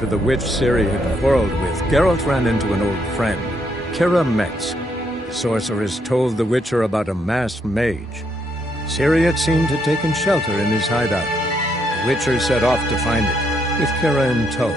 to the witch Ciri had quarreled with, Geralt ran into an old friend, Kira Metz. The sorceress told the Witcher about a masked mage. Ciri had seemed to have taken shelter in his hideout. The Witcher set off to find it, with Kira in tow.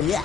Yeah.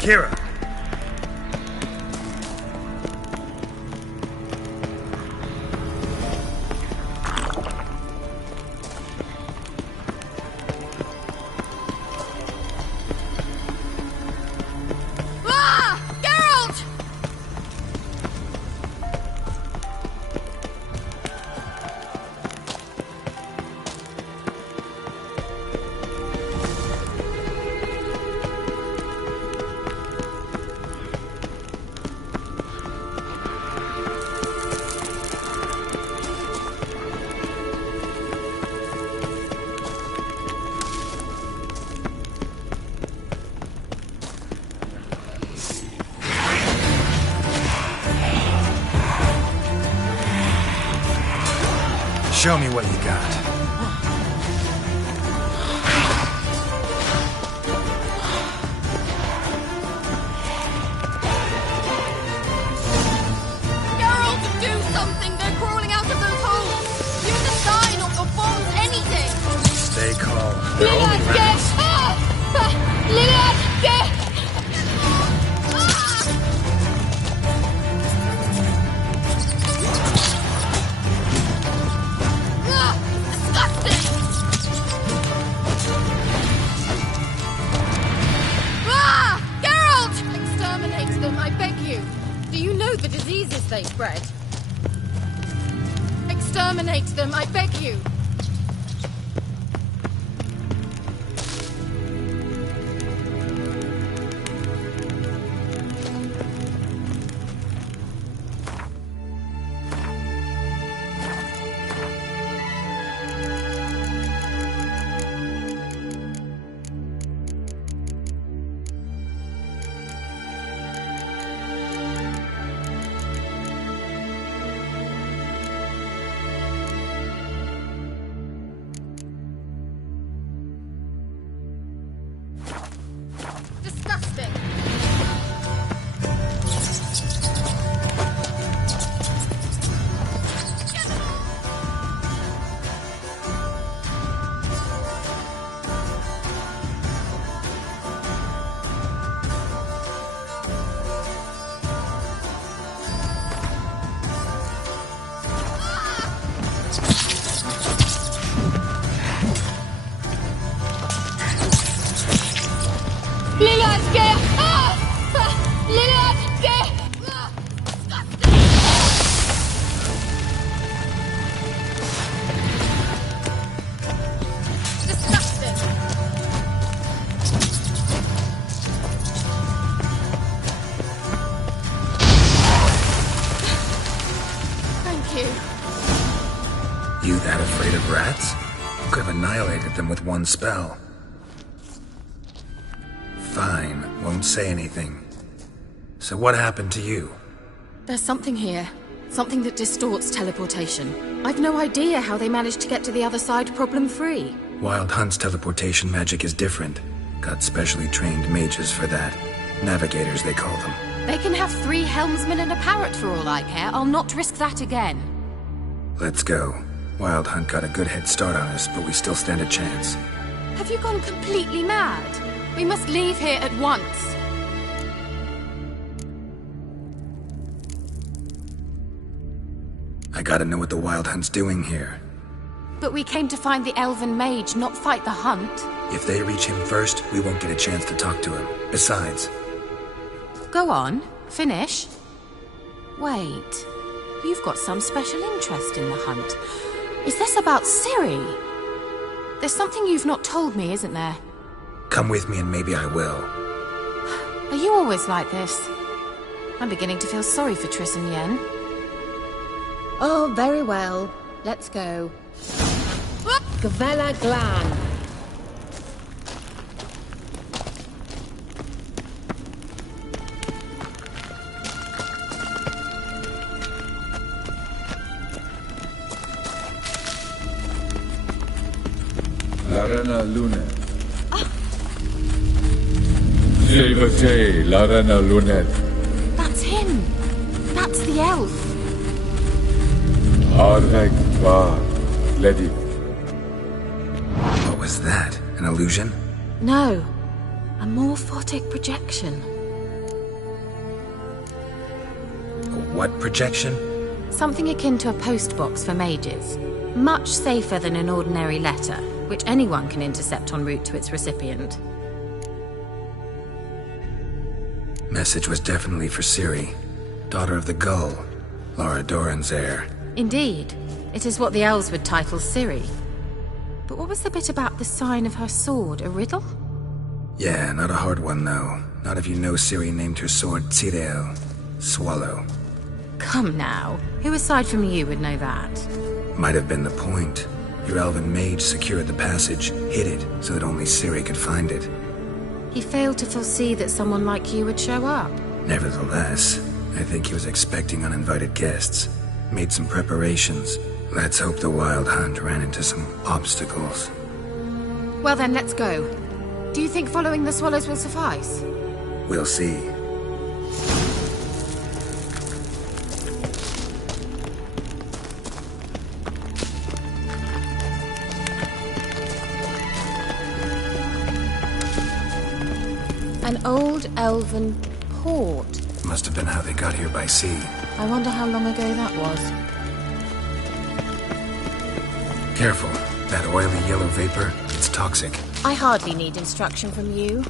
Kira! Show me what you got. Geralt, do something! They're crawling out of those holes! Use a sign or bombs, anything! Stay calm. They're only rats. Lillian, get! The diseases they spread. Exterminate them, I beg you. You that afraid of rats? Could have annihilated them with one spell. Fine, won't say anything. So what happened to you? There's something here. Something that distorts teleportation. I've no idea how they managed to get to the other side problem-free. Wild Hunt's teleportation magic is different. Got specially trained mages for that. Navigators, they call them. They can have 3 helmsmen and a parrot for all I care. I'll not risk that again. Let's go. Wild Hunt got a good head start on us, but we still stand a chance. Have you gone completely mad? We must leave here at once. I gotta know what the Wild Hunt's doing here. But we came to find the Elven Mage, not fight the Hunt. If they reach him first, we won't get a chance to talk to him. Besides... Go on. Finish. Wait. You've got some special interest in the Hunt. Is this about Ciri? There's something you've not told me, isn't there? Come with me and maybe I will. Are you always like this? I'm beginning to feel sorry for Triss and Yen. Oh, very well. Let's go. Gavella Glan. Larenna Lunet. Silverte, Larenna Lunet. That's him. That's the elf. Arveg Var, Ledi. What was that? An illusion? No. A morphotic projection. what projection? Something akin to a postbox for mages. Much safer than an ordinary letter, which anyone can intercept en route to its recipient. Message was definitely for Ciri, daughter of the Gull, Lara Dorren's heir. Indeed. It is what the elves would title Ciri. But what was the bit about the sign of her sword? A riddle? Yeah, not a hard one though. Not if you know Ciri named her sword Tyrell, Swallow. Come now. Who aside from you would know that? Might have been the point. Your elven mage secured the passage, hid it, so that only Ciri could find it. He failed to foresee that someone like you would show up. Nevertheless, I think he was expecting uninvited guests. Made some preparations. Let's hope the Wild Hunt ran into some obstacles. Well then, let's go. Do you think following the swallows will suffice? We'll see. An old elven port. Must have been how they got here by sea. I wonder how long ago that was. Careful. That oily yellow vapor, it's toxic. I hardly need instruction from you.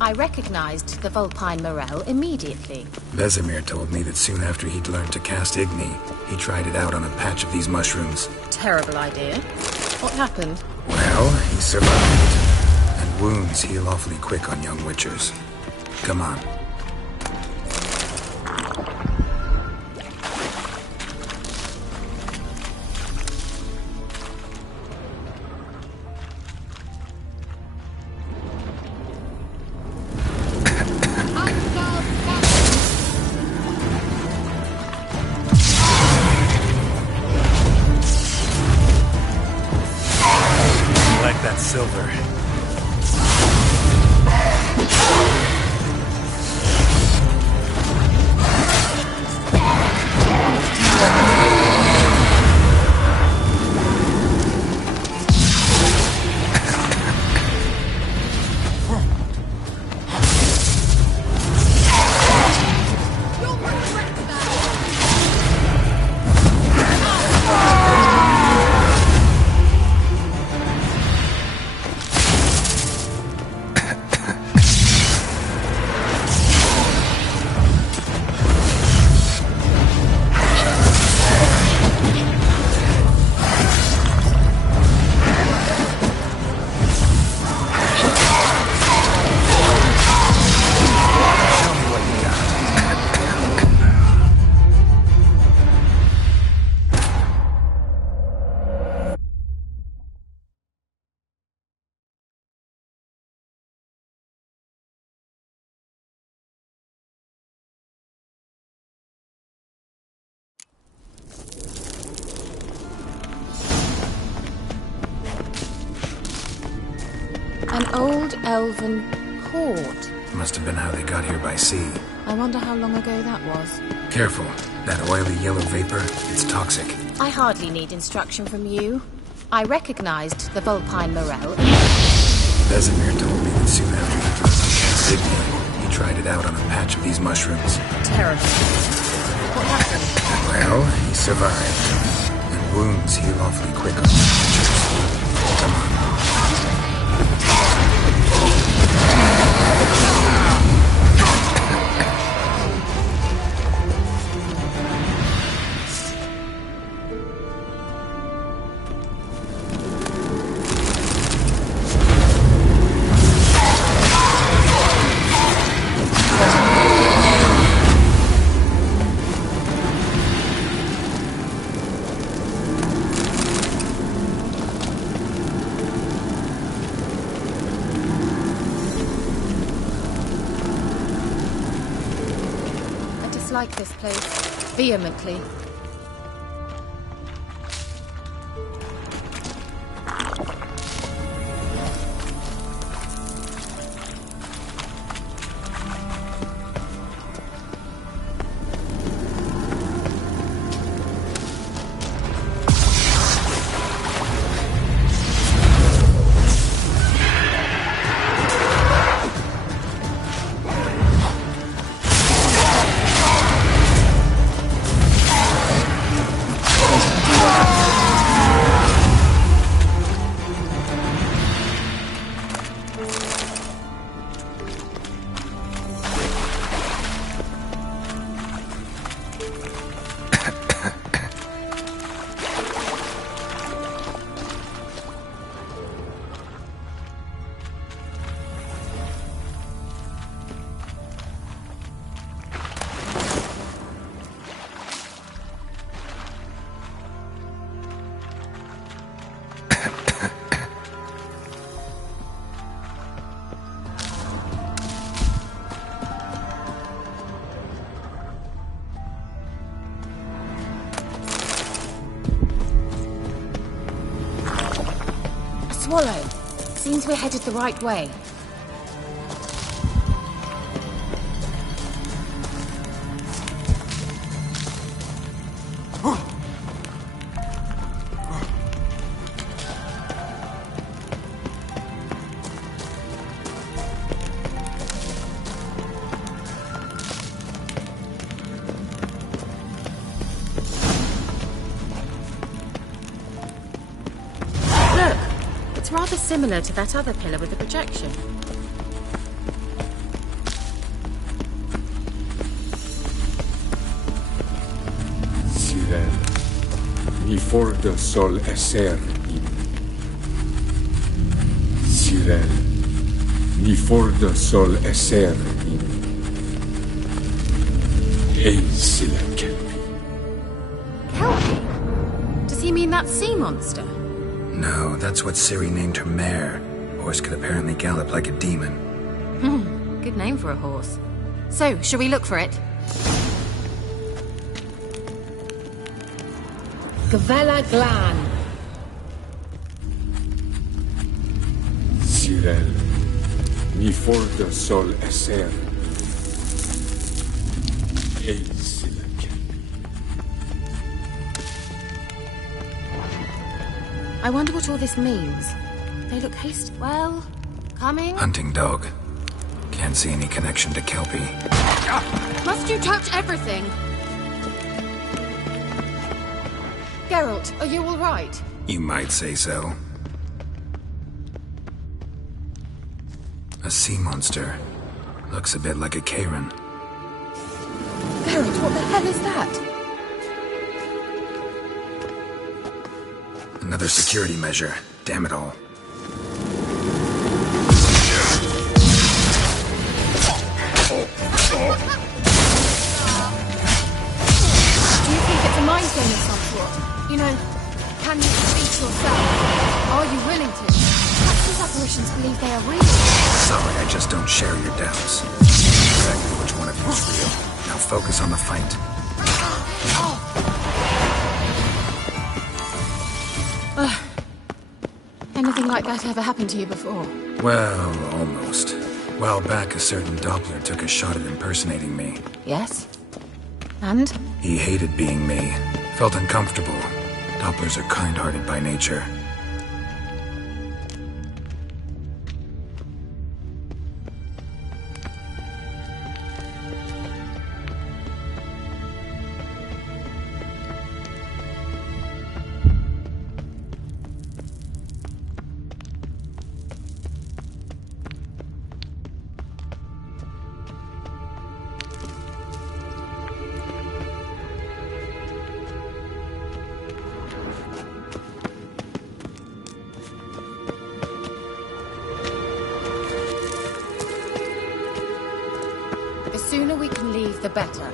I recognized the Vulpine Morel immediately. Vesemir told me that soon after he'd learned to cast Igni, he tried it out on a patch of these mushrooms. Terrible idea. What happened? Well, he survived. And wounds heal awfully quick on young witchers. Come on. Silver. An old elven port. Must have been how they got here by sea. I wonder how long ago that was. Careful. That oily yellow vapor, it's toxic. I hardly need instruction from you. I recognized the Vulpine Morel. Vesemir told me that soon after he learned to cast Igni, he tried it out on a patch of these mushrooms. Terrible. What happened? Well, he survived. And wounds heal awfully quick on creatures. Come on. Like this place vehemently. Swallow. Seems we're headed the right way. Rather similar to that other pillar with the projection. Sirel, ni for de sol esser in. Sirel, ni for de sol esser in. Ein sila kelpi. Kelpie? Does he mean that sea monster? No, that's what Ciri named her mare. Horse could apparently gallop like a demon. Good name for a horse. So, shall we look for it? Gavella Glan. Sirel, ni for de sol esser. Ein sila kelpi. I wonder what all this means. They look hasty. Well, coming? Hunting dog. Can't see any connection to Kelpie. Must you touch everything? Geralt, are you all right? You might say so. A sea monster. Looks a bit like a Karen. Geralt, what the hell is that? Another security measure. Damn it all. Do you think it's a mind game of some sort? You know, can you speak yourself? Are you willing to? Perhaps these apparitions believe they are real. Sorry, I just don't share your doubts. Exactly which one of you is real. Now focus on the fight. Anything like that ever happened to you before? Well, almost. A while back, a certain Doppler took a shot at impersonating me. Yes. And? He hated being me. Felt uncomfortable. Dopplers are kind-hearted by nature. The sooner we can leave, the better.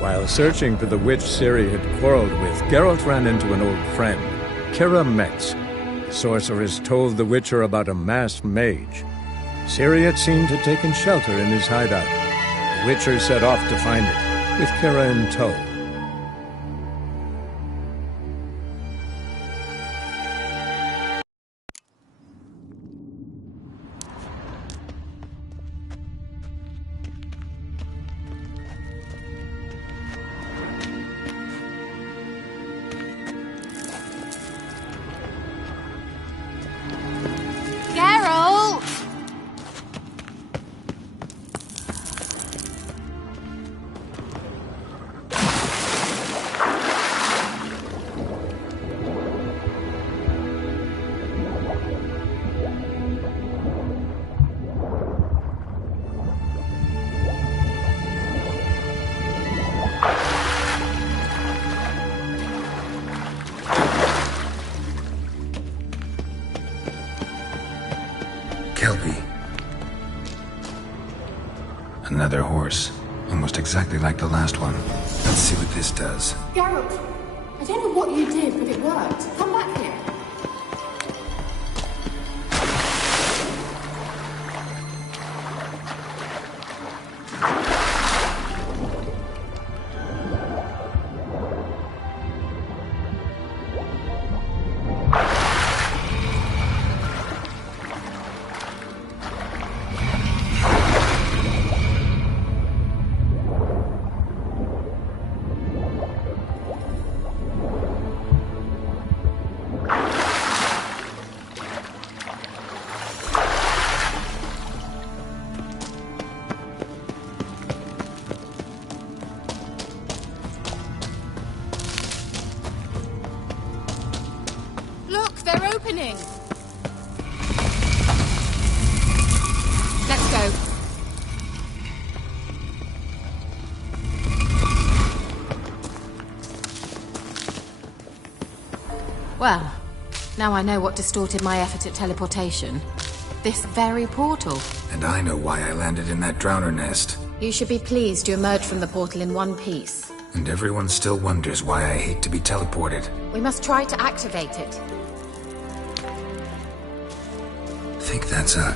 While searching for the witch Ciri had quarreled with, Geralt ran into an old friend, Keira Metz. The sorceress told the Witcher about a masked mage. Ciri had seemed to have taken shelter in his hideout. The Witcher set off to find it, with Keira in tow. Geralt! Kelpie. Another horse. Almost exactly like the last one. Let's see what this does. Geralt, I don't know what you did, but it worked. Come back here. Look, they're opening. Let's go. Well, now I know what distorted my effort at teleportation. This very portal. And I know why I landed in that drowner nest. You should be pleased you emerged from the portal in one piece. And everyone still wonders why I hate to be teleported. We must try to activate it. Think that's a...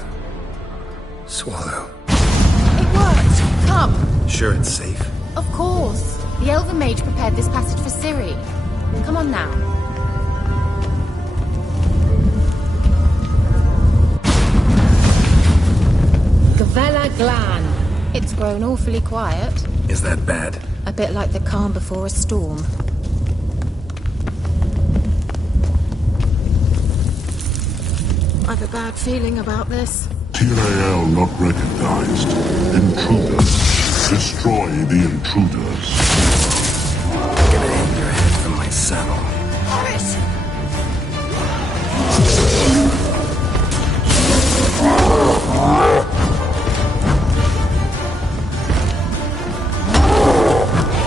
swallow. It worked! Come! Sure it's safe? Of course! The Elven Mage prepared this passage for Ciri. Come on now. Gavella Glan. It's grown awfully quiet. Is that bad? A bit like the calm before a storm. I've a bad feeling about this. Tyrael not recognized. Intruders. Destroy the intruders. I'm gonna hang your head from my saddle.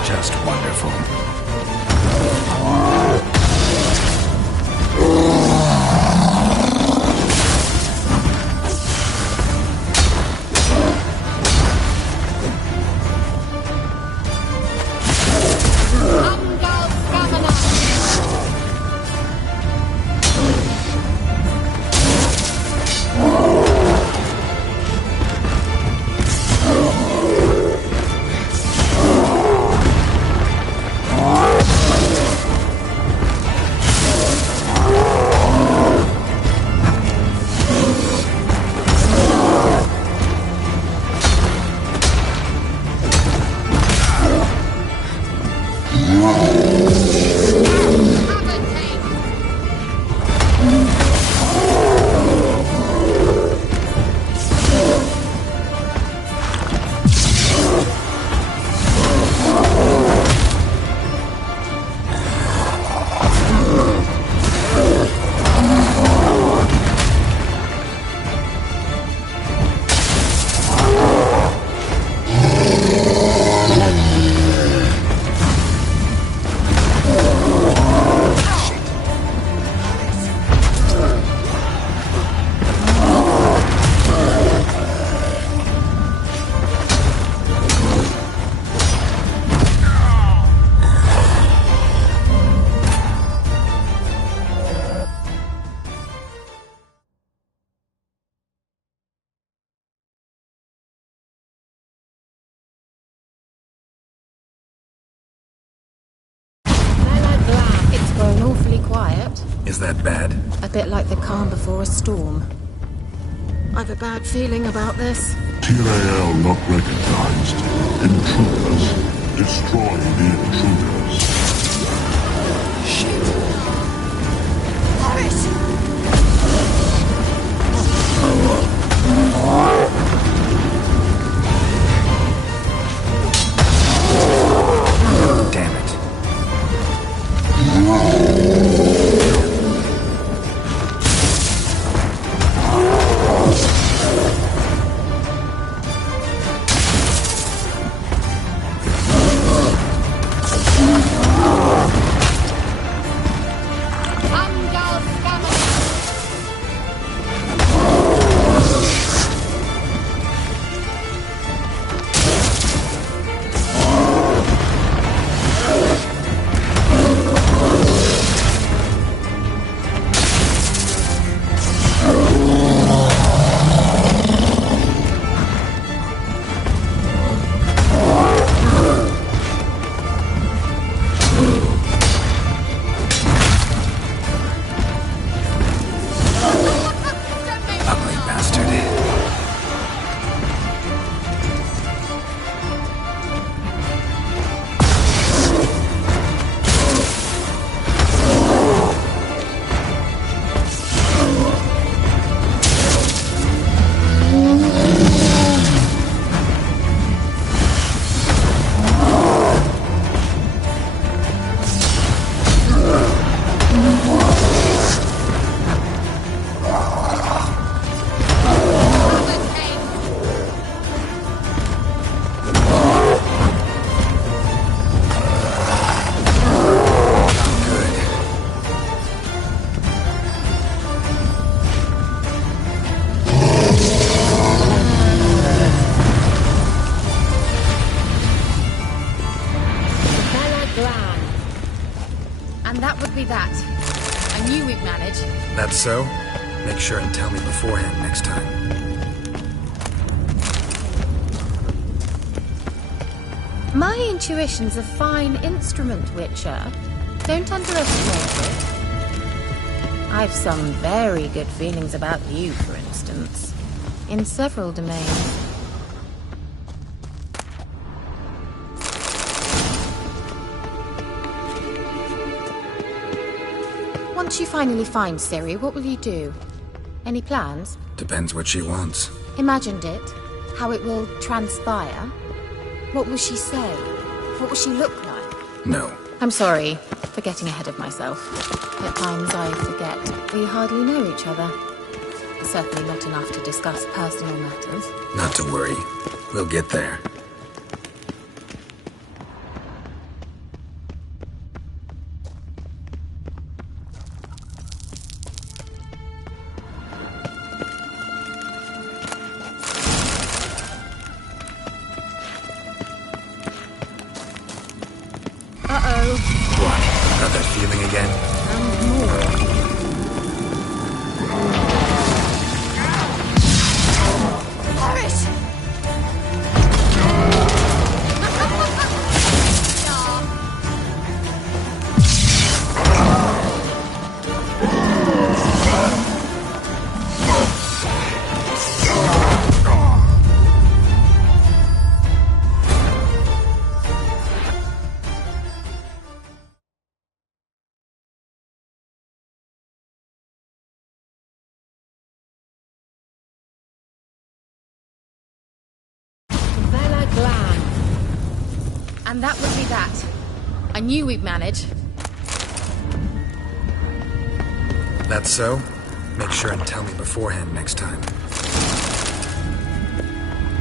Just wonderful. Is that bad? A bit like the calm before a storm. I've a bad feeling about this. Tyrael not recognized. Intruders. Destroy the intruders. Shit. Damn it. be that. I knew we'd manage. That's so? Make sure and tell me beforehand next time. My intuition's a fine instrument, Witcher. Don't underestimate it. I've some very good feelings about you, for instance. In several domains. Once you finally find Ciri, what will you do? Any plans? Depends what she wants. Imagined it? How it will transpire? What will she say? What will she look like? No. I'm sorry for getting ahead of myself. At times I forget we hardly know each other. Certainly not enough to discuss personal matters. Not to worry. We'll get there. What? Got that feeling again? And more. Boris! And that would be that. I knew we'd manage. That's so? Make sure and tell me beforehand next time.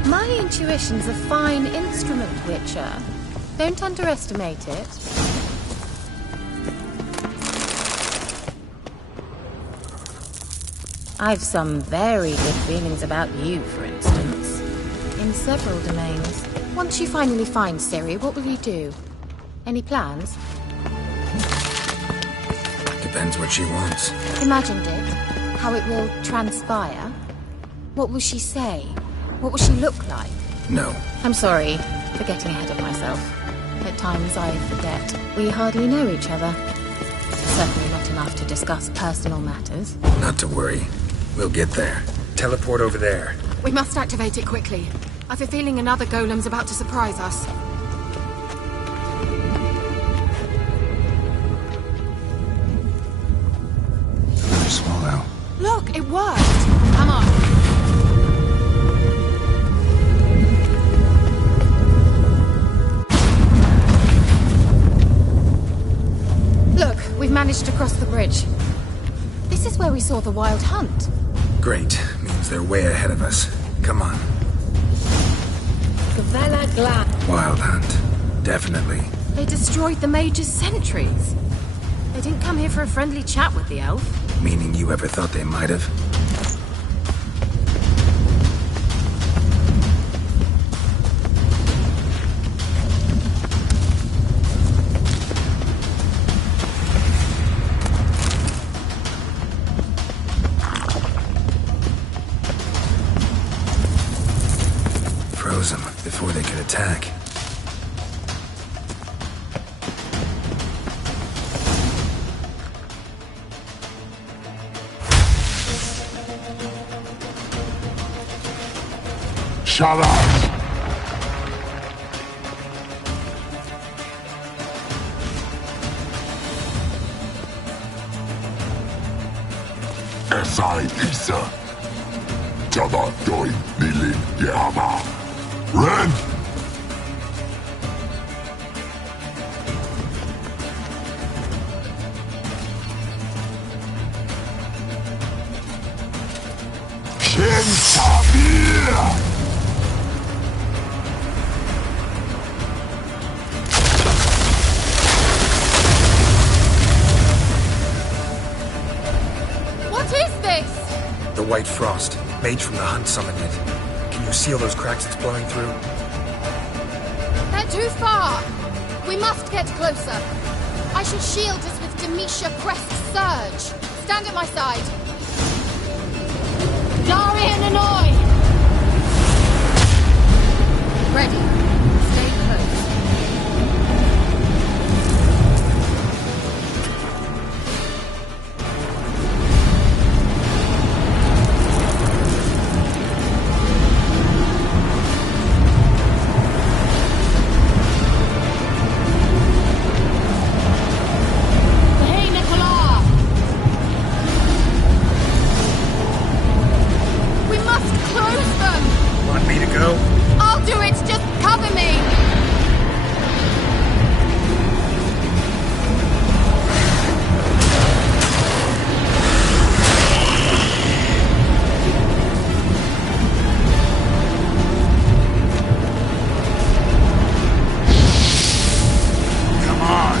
My intuition's a fine instrument, Witcher. Don't underestimate it. I've some very good feelings about you, for instance. In several domains. Once you finally find Ciri, what will you do? Any plans? Depends what she wants. Imagined it? How it will transpire? What will she say? What will she look like? No. I'm sorry for getting ahead of myself. At times I forget we hardly know each other. Certainly not enough to discuss personal matters. Not to worry. We'll get there. Teleport over there. We must activate it quickly. I've a feeling another golem's about to surprise us. Another swallow. Look, it worked! Come on. Look, we've managed to cross the bridge. This is where we saw the Wild Hunt. Great. Means they're way ahead of us. Come on. Wild Hunt. Definitely. They destroyed the Mage's sentries. They didn't come here for a friendly chat with the elf. Meaning you ever thought they might have? Froze them before they could attack. Shut up! Esai Isa. Jada Doi Nilin Yama. Ren! Shin Sabir! The White Frost. Mage from the Hunt summoned it. Can you see all those cracks it's blowing through? They're too far! We must get closer. I shall shield us with Demisha Crest Surge. Stand at my side. Darian Annoy! Ready. Stay close. Hey, Nicola! We must close them! Want me to go? I'll do it! Just cover me! Come on!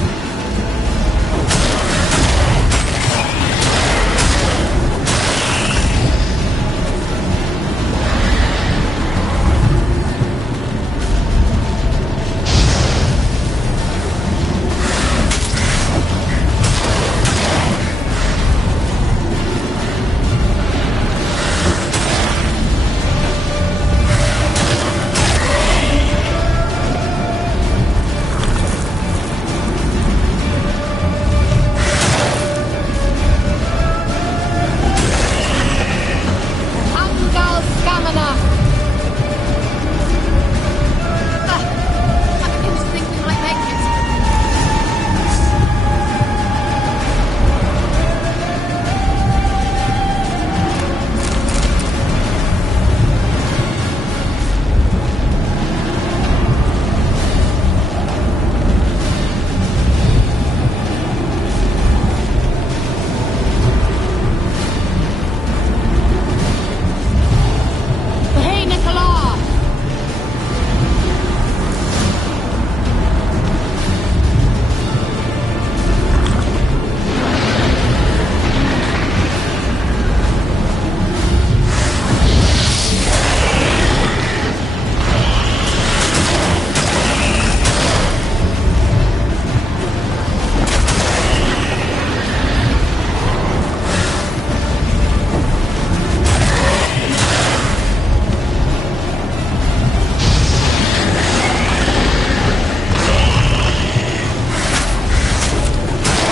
Angal Stamina! I begin to think we might make it. Hey, Nicola!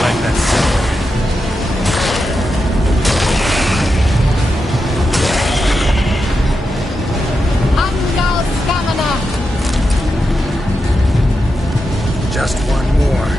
Like that silver. Angal Stamina! Just one more.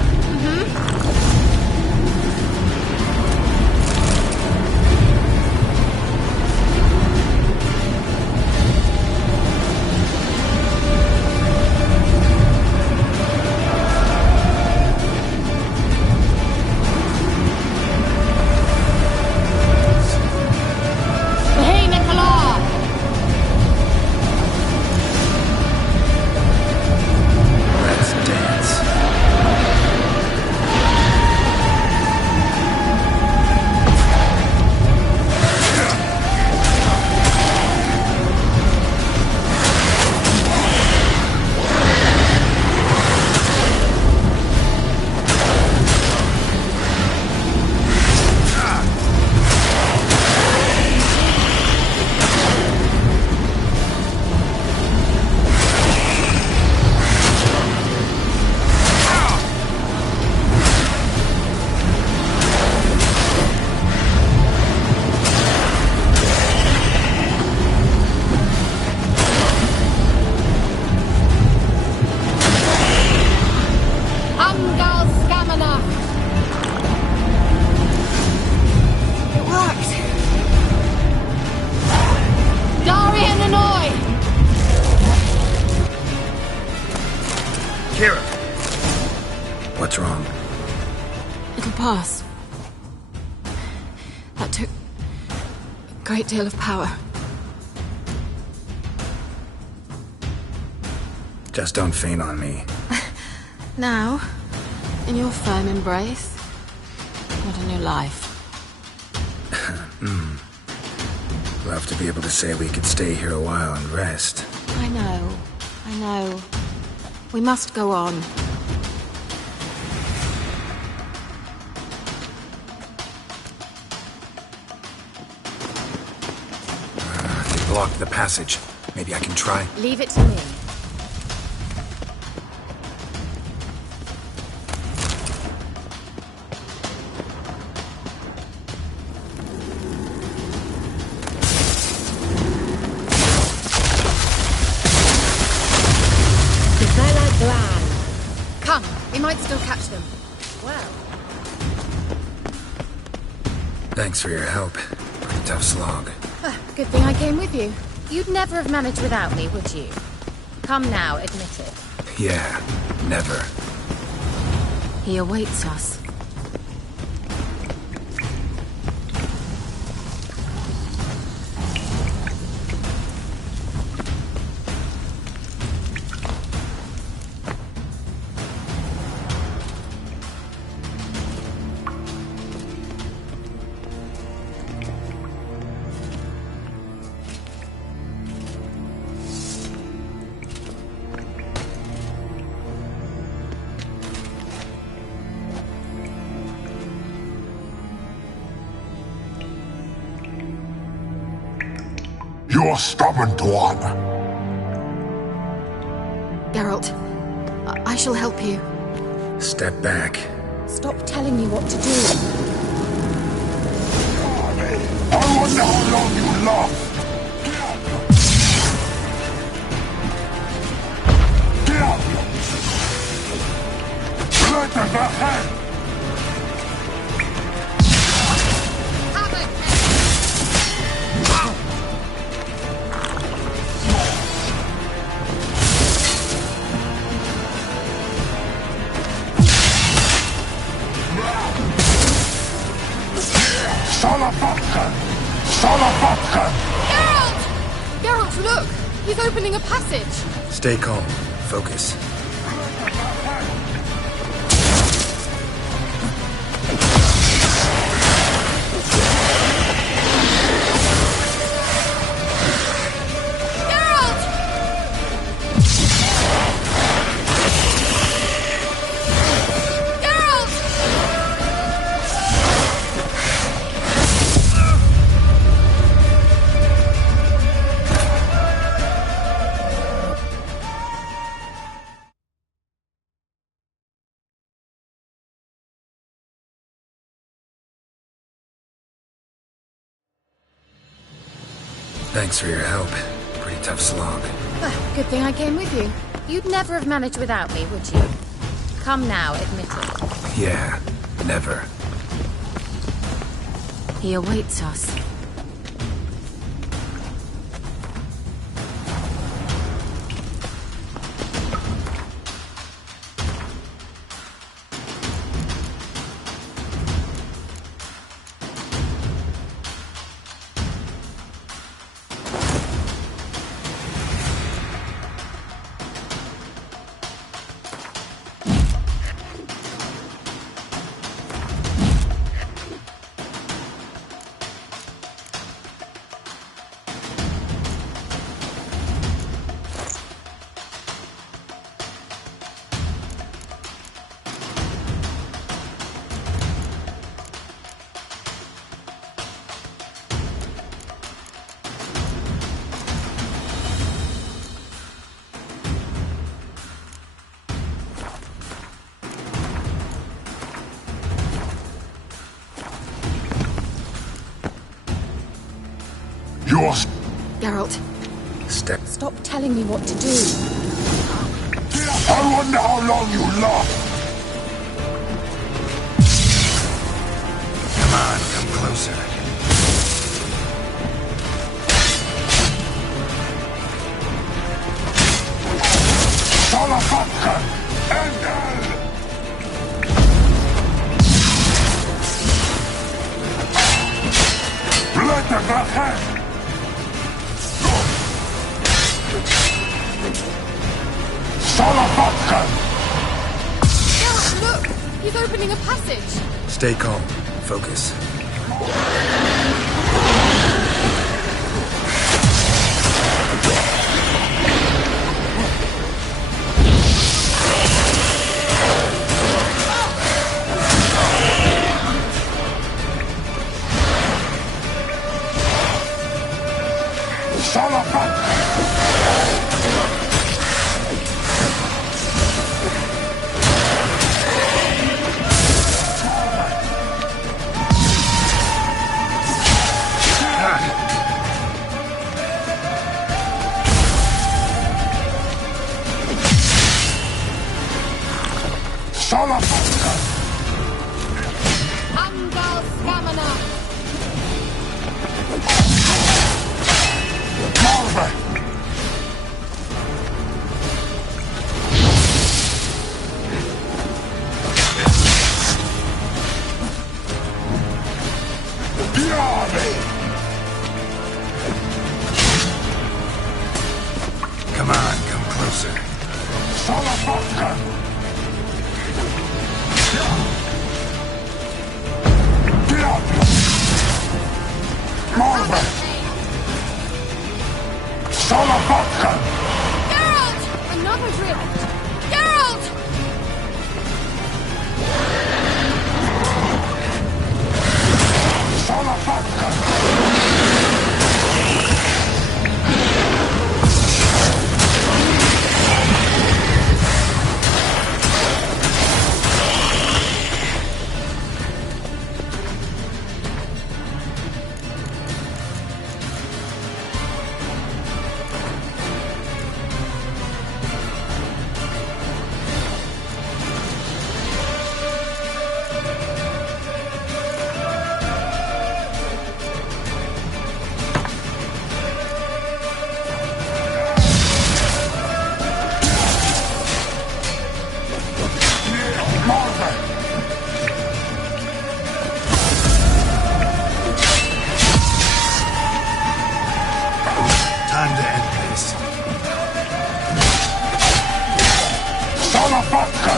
Hey, Nicola! Let's dance. Angal Stamina! It worked! Darian Annoy! Kira! What's wrong? It'll pass. That took a great deal of power. Just don't faint on me. Now, in your firm embrace, what a new life. Love to be able to say we could stay here a while and rest. I know. We must go on. blocked the passage. Maybe I can try? Leave it to me. Come, we might still catch them. Well, Thanks for your help. Pretty tough slog. good thing I came with you. You'd never have managed without me, would you? Come now, admit it. Yeah, never. He awaits us. You're stubborn one. Geralt, I shall help you. Step back. Stop telling me what to do. I wonder how long you last. Get up! Let the hand! Have it! Salafatkan! Salafatkan! Geralt! Geralt, look! He's opening a passage! Stay calm. Focus. Geralt! Geralt! Thanks for your help. Pretty tough slog. Good thing I came with you. You'd never have managed without me, would you? Come now, admit it. Yeah, never. He awaits us. You're Geralt, Step. Stop telling me what to do. I wonder how long you last. Come on, come closer. Salafatkan! Endel! Blätter the hand! Salafatkan! Geralt, look! He's opening a passage! Stay calm. Focus. Salafatkan! Salapatka! Angal Stamina! Marve! Piave! Come on, come closer. Salapatka! Piave! Marve! Salapatka! Geralt! Another drift! Geralt! Salapatka! Marve! Time to end this. Salapatka!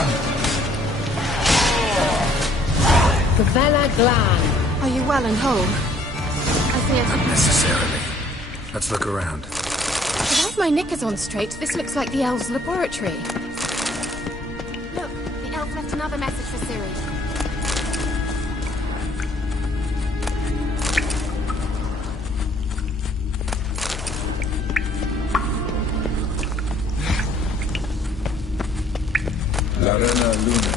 Gavella Glan. Are you well and whole? I see it. Not necessarily. Let's look around. If I have my knickers on straight, this looks like the elves' laboratory. Look, the elf left another message for Ciri. Larena Luna.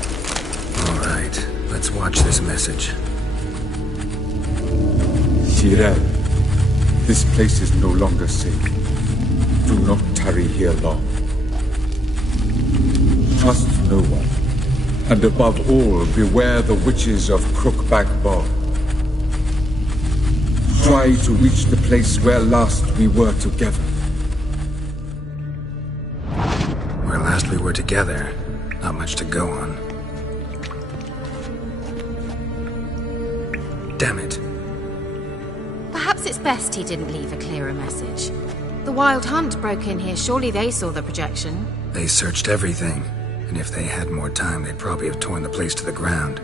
All right, let's watch this message. Tyrell, this place is no longer safe. Do not tarry here long. Trust no one. And above all, beware the witches of Crookback Bog. Try to reach the place where last we were together. Where last we were together, not much to go on. Damn it. Perhaps it's best he didn't leave a clearer message. The Wild Hunt broke in here. Surely they saw the projection. They searched everything, and if they had more time, they'd probably have torn the place to the ground.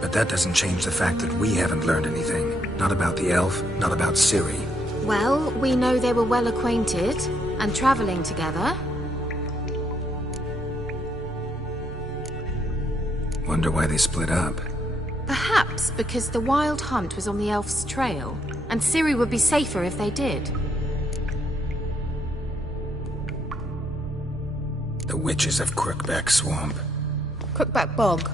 But that doesn't change the fact that we haven't learned anything. Not about the elf, not about Ciri. Well, we know they were well acquainted and traveling together. Wonder why they split up. Perhaps because the Wild Hunt was on the elf's trail, and Ciri would be safer if they did. The witches of Crookback Swamp. Crookback Bog.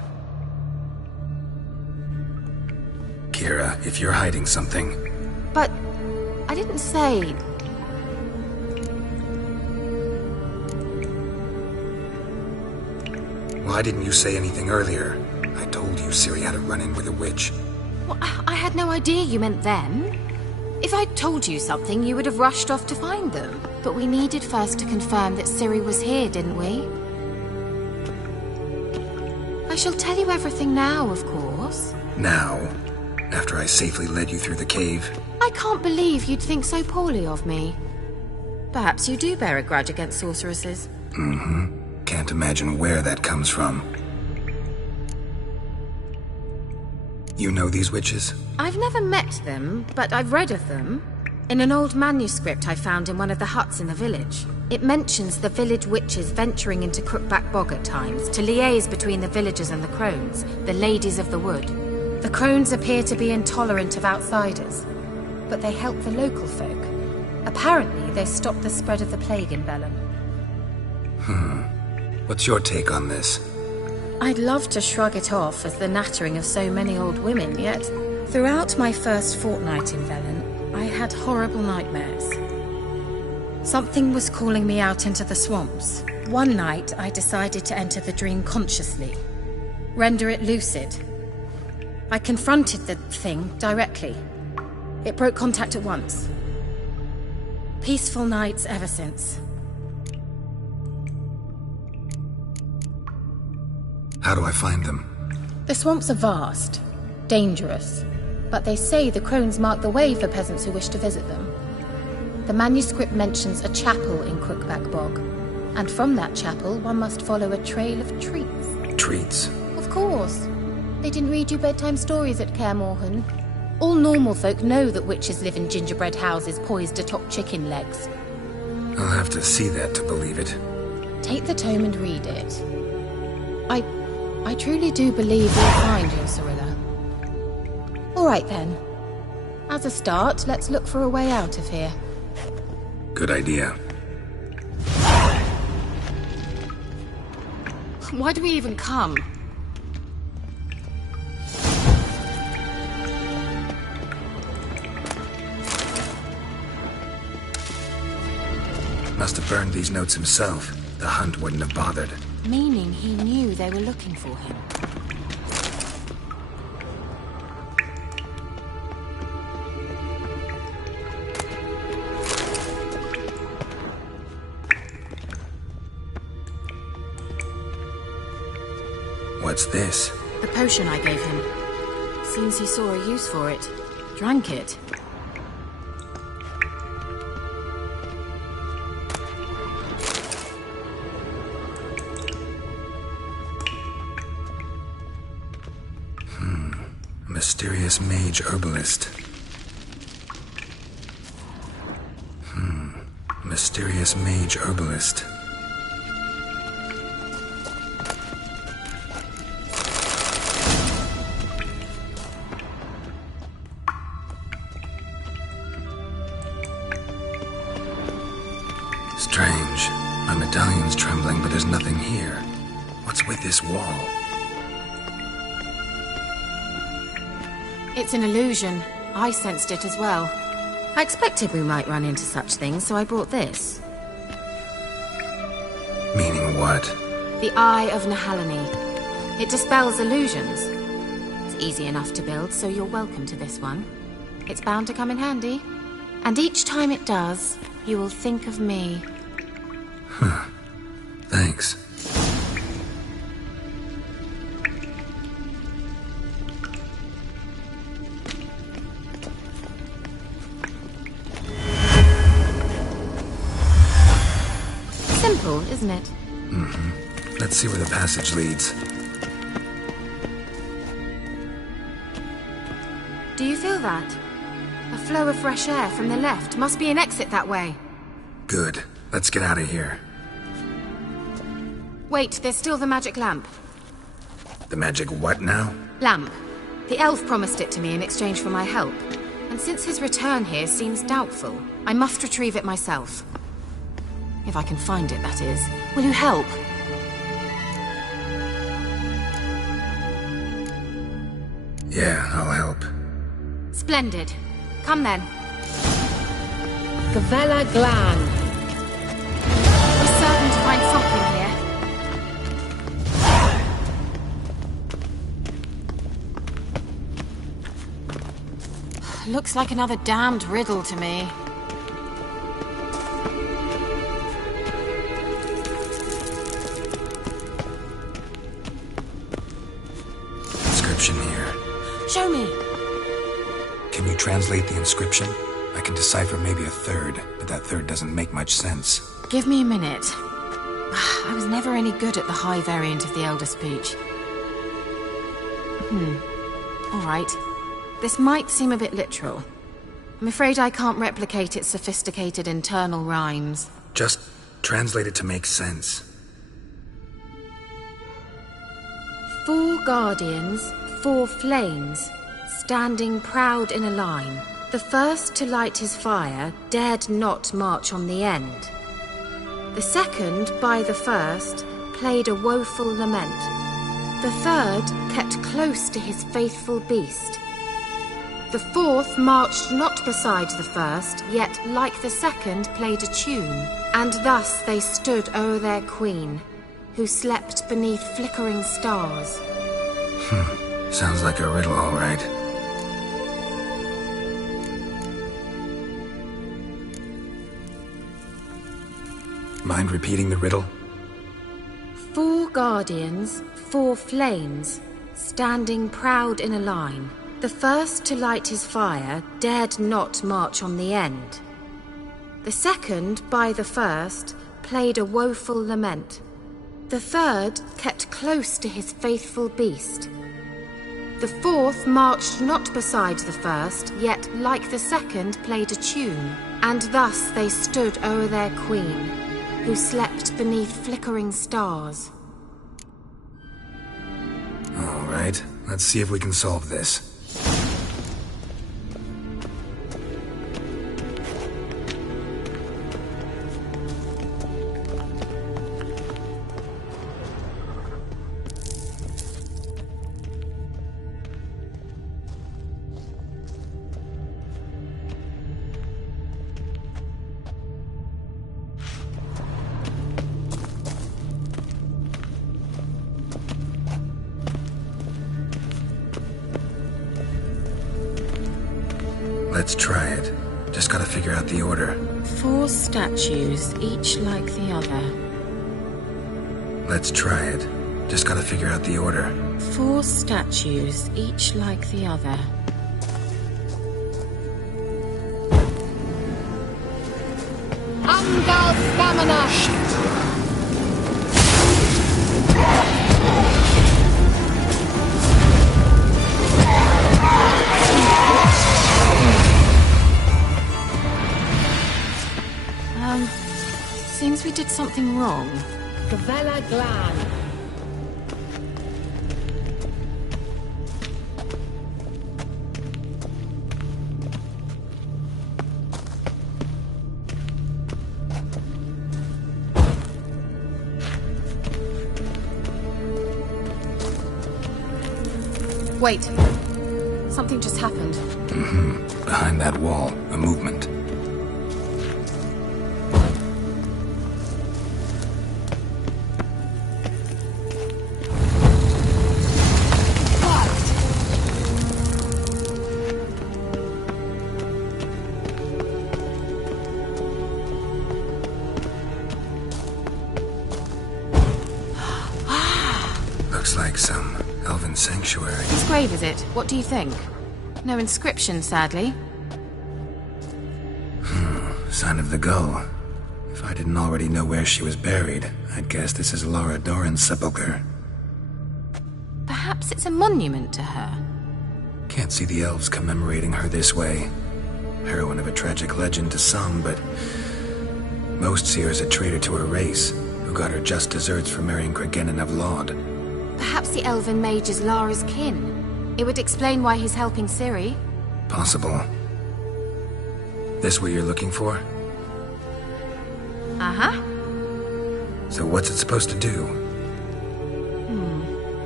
Kira, if you're hiding something, But I didn't say... why didn't you say anything earlier? I told you Ciri had a run-in with a witch. Well, I had no idea you meant them. If I'd told you something, you would have rushed off to find them. But we needed first to confirm that Ciri was here, didn't we? I shall tell you everything now, of course. Now, after I safely led you through the cave, I can't believe you'd think so poorly of me. Perhaps you do bear a grudge against sorceresses. can't imagine where that comes from. You know these witches? I've never met them, but I've read of them. In an old manuscript I found in one of the huts in the village. It mentions the village witches venturing into Crookback Bog at times to liaise between the villagers and the crones, the ladies of the wood. The crones appear to be intolerant of outsiders, but they help the local folk. Apparently, they stopped the spread of the plague in Velen. What's your take on this? I'd love to shrug it off as the nattering of so many old women, yet throughout my first fortnight in Velen, I had horrible nightmares. Something was calling me out into the swamps. One night, I decided to enter the dream consciously. Render it lucid. I confronted the thing directly. It broke contact at once. Peaceful nights ever since. How do I find them? The swamps are vast, dangerous, but they say the crones mark the way for peasants who wish to visit them. The manuscript mentions a chapel in Crookback Bog, and from that chapel one must follow a trail of treats. Treats? Of course. They didn't read you bedtime stories at Kaer Morhen. All normal folk know that witches live in gingerbread houses poised atop chicken legs. I'll have to see that to believe it. Take the tome and read it. I truly do believe you'll find your Cirilla. All right then. As a start, let's look for a way out of here. Good idea. Why do we even come? Must have burned these notes himself. The hunt wouldn't have bothered. Meaning he knew they were looking for him. What's this? The potion I gave him. Seems he saw a use for it. Drank it. Mysterious mage herbalist. Mysterious mage herbalist. Strange. My medallion's trembling, but there's nothing here. What's with this wall? It's an illusion. I sensed it as well. I expected we might run into such things, so I brought this. Meaning what? The Eye of Nehaleni. It dispels illusions. It's easy enough to build, so you're welcome to this one. It's bound to come in handy. And each time it does, you will think of me. Huh. Thanks. Simple, isn't it? Mm-hmm. Let's see where the passage leads. Do you feel that? A flow of fresh air from the left. Must be an exit that way. Good. Let's get out of here. Wait, there's still the magic lamp. The magic what now? Lamp. The elf promised it to me in exchange for my help. And since his return here seems doubtful, I must retrieve it myself. If I can find it, that is. Will you help? Yeah, I'll help. Splendid. Come then. Gavella Glan. We're certain to find something here. Looks like another damned riddle to me. Inscription here. Show me. Can you translate the inscription? I can decipher maybe a third, but that third doesn't make much sense. Give me a minute. I was never any good at the high variant of the Elder Speech. All right. This might seem a bit literal. I'm afraid I can't replicate its sophisticated internal rhymes. Just translate it to make sense. 4 guardians, 4 flames, standing proud in a line. The first to light his fire dared not march on the end. The second, by the first, played a woeful lament. The third kept close to his faithful beast. The fourth marched not beside the first, yet, like the second, played a tune. And thus they stood o'er their queen, who slept beneath flickering stars. Sounds like a riddle, all right. Mind repeating the riddle? 4 guardians, 4 flames, standing proud in a line. The first to light his fire dared not march on the end. The second, by the first, played a woeful lament. The third kept close to his faithful beast. The fourth marched not beside the first, yet like the second played a tune. And thus they stood o'er their queen, who slept beneath flickering stars. All right, let's see if we can solve this. Let's try it. Just gotta figure out the order. 4 statues, each like the other. Let's try it. Just gotta figure out the order. 4 statues, each like the other. Angal stamina! Seems we did something wrong. Gavella Glan. Wait. Something just happened. Behind that wall, a movement. Looks like some elven sanctuary. Whose grave is it? What do you think? No inscription, sadly. Sign of the gull. If I didn't already know where she was buried, I'd guess this is Lara Dorren's sepulcher. Perhaps it's a monument to her. Can't see the elves commemorating her this way. Heroine of a tragic legend to some, but most see her as a traitor to her race, who got her just deserts for marrying Cregennan of Laud. Perhaps the elven mage is Lara's kin. It would explain why he's helping Ciri. Possible. This what you're looking for? Uh-huh. So what's it supposed to do?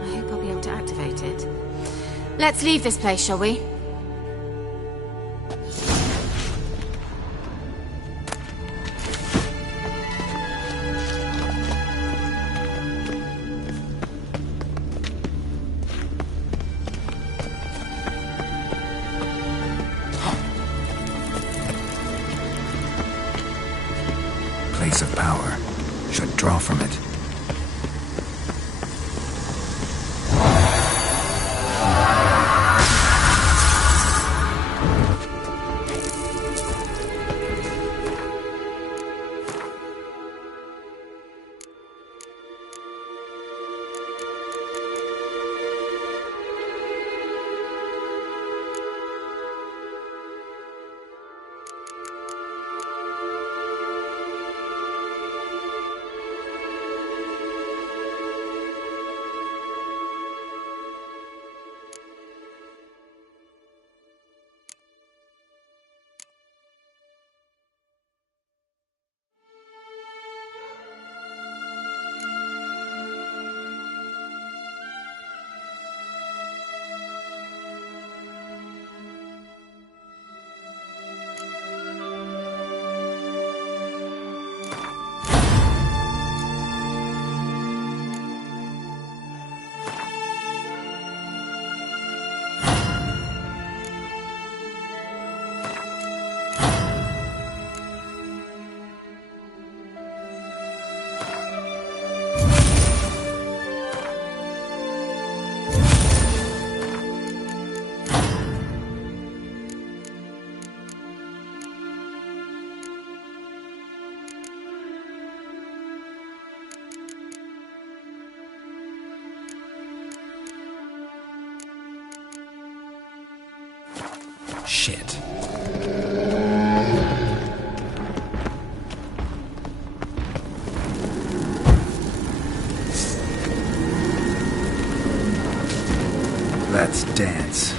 I hope I'll be able to activate it. Let's leave this place, shall we? Place of power. Should draw from it. Shit. Let's dance.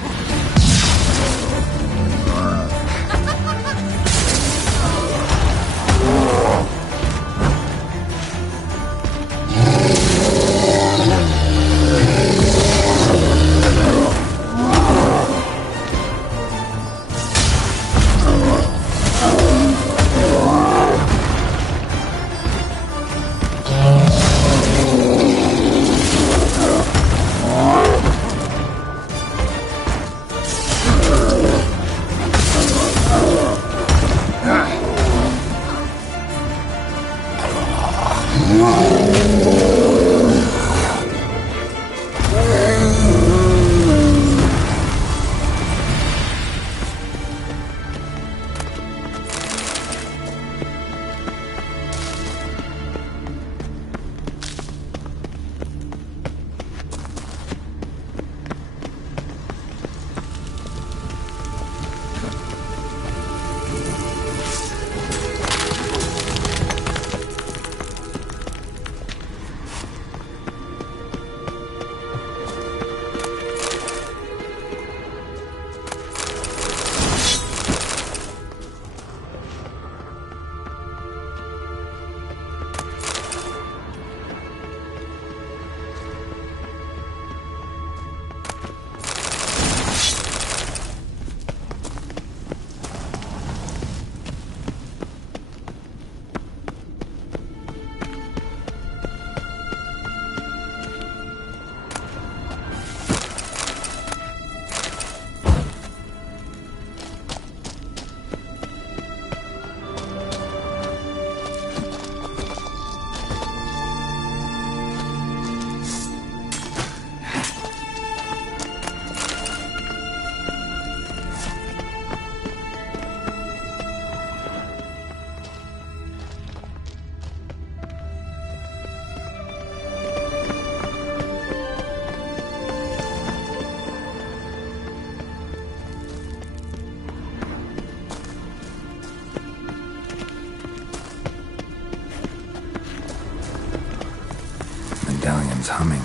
Medallion's humming.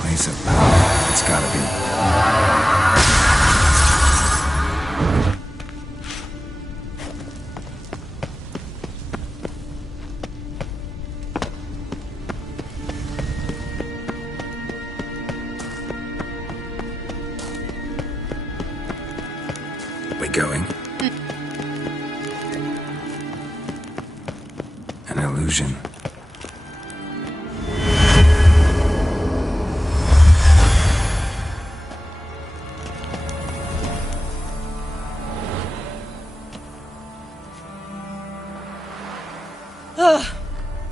Place of power. It's gotta be. We going? An illusion.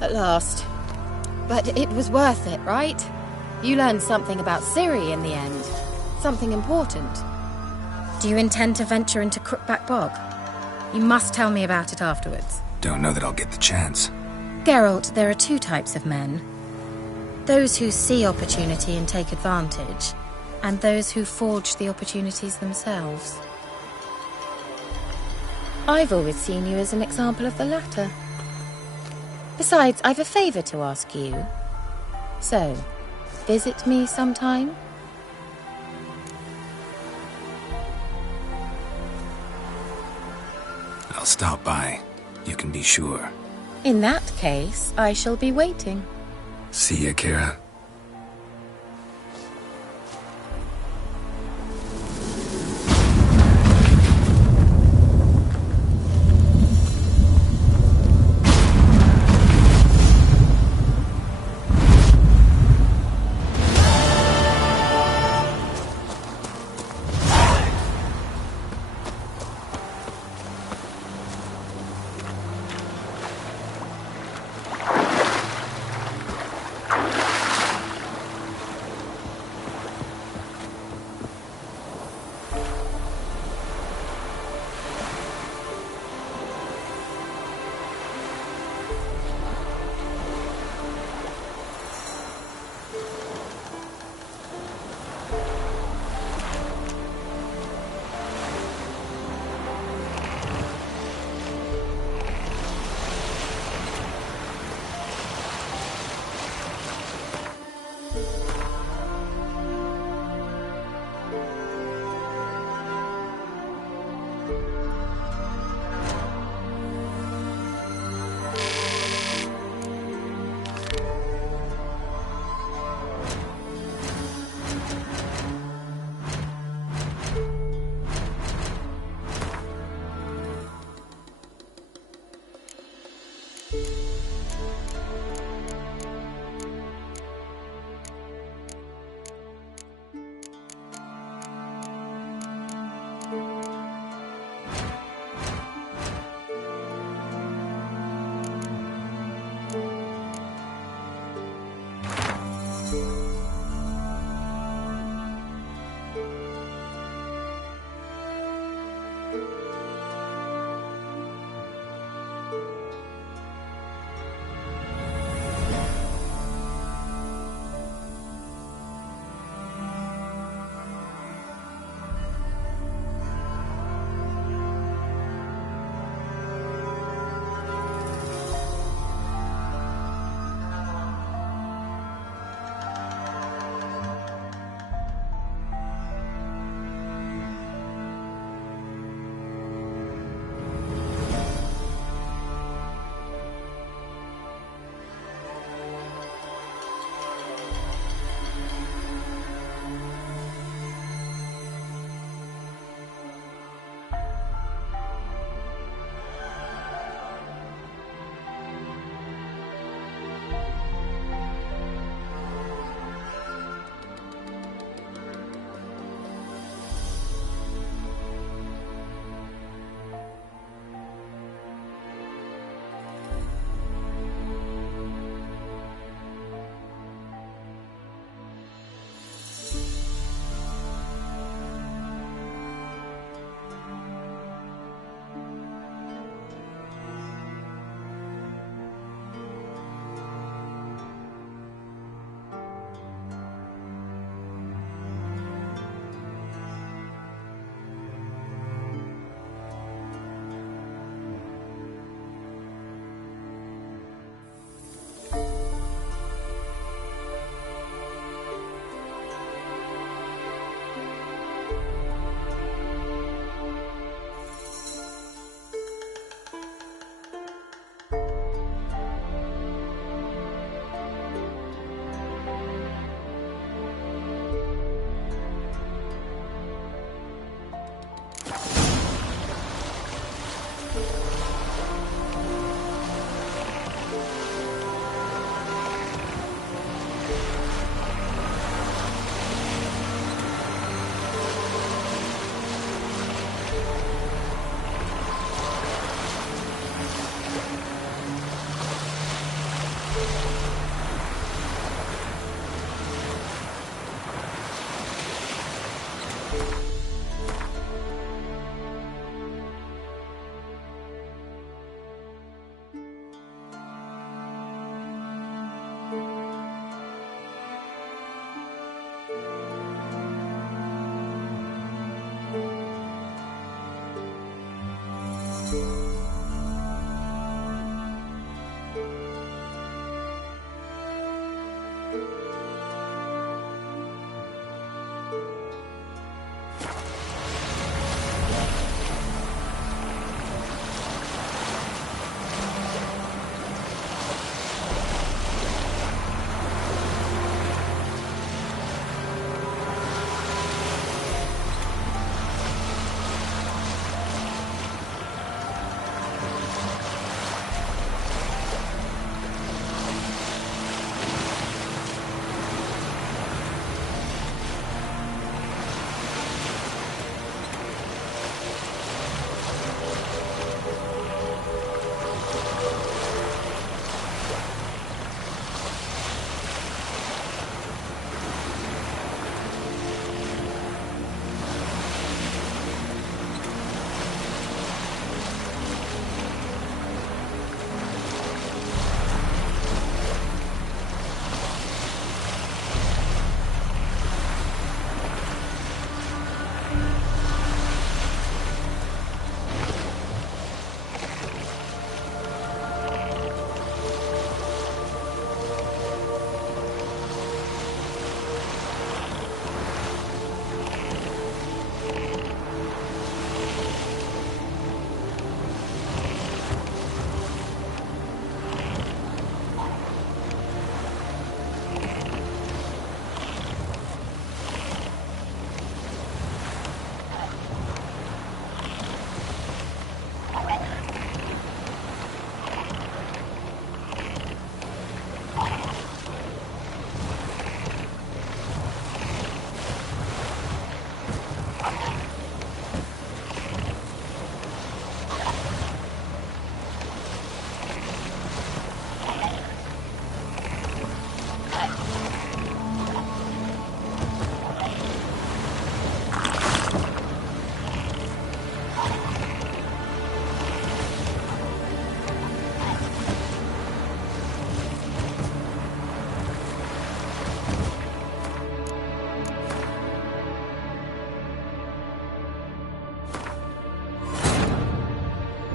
At last. But it was worth it, right? You learned something about Ciri in the end. Something important. Do you intend to venture into Crookback Bog? You must tell me about it afterwards. Don't know that I'll get the chance. Geralt, there are two types of men. Those who see opportunity and take advantage, and those who forge the opportunities themselves. I've always seen you as an example of the latter. Besides, I've a favor to ask you. So, visit me sometime? I'll stop by. You can be sure. In that case, I shall be waiting. See ya, Kira.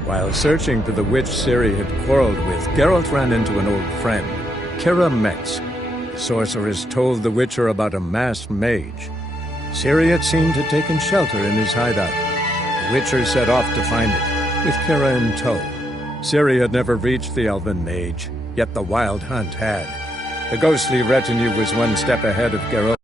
While searching for the witch Ciri had quarreled with, Geralt ran into an old friend, Keira Metz. The sorceress told the Witcher about a masked mage. Ciri had seemed to have taken shelter in his hideout. The Witcher set off to find it, with Keira in tow. Ciri had never reached the elven mage, yet the Wild Hunt had. The ghostly retinue was one step ahead of Geralt.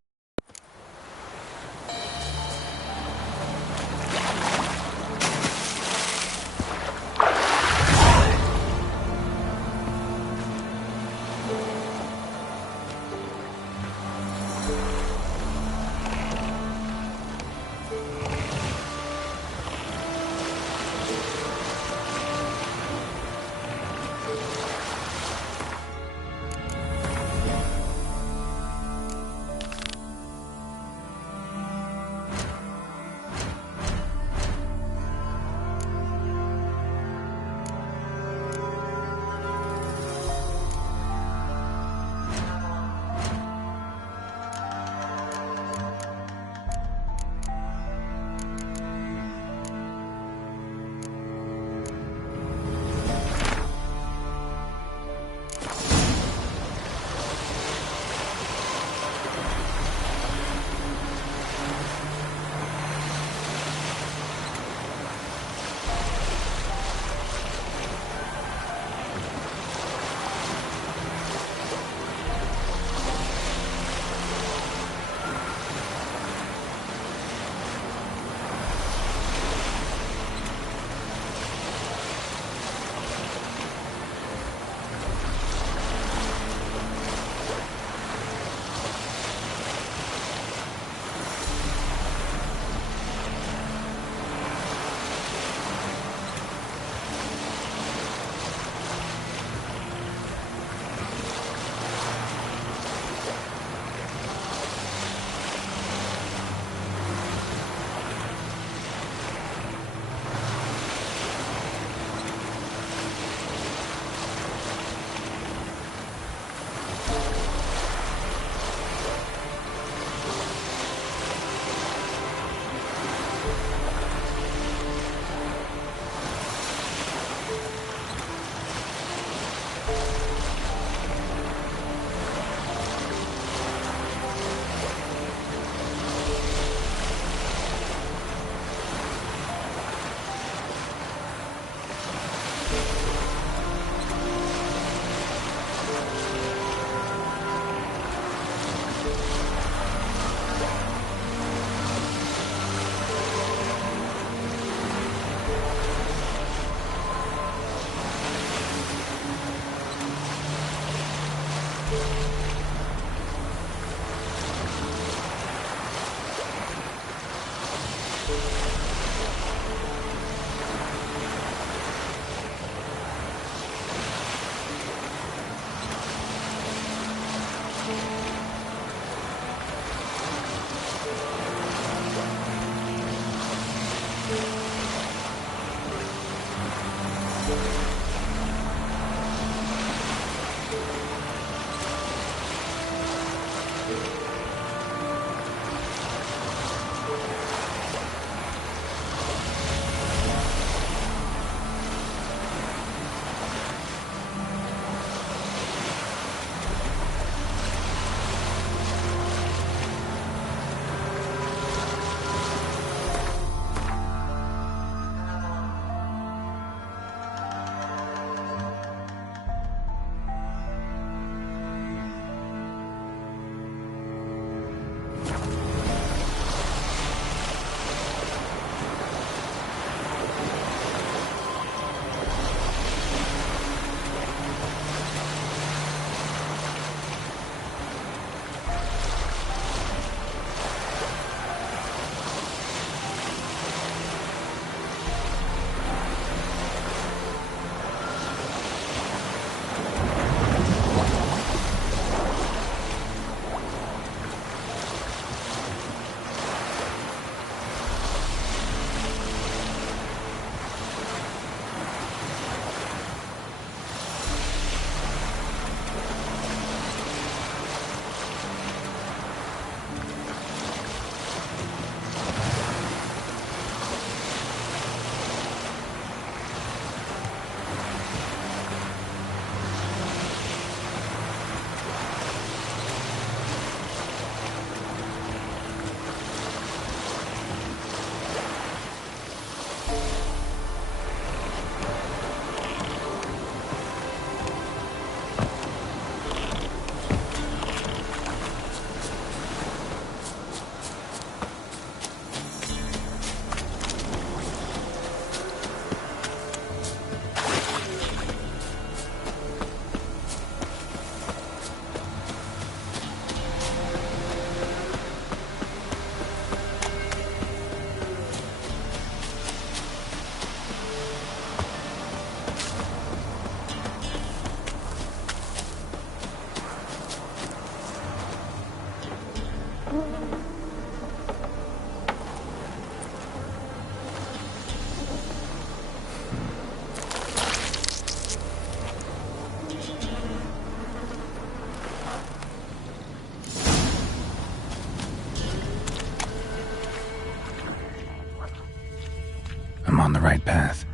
I'm on the right path.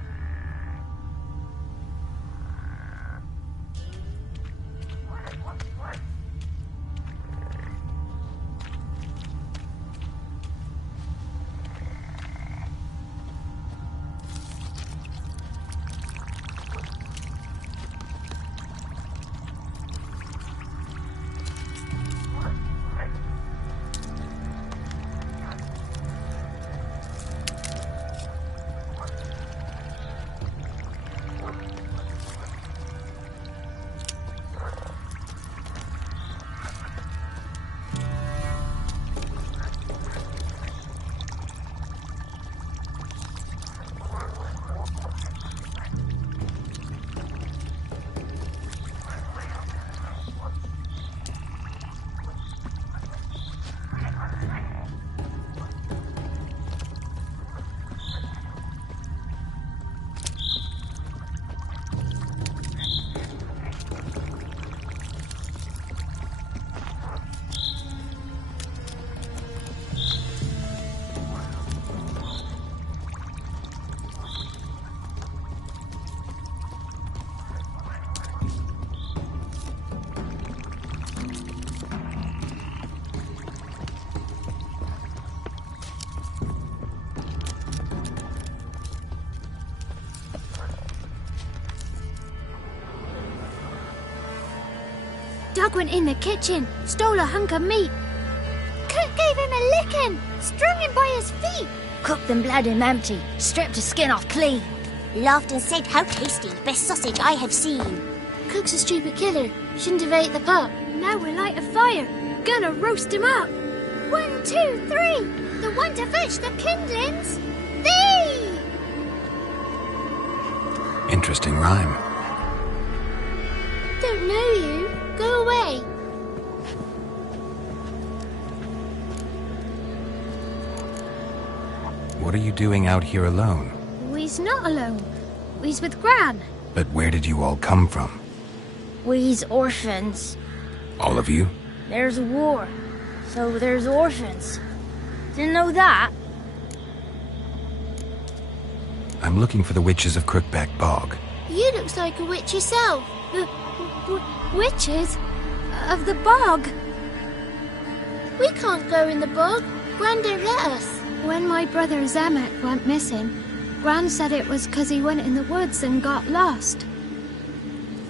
Doug went in the kitchen, stole a hunk of meat. Cook gave him a licking, strung him by his feet. Cooked and bled him empty, stripped his skin off clean. Laughed and said, "How tasty, best sausage I have seen." Cook's a stupid killer, shouldn't have ate the pup. Now we'll light a fire, gonna roast him up. 1, 2, 3, the one to fetch the kindlings. Thee! Interesting rhyme. Don't know you. Go away. What are you doing out here alone? We's not alone. We's with Gran. But where did you all come from? We's orphans. All of you? There's a war, so there's orphans. Didn't know that? I'm looking for the witches of Crookback Bog. You looks like a witch yourself. Witches? Of the bog? We can't go in the bog. Gran don't let us. When my brother Zemek went missing, Gran said it was 'cause he went in the woods and got lost.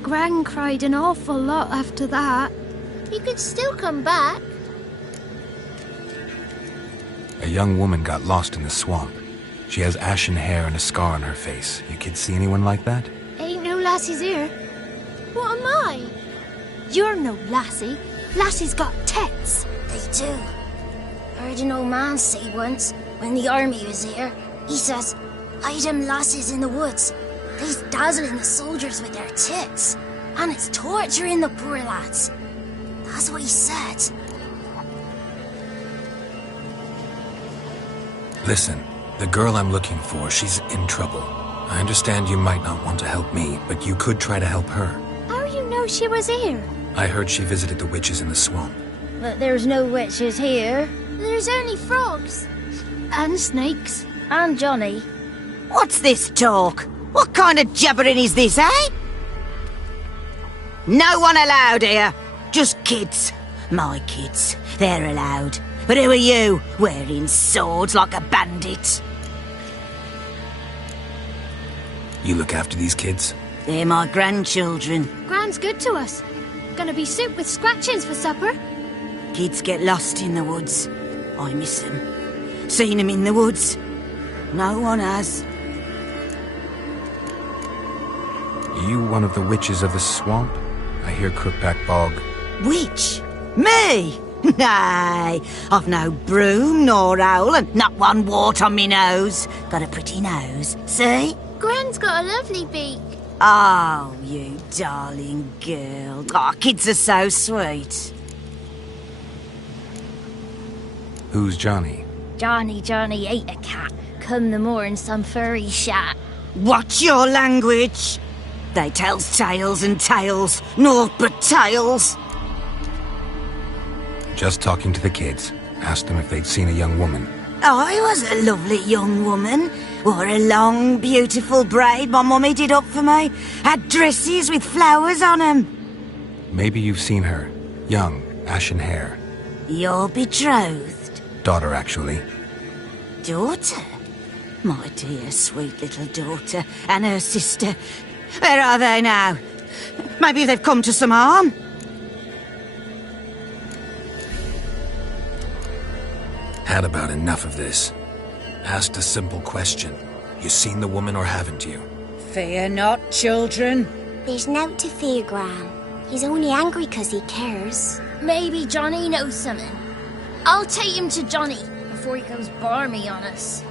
Gran cried an awful lot after that. He could still come back. A young woman got lost in the swamp. She has ashen hair and a scar on her face. You kids see anyone like that? Ain't no lassies here. What am I? You're no lassie. Lassie's got tits. They do. Heard an old man say once, when the army was here, he says, "Hide them lasses in the woods. They's dazzling the soldiers with their tits, and it's torturing the poor lads." That's what he said. Listen, the girl I'm looking for, she's in trouble. I understand you might not want to help me, but you could try to help her. How you know she was here? I heard she visited the witches in the swamp. But there's no witches here. There's only frogs. And snakes. And Johnny. What's this talk? What kind of jabbering is this, eh? No one allowed here. Just kids. My kids. They're allowed. But who are you, wearing swords like a bandit? You look after these kids? They're my grandchildren. Gran's good to us. Gonna be soup with scratchings for supper. Kids get lost in the woods. I miss them. Seen them in the woods. No one has. You one of the witches of the swamp? I hear Crookback Bog. Witch? Me? Nay, I've no broom nor owl and not one wart on me nose. Got a pretty nose, see? Gran's got a lovely beak. Oh, you darling girl. Oh, kids are so sweet. Who's Johnny? Johnny ate a cat. Come the more in some furry shat. Watch your language. They tells tales and tales, naught but tales. Just talking to the kids. Asked them if they'd seen a young woman. I was a lovely young woman. Wore a long, beautiful braid my mummy did up for me. Had dresses with flowers on 'em. Maybe you've seen her. Young, ashen hair. You're betrothed? Daughter, actually. Daughter? My dear, sweet little daughter. And her sister. Where are they now? Maybe they've come to some harm? Had about enough of this. Asked a simple question. You seen the woman or haven't you? Fear not, children. There's nought to fear, Gran. He's only angry 'cause he cares. Maybe Johnny knows something. I'll take him to Johnny before he goes barmy on us.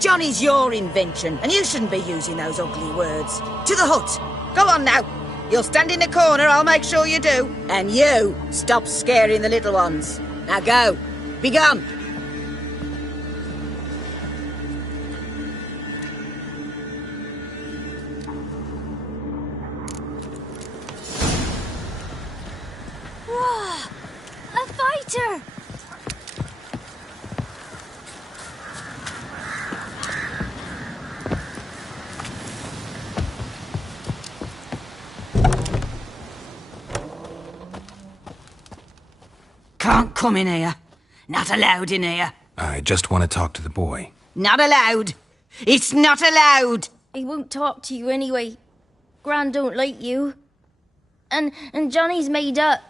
Johnny's your invention, and you shouldn't be using those ugly words. To the hut. Go on now. You'll stand in the corner, I'll make sure you do. And you, stop scaring the little ones. Now go. Be gone. A fighter! Can't come in here. Not allowed in here. I just want to talk to the boy. Not allowed. It's not allowed. He won't talk to you anyway. Gran don't like you. And Johnny's made up.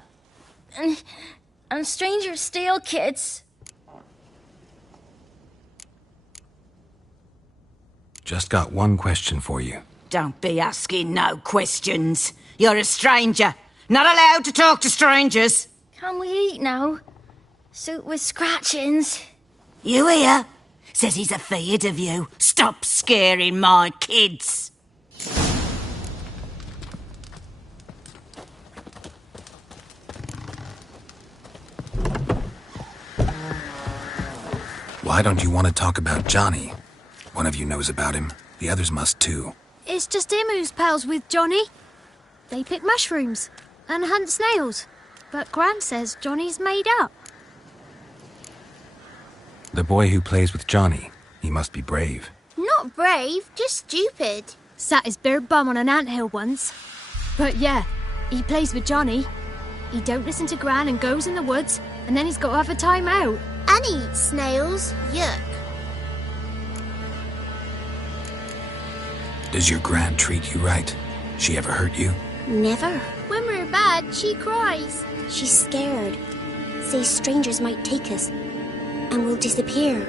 And strangers steal kids. Just got one question for you. Don't be asking no questions. You're a stranger. Not allowed to talk to strangers. Can we eat now? Soup with scratchings. You hear? Says he's afeard of you. Stop scaring my kids. Why don't you want to talk about Johnny? One of you knows about him. The others must too. It's just him who's pals with Johnny. They pick mushrooms and hunt snails. But Gran says Johnny's made up. The boy who plays with Johnny. He must be brave. Not brave, just stupid. Sat his bare bum on an anthill once. But yeah, he plays with Johnny. He don't listen to Gran and goes in the woods, and then he's got to have a time out. And he eats snails. Yuck. Does your Gran treat you right? She ever hurt you? Never. When we're bad, she cries. She's scared. Says strangers might take us. And we'll disappear.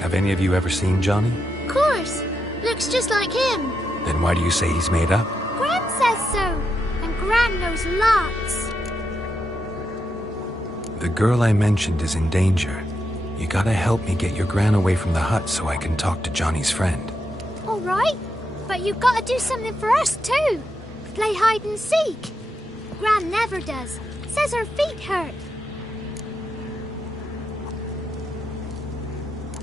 Have any of you ever seen Johnny? Of course. Looks just like him. Then why do you say he's made up? Gran says so. And Gran knows lots. The girl I mentioned is in danger. You gotta help me get your Gran away from the hut so I can talk to Johnny's friend. All right. But you've got to do something for us too. Play hide and seek. Gran never does. Says her feet hurt.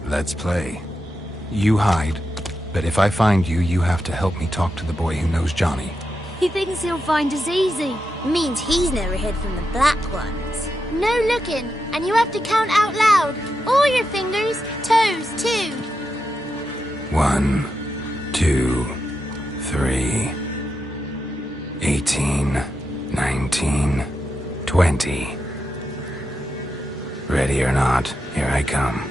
Let's play. You hide, but if I find you, you have to help me talk to the boy who knows Johnny. He thinks he'll find us easy. Means he's never hid from the black ones. No looking, and you have to count out loud. All your fingers, toes too. 1, 2, 3, 18, 19, 20. Ready or not, here I come.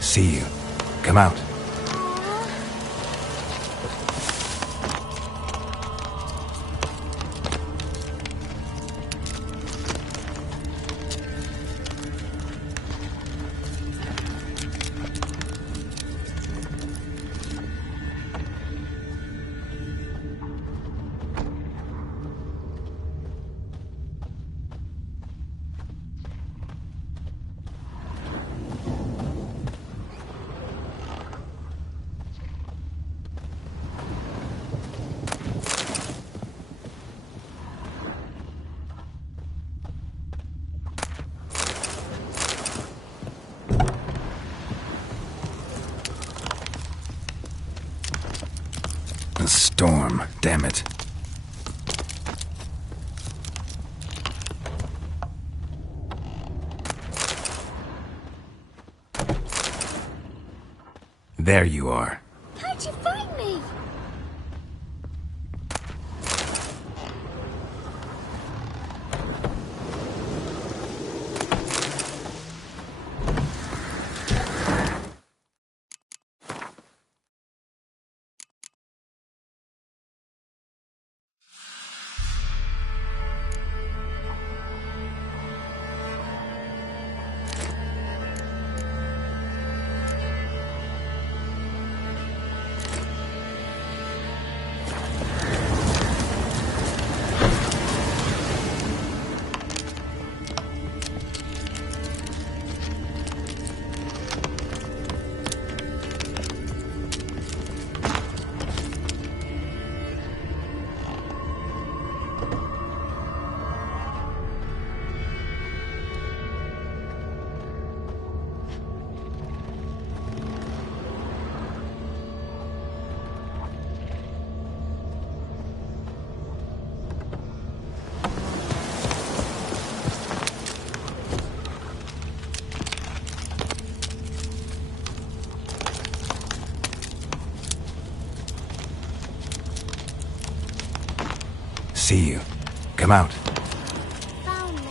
See you. Come out. A storm, damn it. There you are. How'd you find me? See you. Come out. Found me.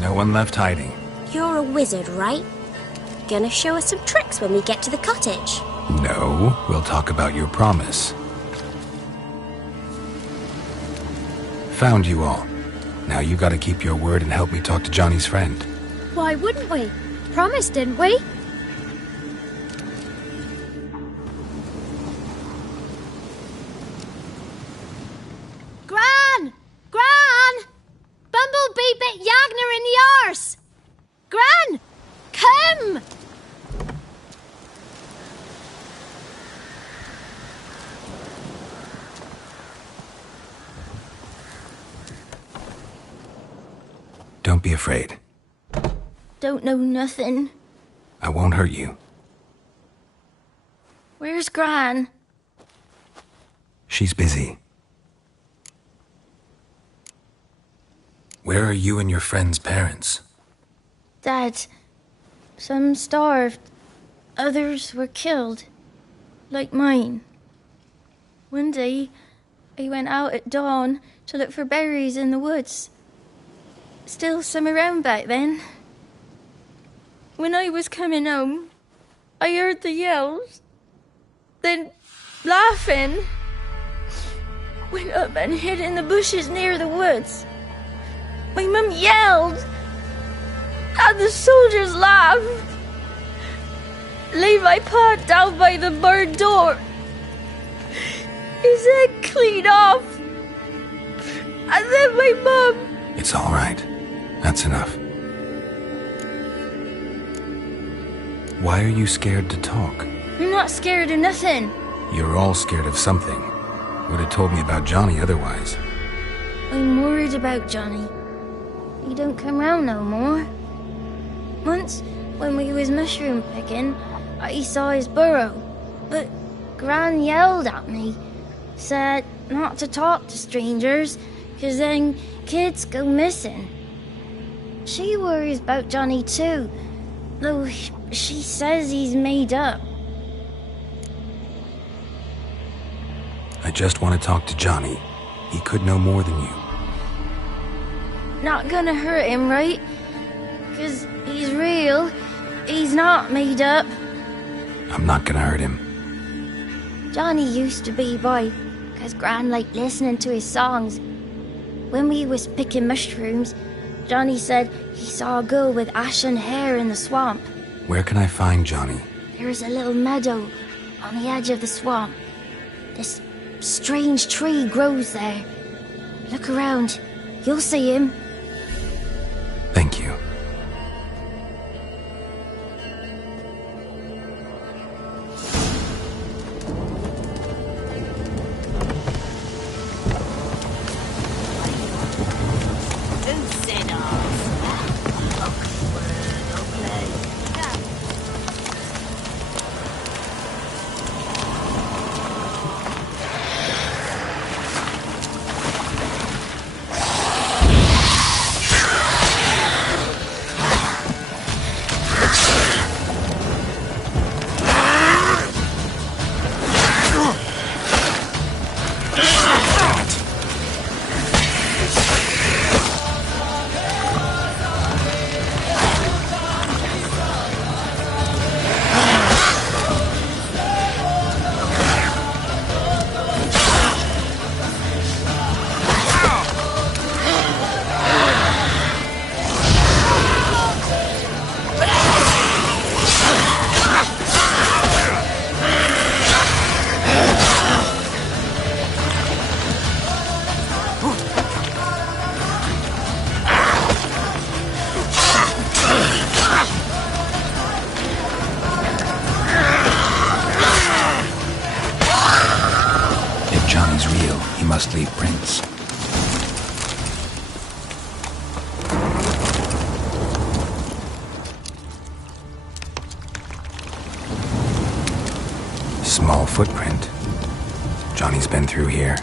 No one left hiding. You're a wizard, right? Gonna show us some tricks when we get to the cottage. No, we'll talk about your promise. Found you all. Now you gotta keep your word and help me talk to Johnny's friend. Why wouldn't we? Promised, didn't we? Gran! Gran! Bumblebee bit Yagner in the arse! Gran! Come! Don't be afraid. Don't know nothing. I won't hurt you. Where's Gran? She's busy. Where are you and your friend's parents? Dad. Some starved. Others were killed. Like mine. One day, I went out at dawn to look for berries in the woods. Still some around back then. When I was coming home, I heard the yells. Then, laughing, went up and hid in the bushes near the woods. My mum yelled, and the soldiers laughed. Laid my pa down by the barn door. His head clean off. And then my mum... It's all right. That's enough. Why are you scared to talk? I'm not scared of nothing. You're all scared of something. Would have told me about Johnny otherwise. I'm worried about Johnny. He don't come round no more. Once, when we was mushroom picking, I saw his burrow. But Gran yelled at me. Said not to talk to strangers, 'cause then kids go missing. She worries about Johnny too, though she says he's made up. I just want to talk to Johnny. He could know more than you. Not gonna hurt him, right? 'Cause he's real, He's not made up. I'm not gonna hurt him. Johnny used to be boy, 'cause Gran liked listening to his songs. When we was picking mushrooms, Johnny said he saw a girl with ashen hair in the swamp. Where can I find Johnny? There's a little meadow on the edge of the swamp. This strange tree grows there. Look around. You'll see him. Thank you. Must leave prints. Small footprint. Johnny's been through here.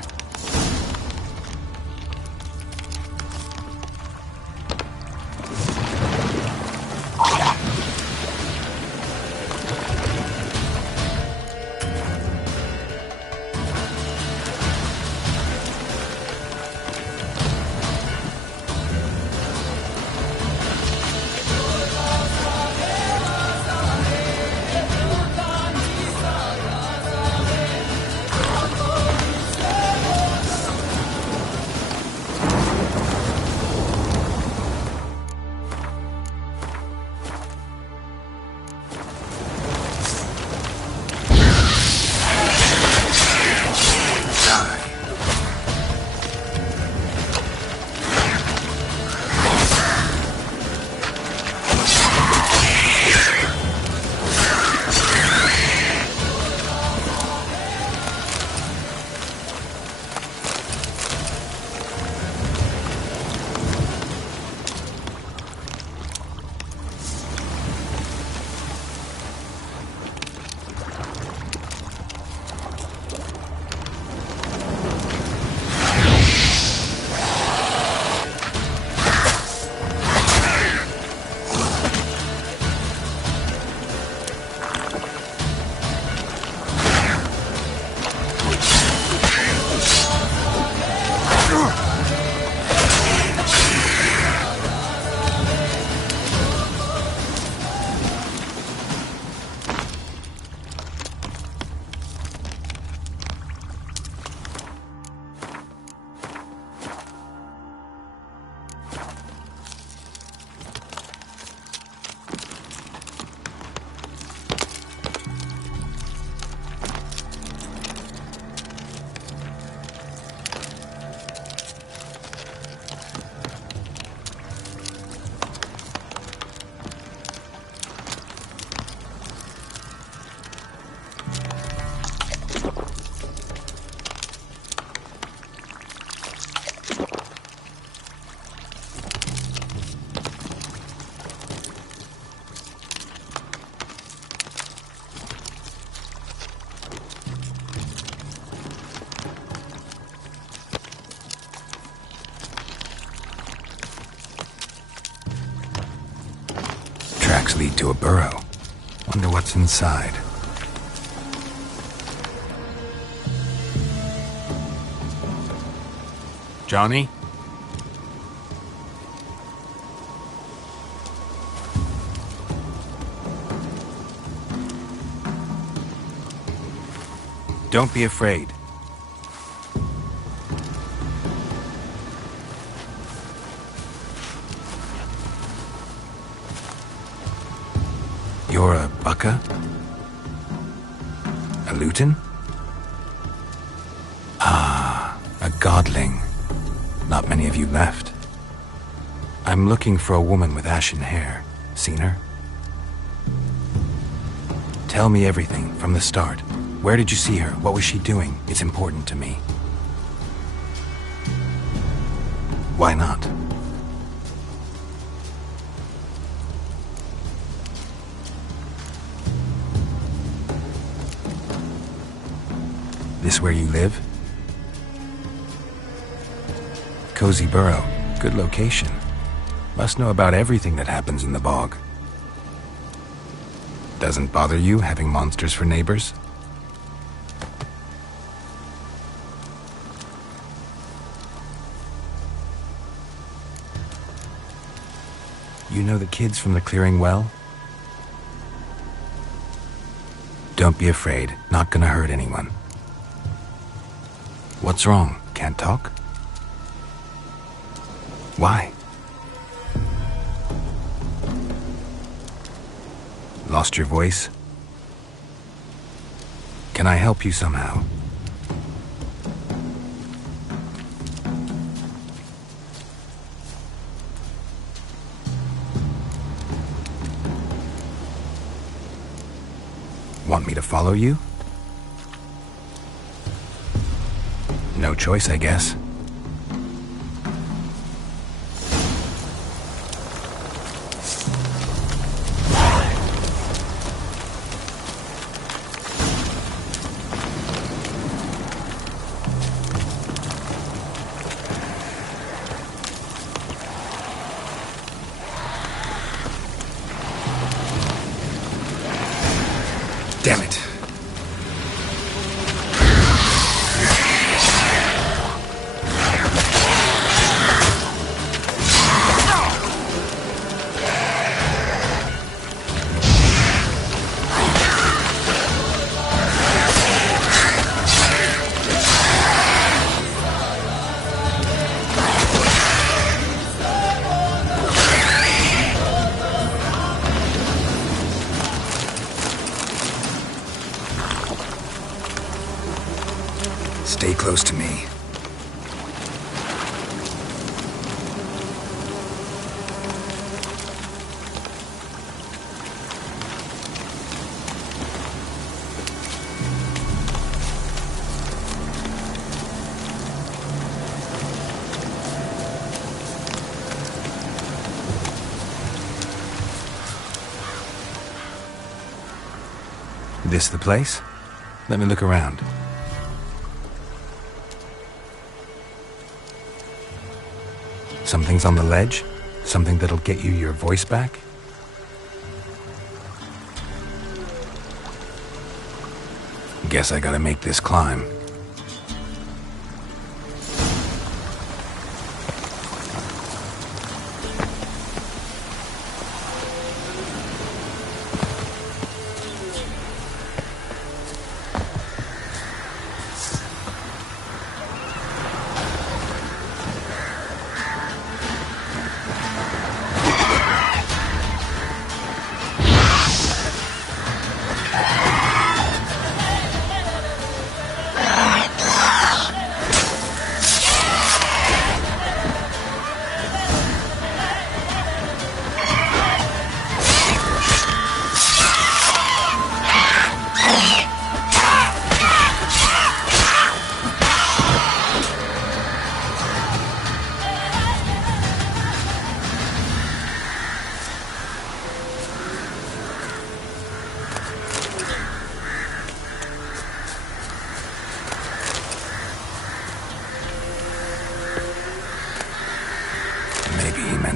Tracks lead to a burrow. Wonder what's inside. Johnny? Don't be afraid. You're a Bukka? A Luton? Ah, a godling. Not many of you left. I'm looking for a woman with ashen hair. Seen her? Tell me everything, from the start. Where did you see her? What was she doing? It's important to me. Why not? This where you live? Cozy Burrow. Good location. Must know about everything that happens in the bog. Doesn't bother you having monsters for neighbors? You know the kids from the clearing well? Don't be afraid. Not gonna hurt anyone. What's wrong? Can't talk? Why? Lost your voice? Can I help you somehow? Want me to follow you? No choice, I guess. Damn it. Stay close to me. This the place? Let me look around. Something's on the ledge? Something that'll get you your voice back? Guess I gotta make this climb.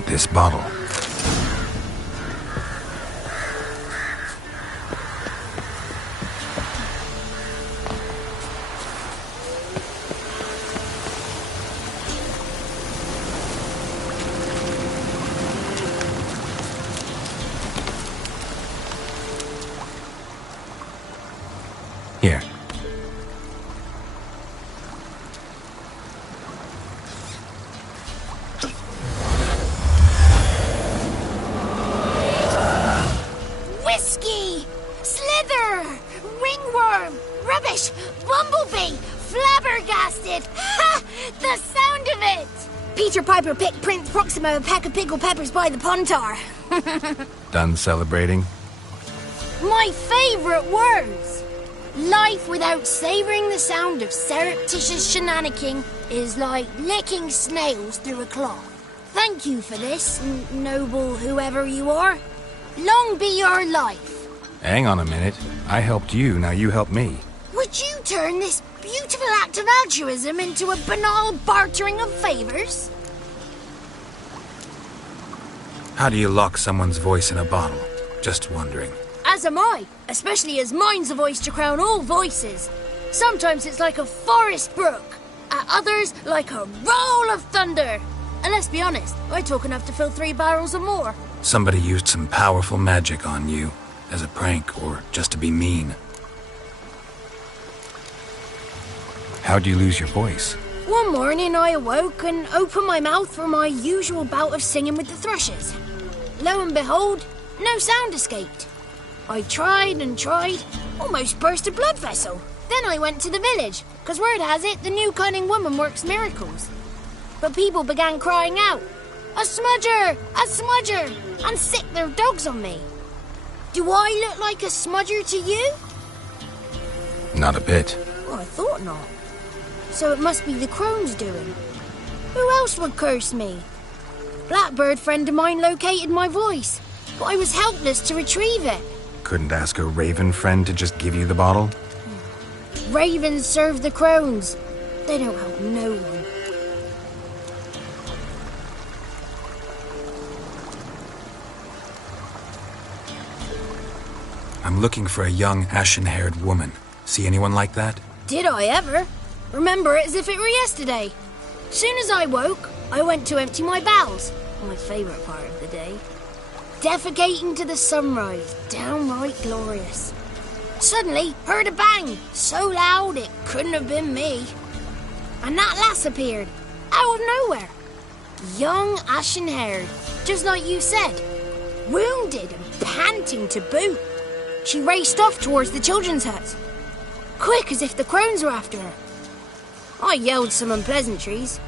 This bottle. Here. Peter Piper picked Prince Proximo a pack of pickled peppers by the Pontar. Done celebrating? My favourite words! Life without savouring the sound of surreptitious shenanigans is like licking snails through a cloth. Thank you for this, noble whoever you are. Long be your life. Hang on a minute. I helped you, now you help me. Would you turn this beautiful act of altruism into a banal bartering of favours? How do you lock someone's voice in a bottle? Just wondering. As am I, especially as mine's a voice to crown all voices. Sometimes it's like a forest brook, at others like a roll of thunder. And let's be honest, I talk enough to fill 3 barrels or more. Somebody used some powerful magic on you, as a prank or just to be mean. How'd you lose your voice? One morning I awoke and opened my mouth for my usual bout of singing with the thrushes. Lo and behold, no sound escaped. I tried and tried, almost burst a blood vessel. Then I went to the village, because word has it the new cunning woman works miracles. But people began crying out, "A smudger! A smudger!" and sicked their dogs on me. Do I look like a smudger to you? Not a bit. Well, I thought not. So it must be the crone's doing. Who else would curse me? Blackbird friend of mine located my voice, but I was helpless to retrieve it. Couldn't ask a raven friend to just give you the bottle? Ravens serve the crones. They don't help no one. I'm looking for a young, ashen-haired woman. See anyone like that? Did I ever? Remember it as if it were yesterday. Soon as I woke, I went to empty my bowels. My favourite part of the day. Defecating to the sunrise, downright glorious. Suddenly, heard a bang, so loud it couldn't have been me. And that lass appeared, out of nowhere. Young, ashen-haired, just like you said. Wounded and panting to boot. She raced off towards the children's huts. Quick as if the crones were after her. I yelled some unpleasantries.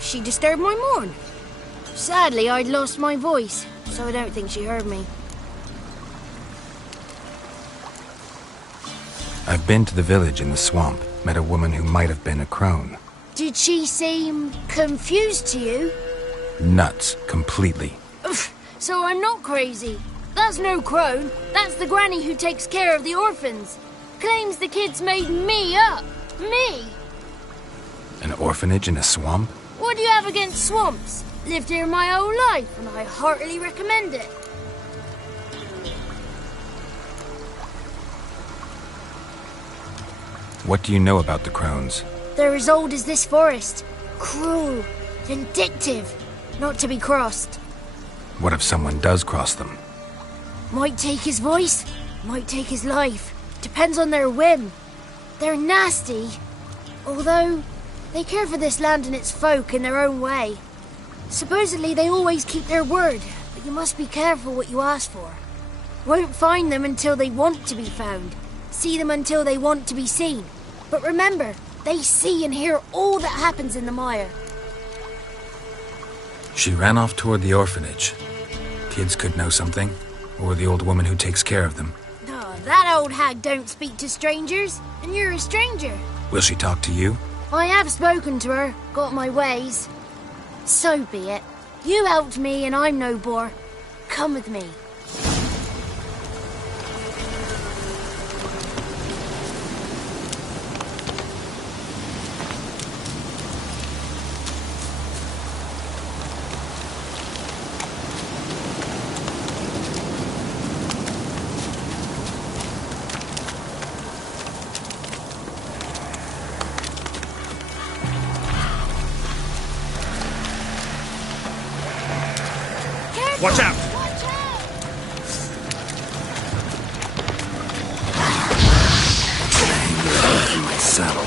She disturbed my morn. Sadly, I'd lost my voice, so I don't think she heard me. I've been to the village in the swamp, met a woman who might have been a crone. Did she seem confused to you? Nuts, completely. So I'm not crazy. That's no crone. That's the granny who takes care of the orphans. Claims the kids made me up. Me! An orphanage in a swamp? What do you have against swamps? Lived here my whole life, and I heartily recommend it. What do you know about the crones? They're as old as this forest. Cruel, vindictive, not to be crossed. What if someone does cross them? Might take his voice, might take his life. Depends on their whim. They're nasty, although they care for this land and its folk in their own way. Supposedly they always keep their word, but you must be careful what you ask for. Won't find them until they want to be found. See them until they want to be seen. But remember, they see and hear all that happens in the mire. She ran off toward the orphanage. Kids could know something, or the old woman who takes care of them. Oh, that old hag don't speak to strangers, and you're a stranger. Will she talk to you? I have spoken to her, got my ways. So be it. You helped me and I'm no bore. Come with me. Watch out! In my saddle.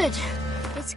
good. It's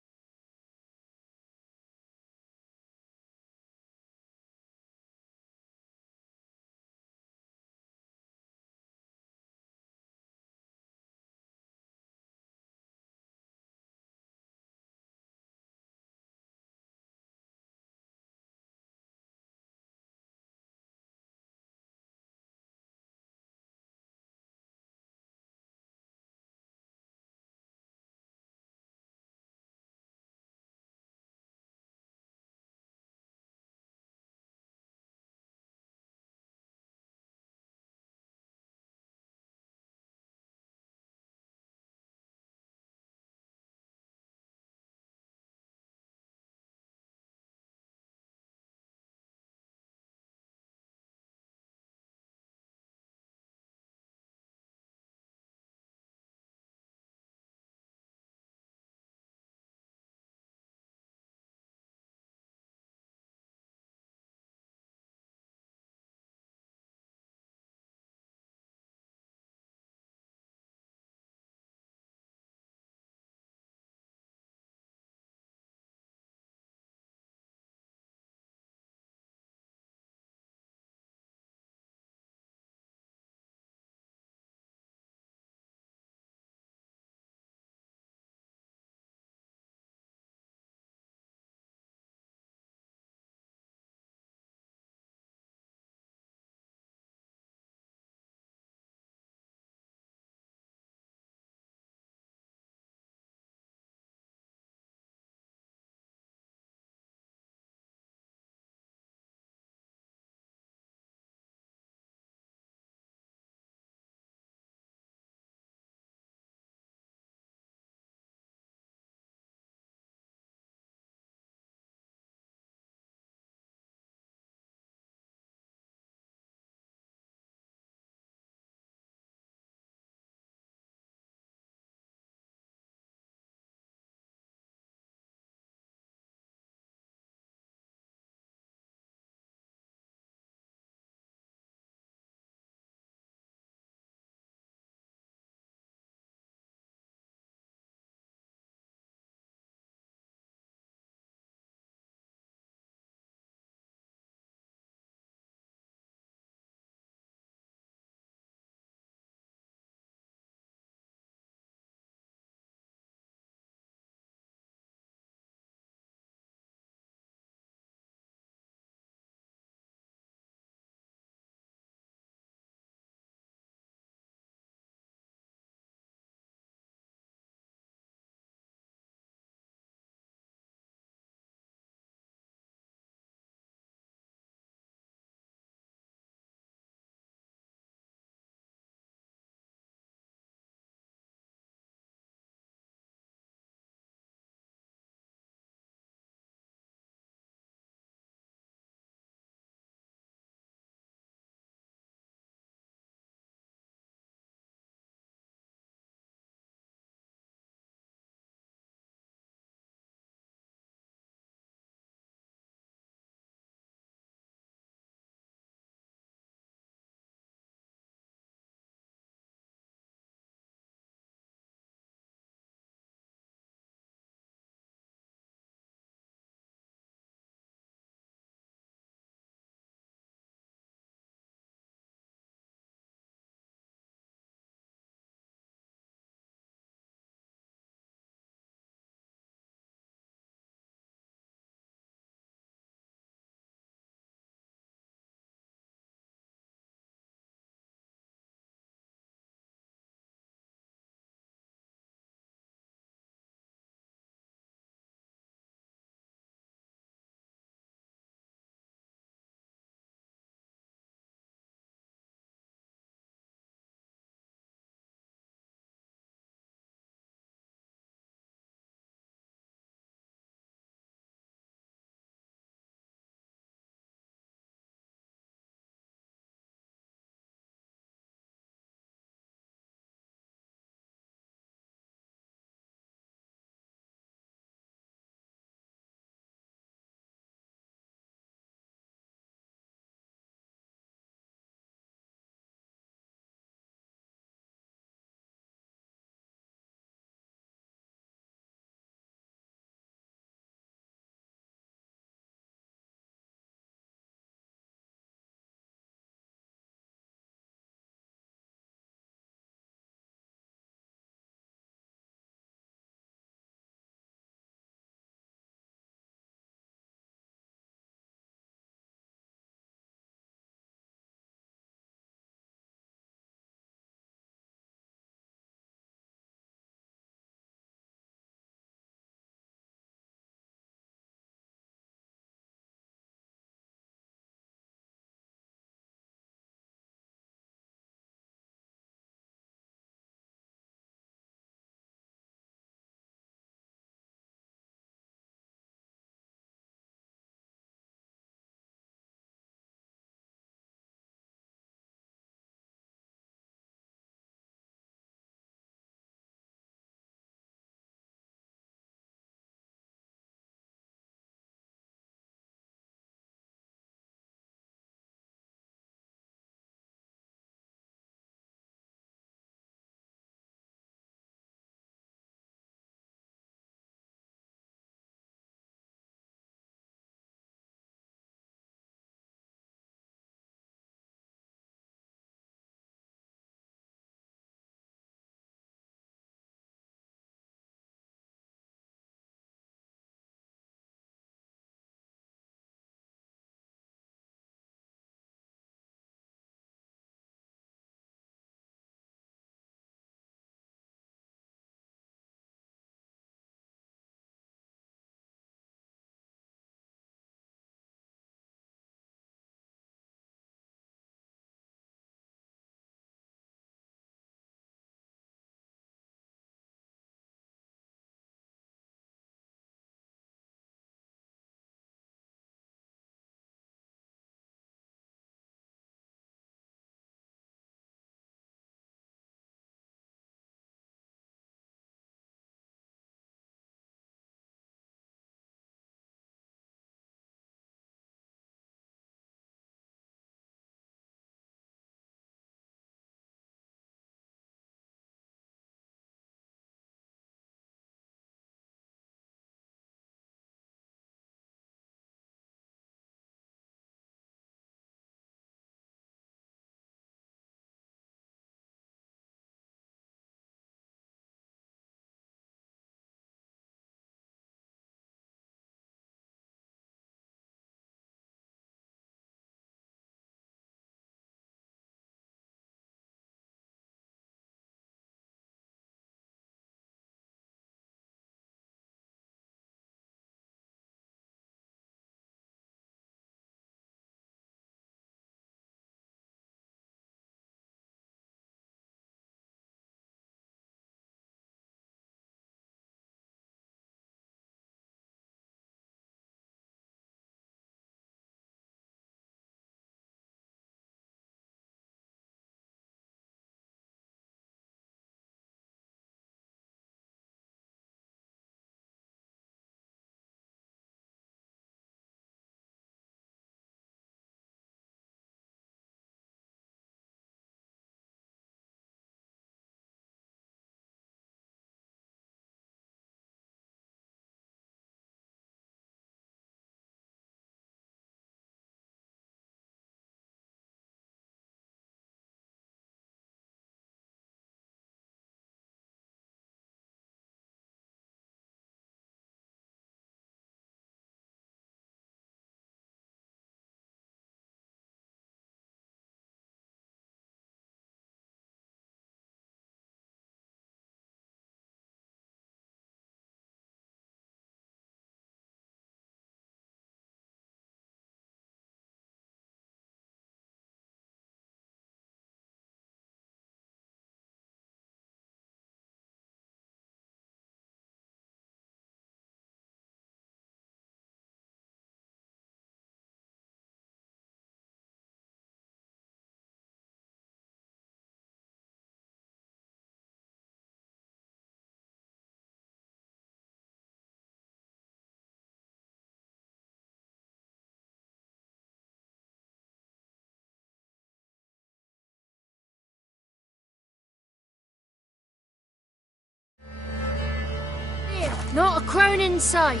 Not a crone in sight.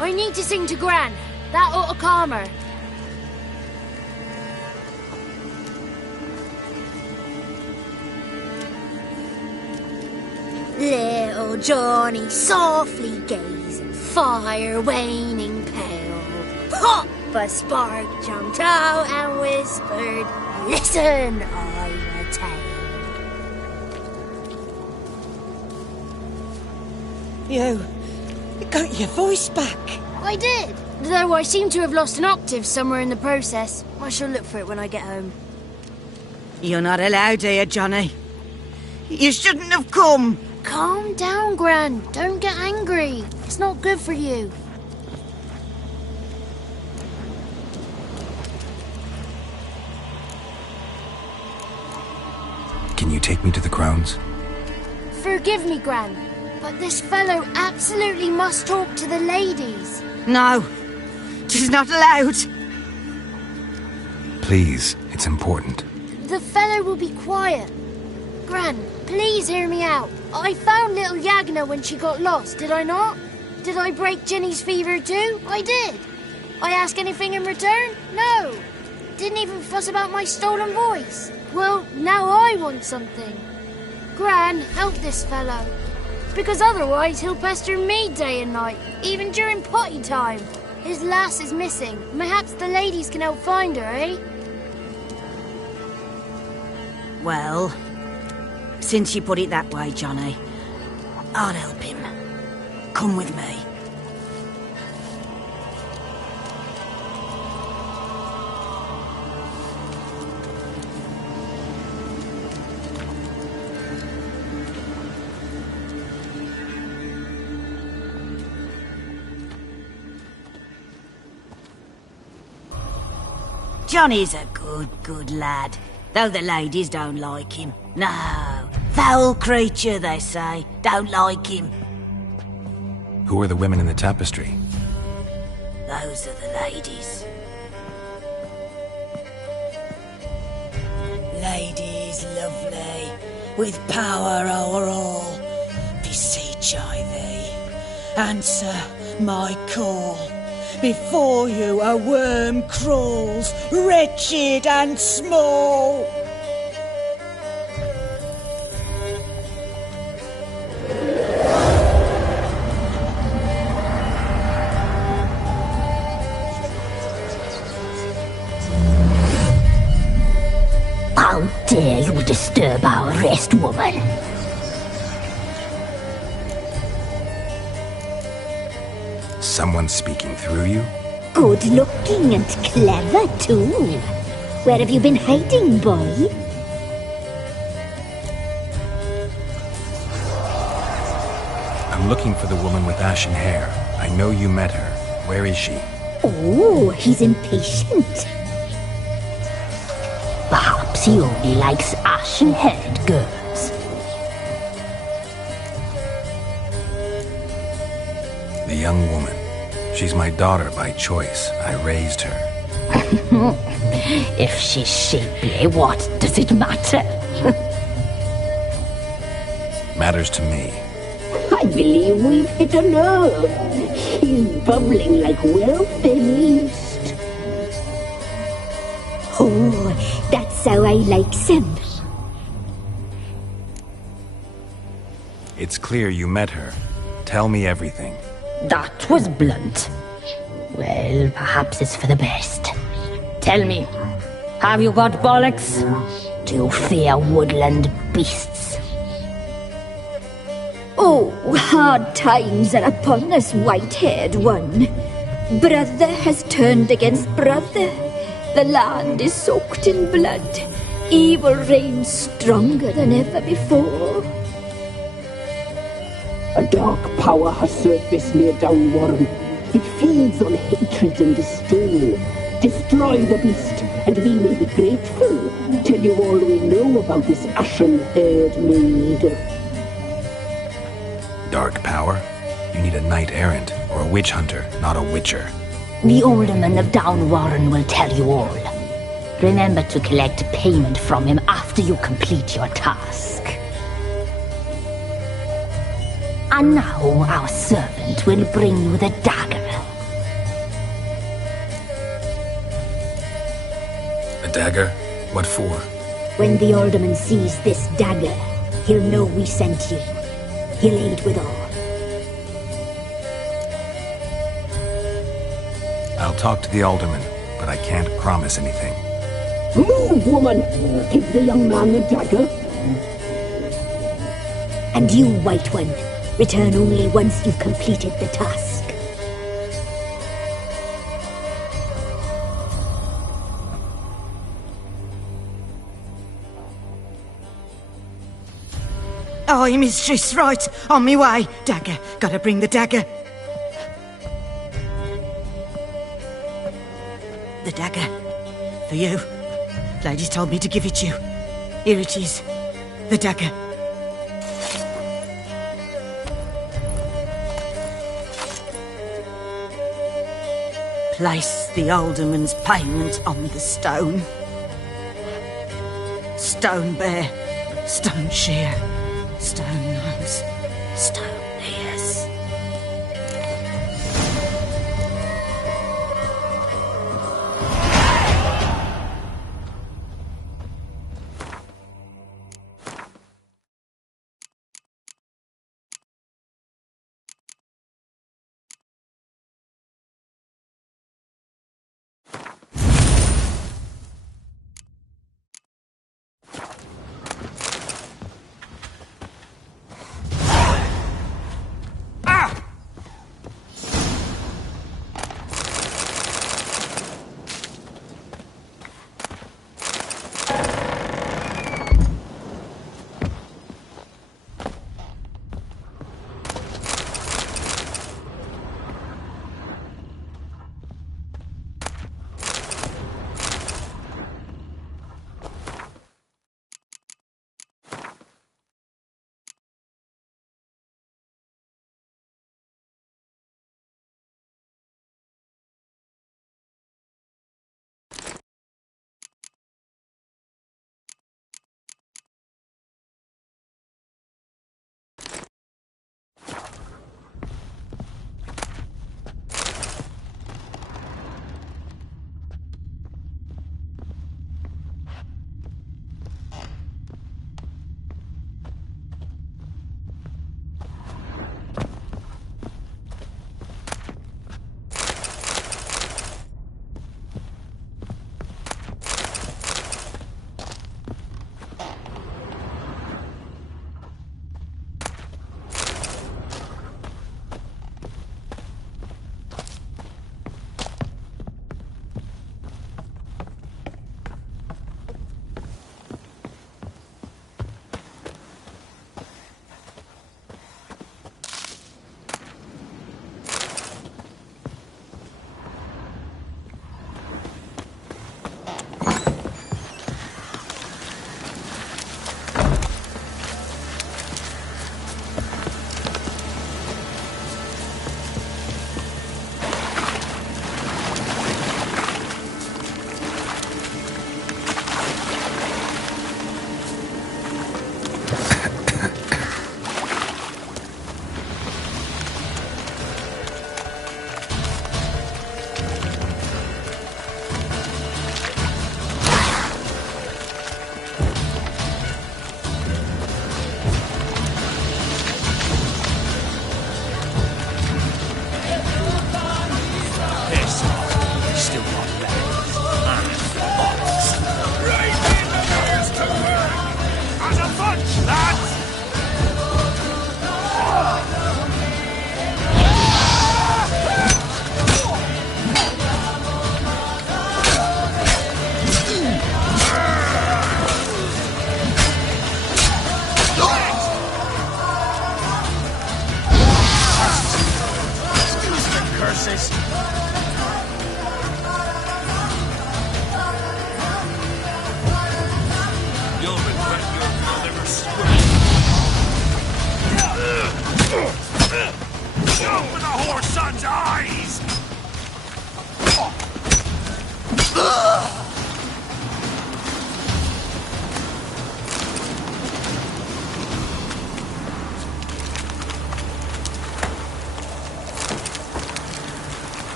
I need to sing to Gran. That ought to calm her. Little Johnny softly gazing, fire waning pale. Pop! A spark jumped out and whispered, "Listen, I'm a tale." You got your voice back. I did, though I seem to have lost an octave somewhere in the process. I shall look for it when I get home. You're not allowed here, Johnny. You shouldn't have come. Calm down, Gran. Don't get angry. It's not good for you. Can you take me to the Crones? Forgive me, Gran, but this fellow absolutely must talk to the ladies. No, she's not allowed. Please, it's important. The fellow will be quiet. Gran, please hear me out. I found little Yagna when she got lost, did I not? Did I break Ginny's fever too? I did. I ask anything in return? No. Didn't even fuss about my stolen voice. Well, now I want something. Gran, help this fellow. Because otherwise he'll pester me day and night, even during potty time. His lass is missing. Perhaps the ladies can help find her, eh? Well, since you put it that way, Johnny, I'll help him. Come with me. Johnny's a good lad, though the ladies don't like him. No, foul creature, they say. Don't like him. Who are the women in the tapestry? Those are the ladies. Ladies lovely, with power o'er all, beseech I thee, answer my call. Before you a worm crawls, wretched and small. How dare you disturb our rest, woman? Someone speaking through you? Good looking and clever, too. Where have you been hiding, boy? I'm looking for the woman with ashen hair. I know you met her. Where is she? Oh, he's impatient. Perhaps he only likes ashen-haired girls. The young woman. She's my daughter by choice. I raised her. If she's shapely, what does it matter? Matters to me. I believe we've hit a nerve. He's bubbling like well-fed yeast. Oh, that's how I like him. It's clear you met her. Tell me everything. That was blunt. Well, perhaps it's for the best. Tell me, have you got bollocks? Do you fear woodland beasts? Oh, hard times are upon us, white-haired one. Brother has turned against brother. The land is soaked in blood. Evil reigns stronger than ever before. A dark power has surfaced near Downwarren. It feeds on hatred and disdain. Destroy the beast, and we may be grateful. Tell you all we know about this ashen-haired maid. Dark power? You need a knight-errant, or a witch-hunter, not a witcher. The alderman of Downwarren will tell you all. Remember to collect payment from him after you complete your task. And now our servant will bring you the dagger. A dagger? What for? When the alderman sees this dagger, he'll know we sent you. He'll aid with all. I'll talk to the alderman, but I can't promise anything. Move, woman! Give the young man the dagger. And you, White One, return only once you've completed the task. Aye, mistress, right. On me way. Dagger. Gotta bring the dagger. The dagger. For you. Ladies told me to give it you. Here it is. The dagger. Place the alderman's payment on the stone. Stone bear. Stone shear. Stone nose. Stone ears.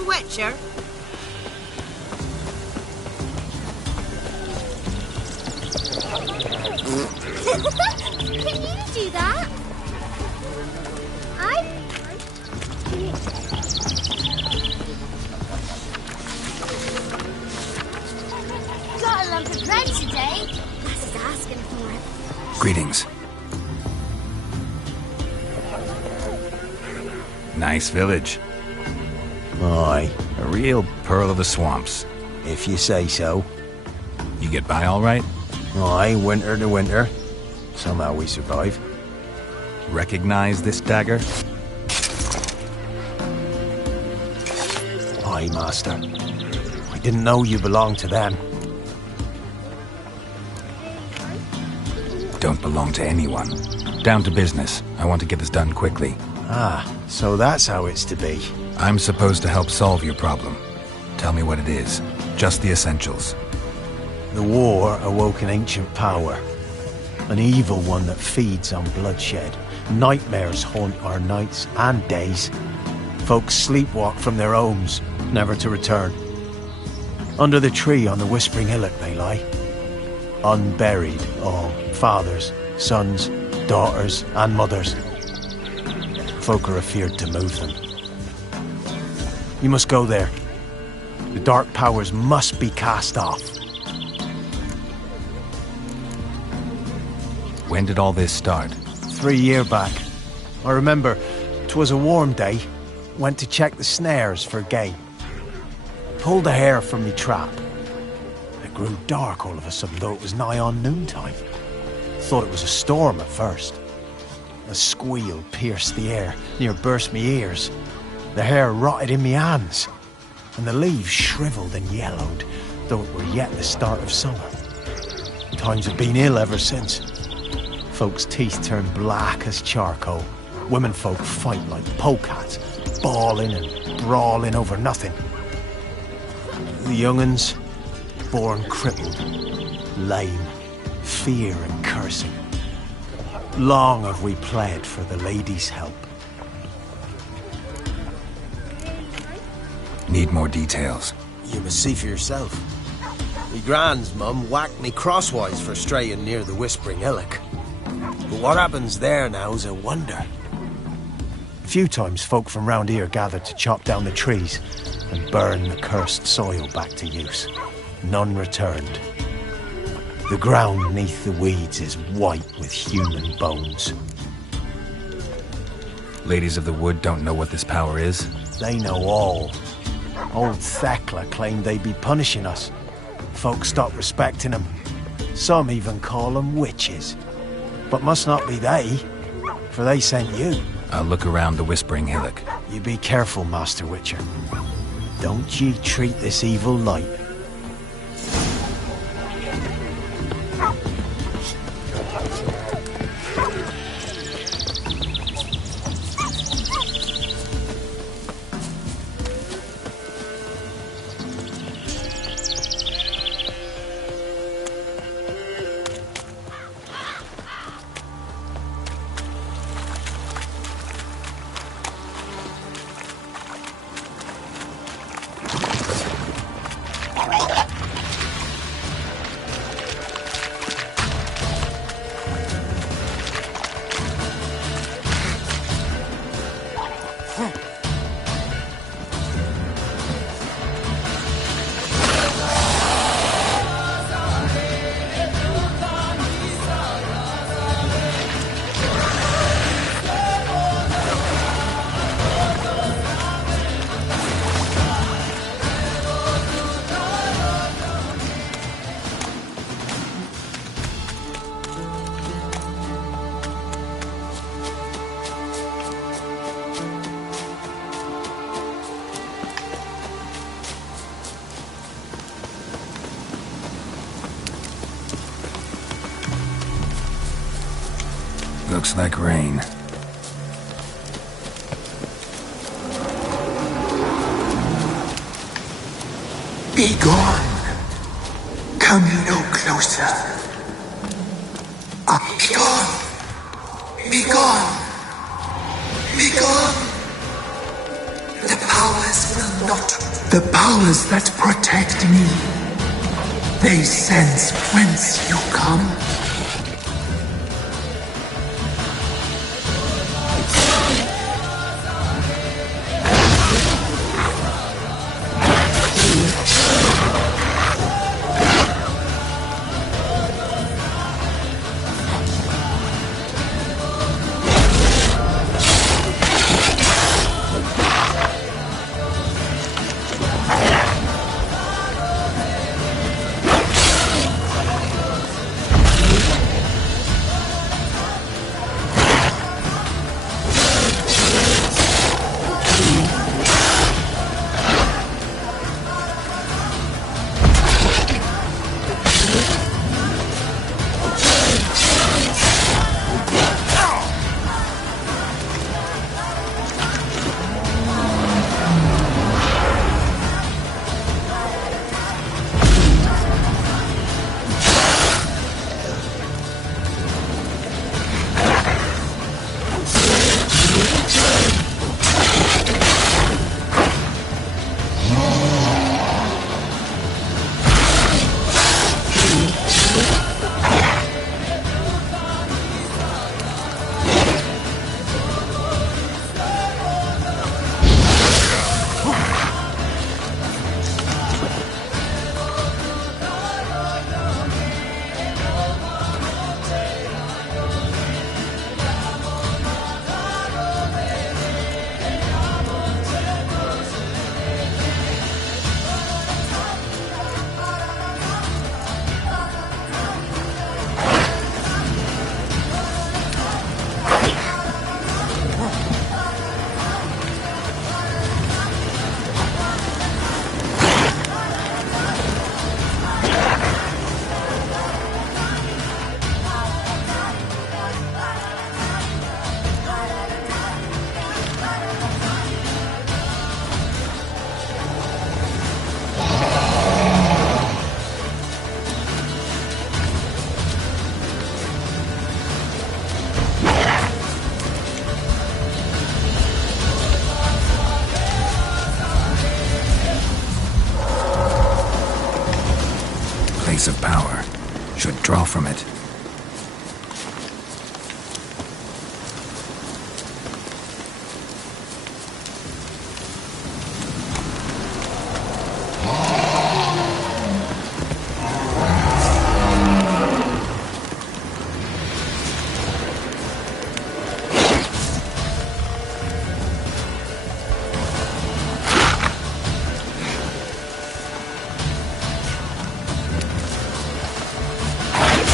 old Witcher? Can you do that? Got a lump of bread today. Lass is asking for it. Greetings. Nice village. Aye. A real pearl of the swamps. If you say so. You get by all right? Aye, winter to winter. Somehow we survive. Recognize this dagger? Aye, master. I didn't know you belonged to them. Don't belong to anyone. Down to business. I want to get this done quickly. Ah, so that's how it's to be. I'm supposed to help solve your problem. Tell me what it is. Just the essentials. The war awoke an ancient power. An evil one that feeds on bloodshed. Nightmares haunt our nights and days. Folks sleepwalk from their homes, never to return. Under the tree on the Whispering Hillock they lie. Unburied, all. Fathers, sons, daughters, and mothers. Folk are afeard to move them. You must go there. The dark powers must be cast off. When did all this start? 3 years back. I remember 'twas a warm day. Went to check the snares for game. Pulled a hare from me trap. It grew dark all of a sudden, though it was nigh on noontime. Thought it was a storm at first. A squeal pierced the air, near burst me ears. The hair rotted in me hands, and the leaves shriveled and yellowed, though it were yet the start of summer. Times have been ill ever since. Folks' teeth turn black as charcoal. Women folk fight like polecats, bawling and brawling over nothing. The young'uns, born crippled, lame, fear and cursing. Long have we pled for the lady's help. Need more details. You must see for yourself. Me grand's mum whacked me crosswise for straying near the Whispering Hillock. But what happens there now's a wonder. A few times folk from round here gathered to chop down the trees and burn the cursed soil back to use. None returned. The ground neath the weeds is white with human bones. Ladies of the Wood don't know what this power is? They know all. Old Thekla claimed they'd be punishing us. Folk stopped respecting them. Some even call them witches. But must not be they, for they sent you. I'll look around the Whispering Hillock. You be careful, Master Witcher. Don't ye treat this evil light. Looks like rain. Be gone. Come no closer. Be gone. Be gone. Be gone. The powers will not The powers that protect me, they sense whence you come. Of power should draw from it.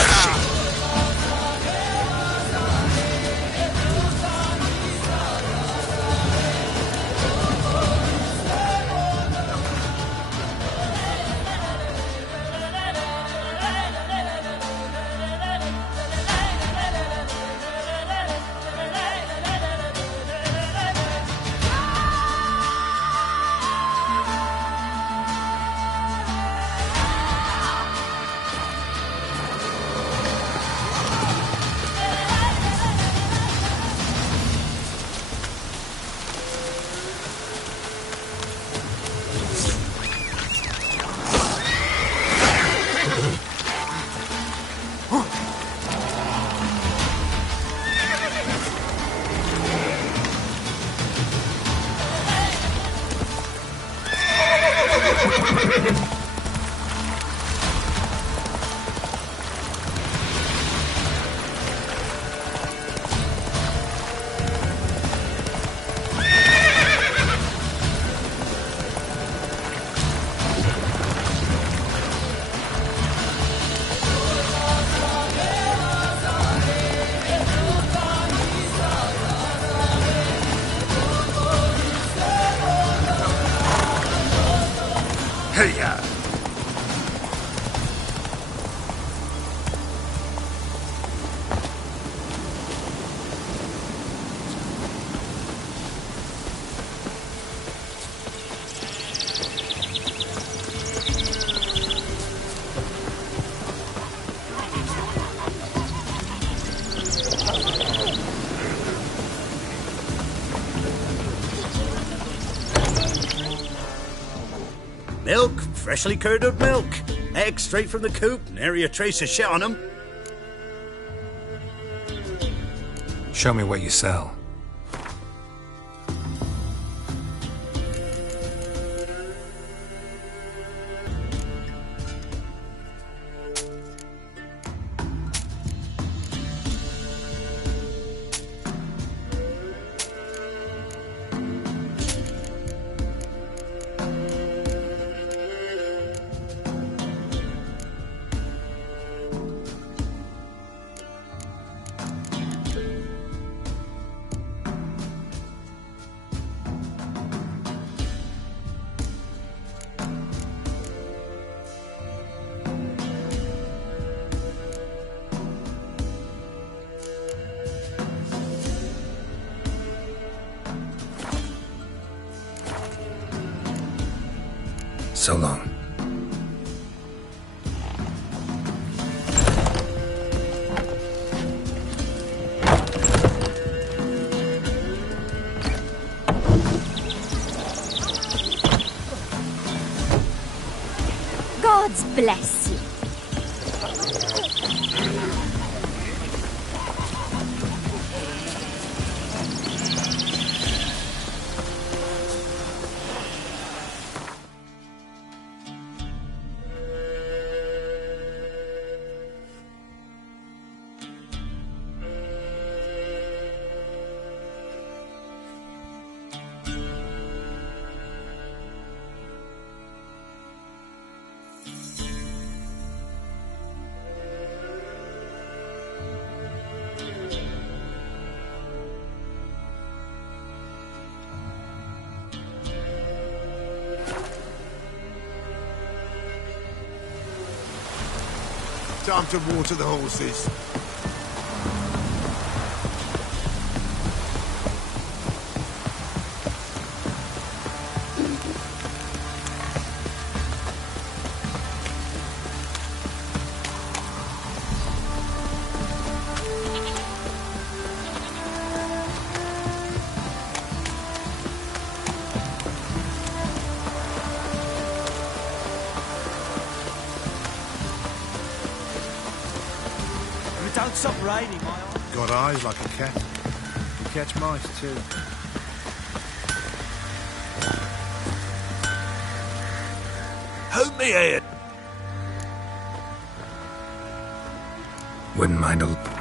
Shit. freshly curdled milk. Eggs straight from the coop, nary a trace of shit on them. Show me what you sell. So long. God's bless you. Time to water the horses. Don't stop raining, my eye. Got eyes like a cat. You catch mice too. Hold me head. Wouldn't mind a...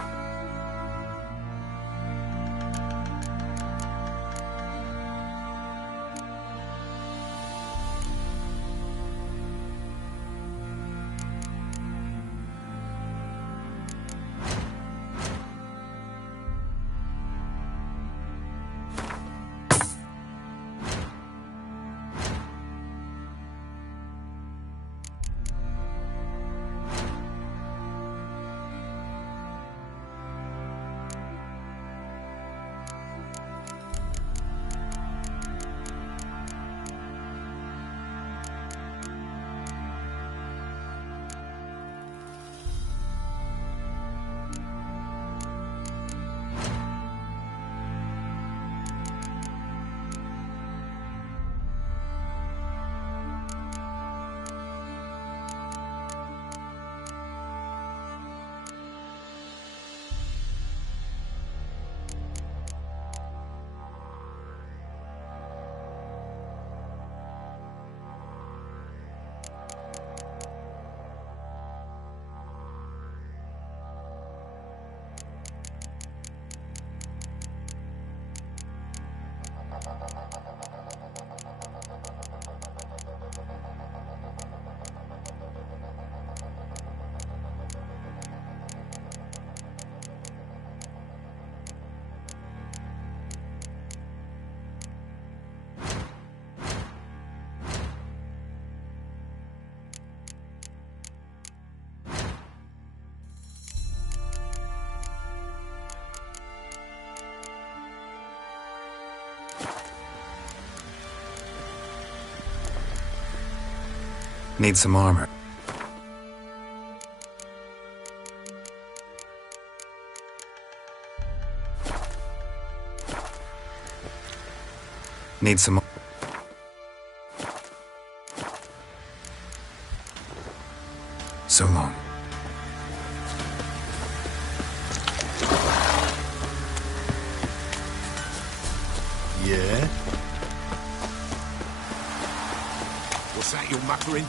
Need some armor. Need some... Yeah? What's that you're muttering?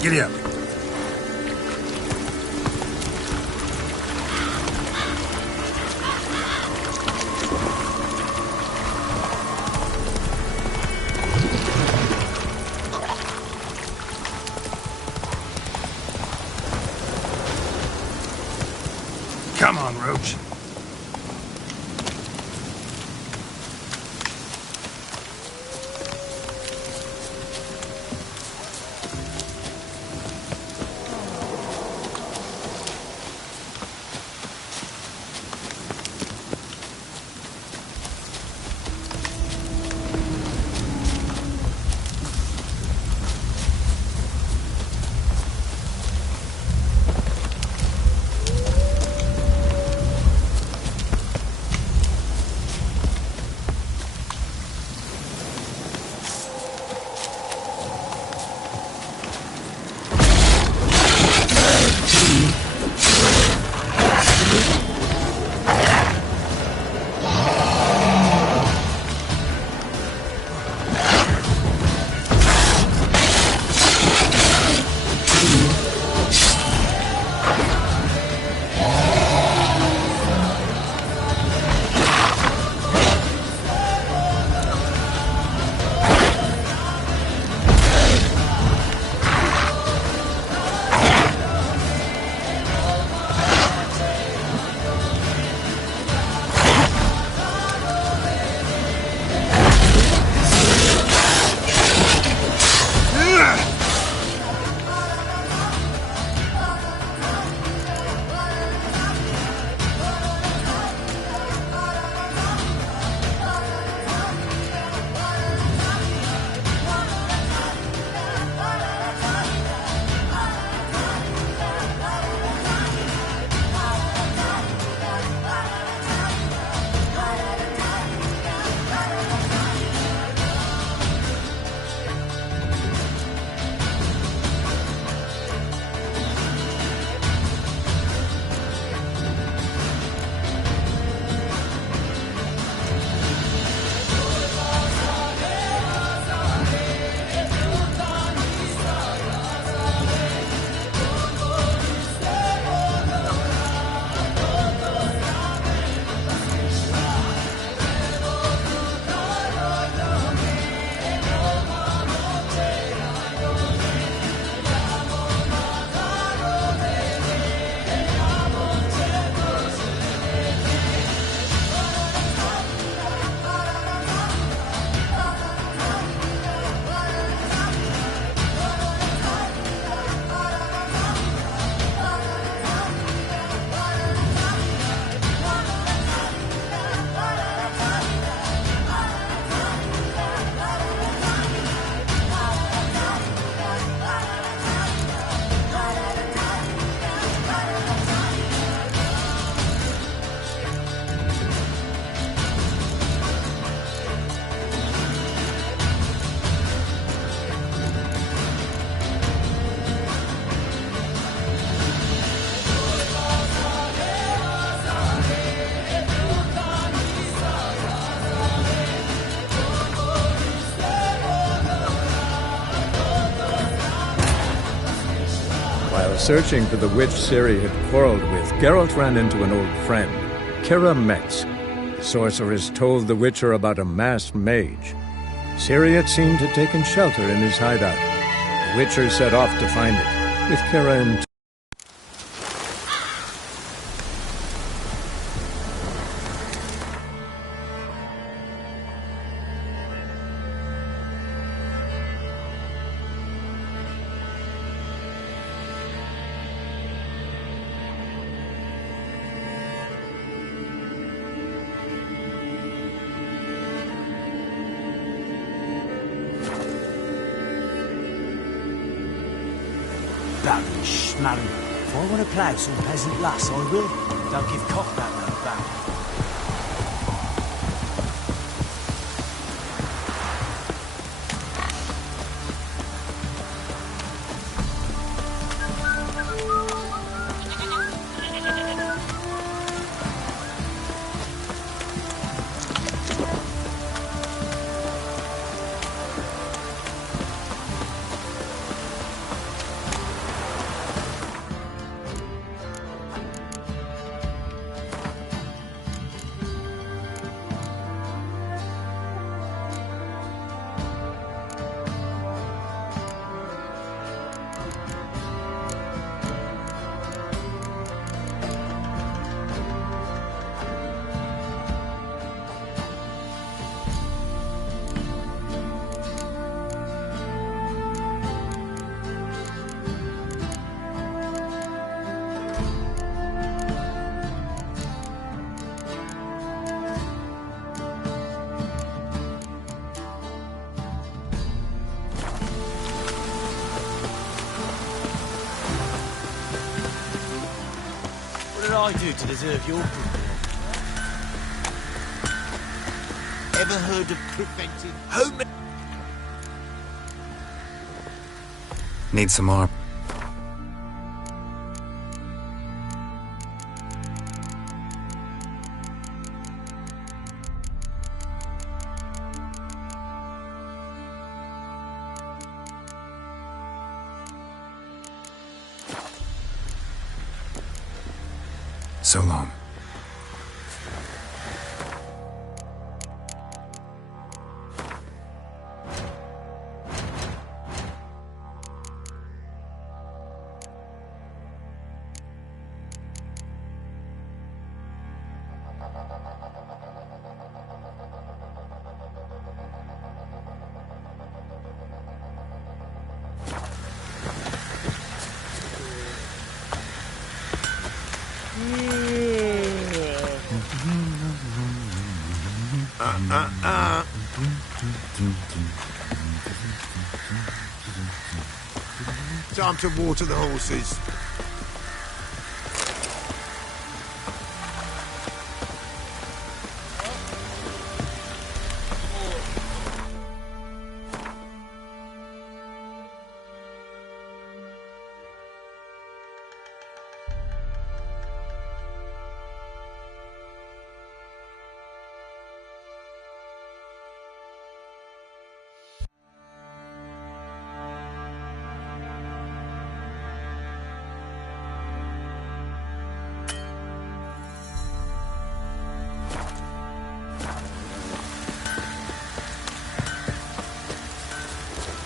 Giddy up. Come on, Roach. searching for the witch Ciri had quarreled with, Geralt ran into an old friend, Keira Metz. The sorceress told the Witcher about a masked mage. Ciri had seemed to have taken shelter in his hideout. The Witcher set off to find it, with Keira in tow. Baron Schmarren. If I want to plough some peasant lass, I will. Don't give cock that no back. What did I do to deserve your goodwill? Ever heard of preventive home? Need some more. So long. Time to water the horses.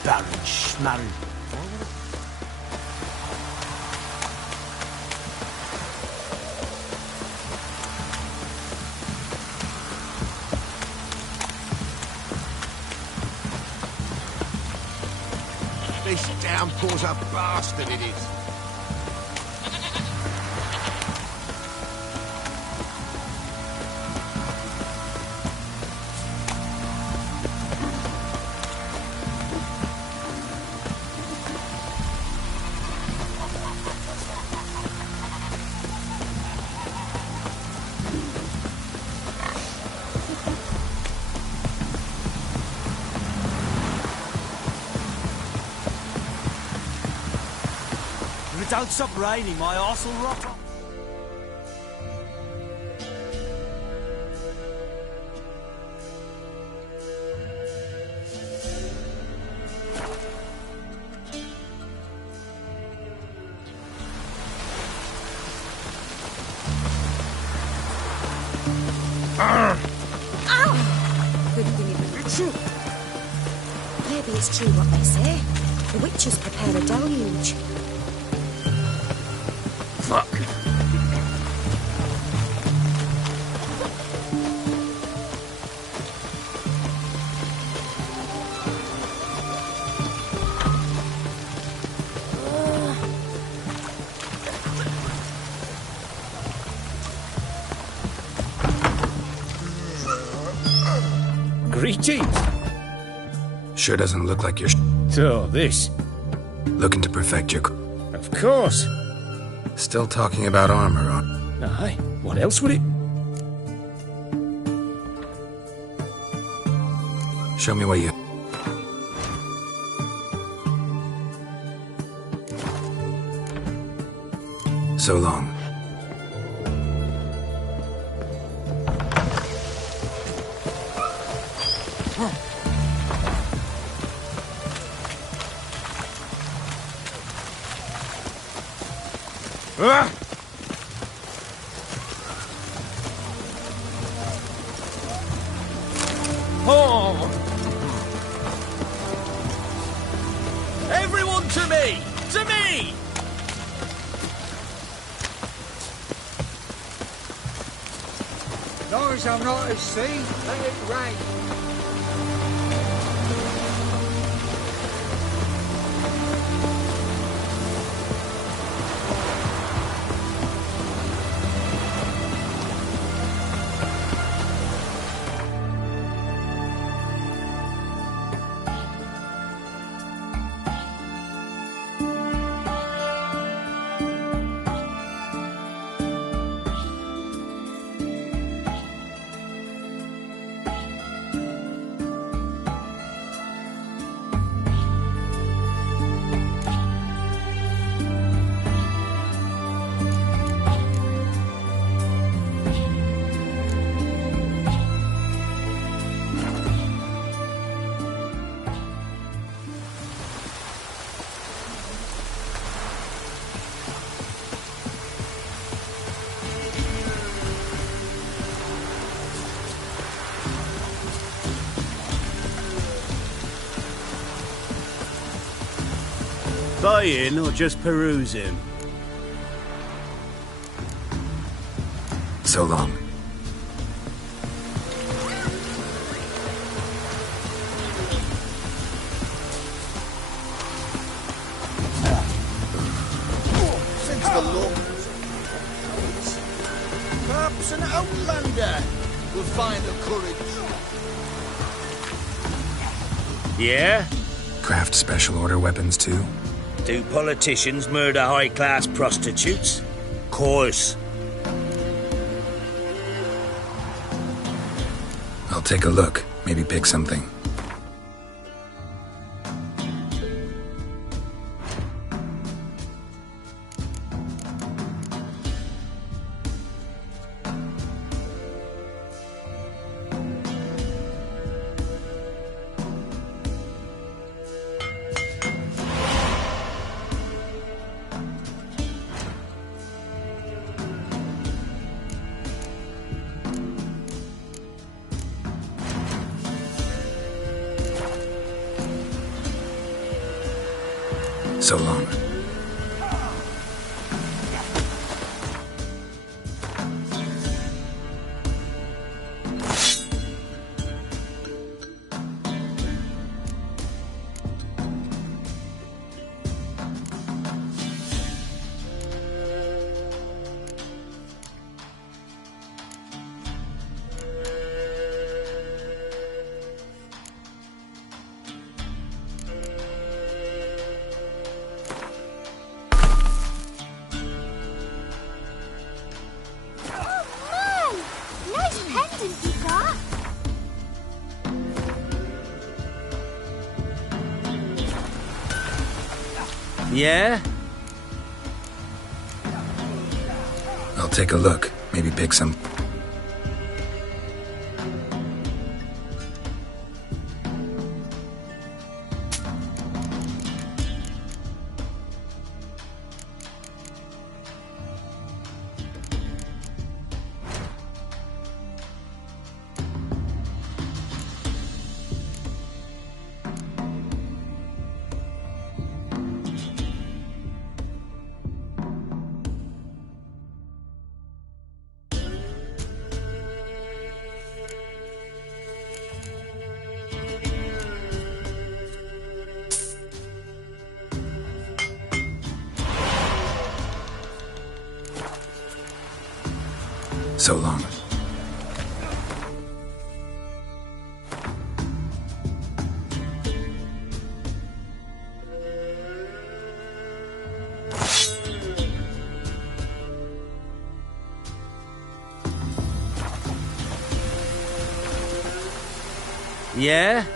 Baron Schmarren. This downpour's a bastard, it is. If it don't stop raining, my arse will rot off. Ow! Good thing it was action. Maybe it's true what they say. The witches prepare a deluge. Fuck. Greetings. Sure doesn't look like you're So, this? looking to perfect your... Of course. Still talking about armor, huh? Aye, what else would it? Show me what you... So long. Oh! Everyone to me! To me! As long as I'm not at sea, let it rain. Buying or just perusing? So long. Since the law... Perhaps an outlander will find the courage. Yeah? Craft special order weapons too? Do politicians murder high-class prostitutes? Course. I'll take a look. Maybe pick something. So long. Yeah? I'll take a look. Maybe pick some... So long. Yeah?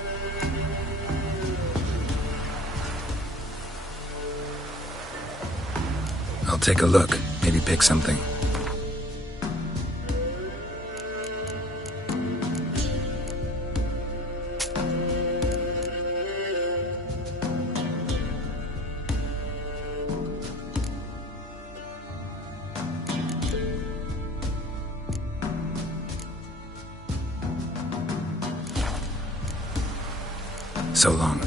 I'll take a look. Maybe pick something. So long.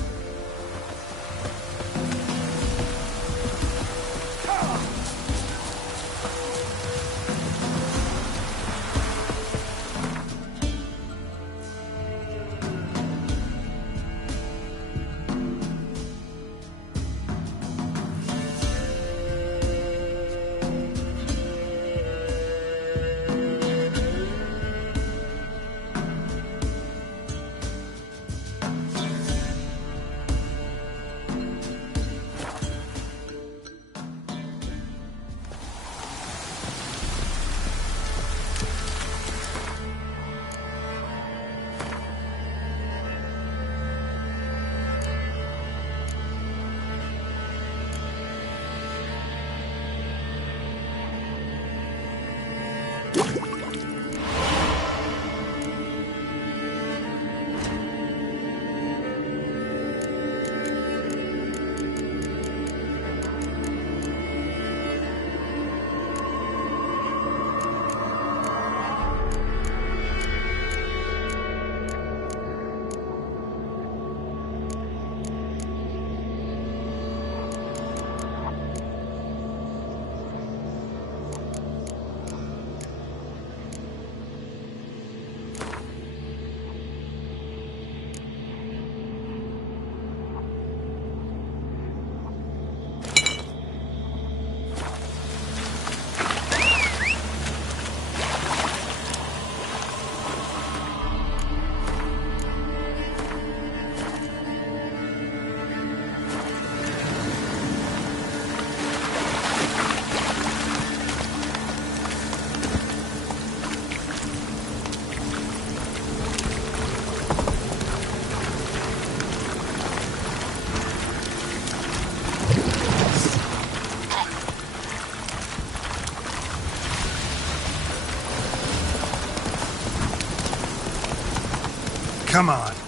Come on.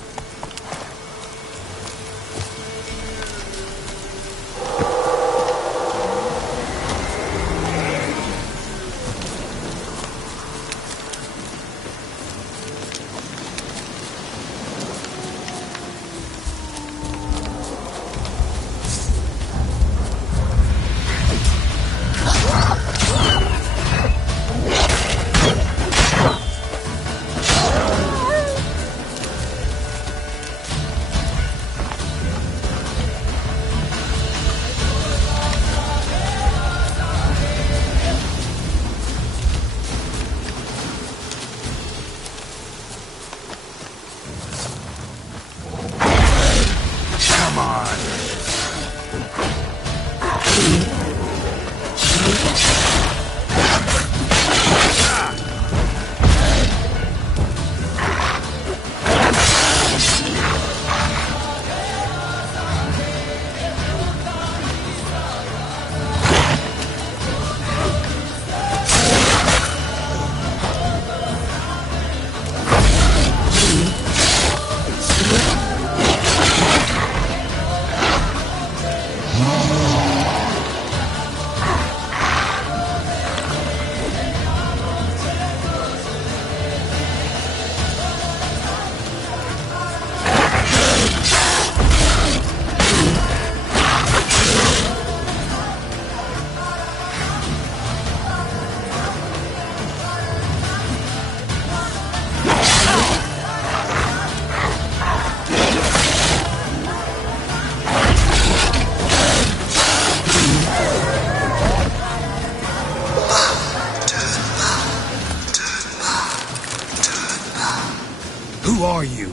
Who are you?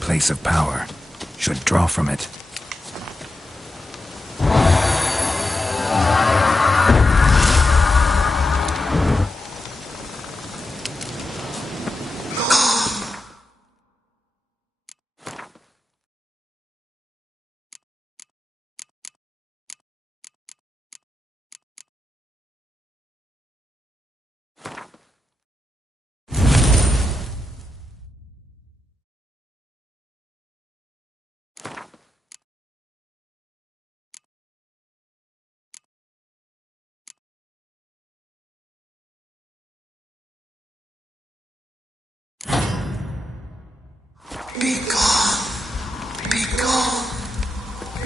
Place of power. Should draw from it. Be gone! Be gone!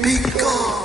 Be gone!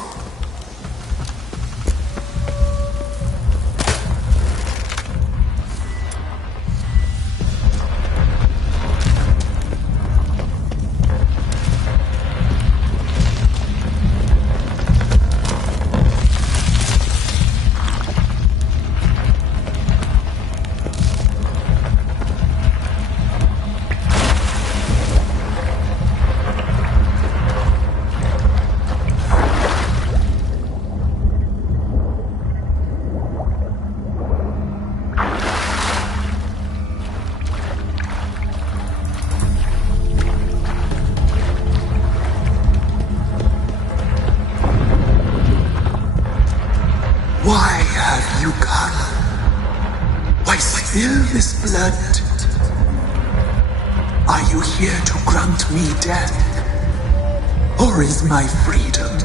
Why have you come? Why spill this blood? Are you here to grant me death? Or is my freedom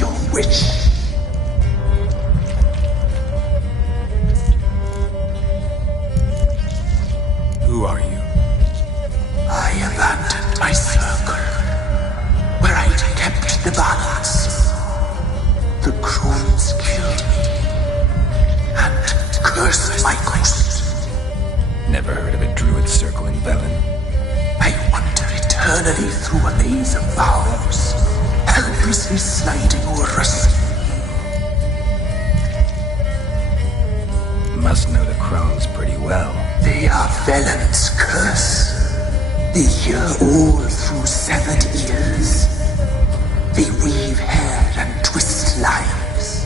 your wish? Who are you? I abandoned my circle, where I'd kept the balance. The crones killed me, and cursed my ghost. Never heard of a druid circle in Velen. I wander eternally through a maze of vows, helplessly sliding over us. Must know the crones pretty well. They are Velen's curse. They hear all through severed ears. They weave hair and twist lives.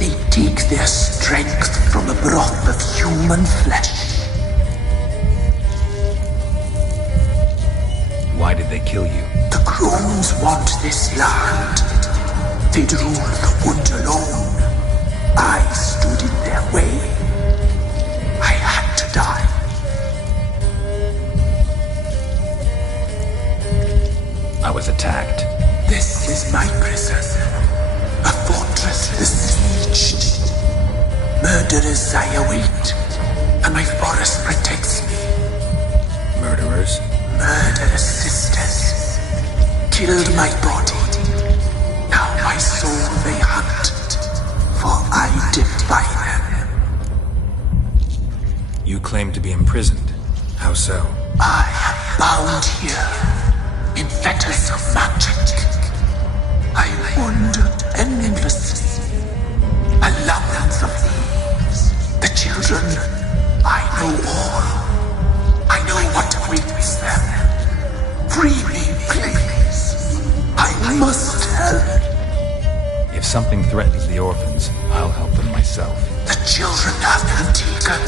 They take their strength from the broth of human flesh. Why did they kill you? The crones want this land. They'd rule the wood alone. I stood in their way. I had to die. I was attacked. This is my prison. A fortress besieged. Murderers I await, and my forest protects me. Murderers? Murderous sisters killed my body. Now my soul they hunt, for I defy them. You claim to be imprisoned. How so? I am bound here in fetters of magic. I wandered endlessly, a labyrinth of thieves. The children, I know all. I know what awaits them. Free me, please. I must help. If something threatens the orphans, I'll help them myself. The children have been taken.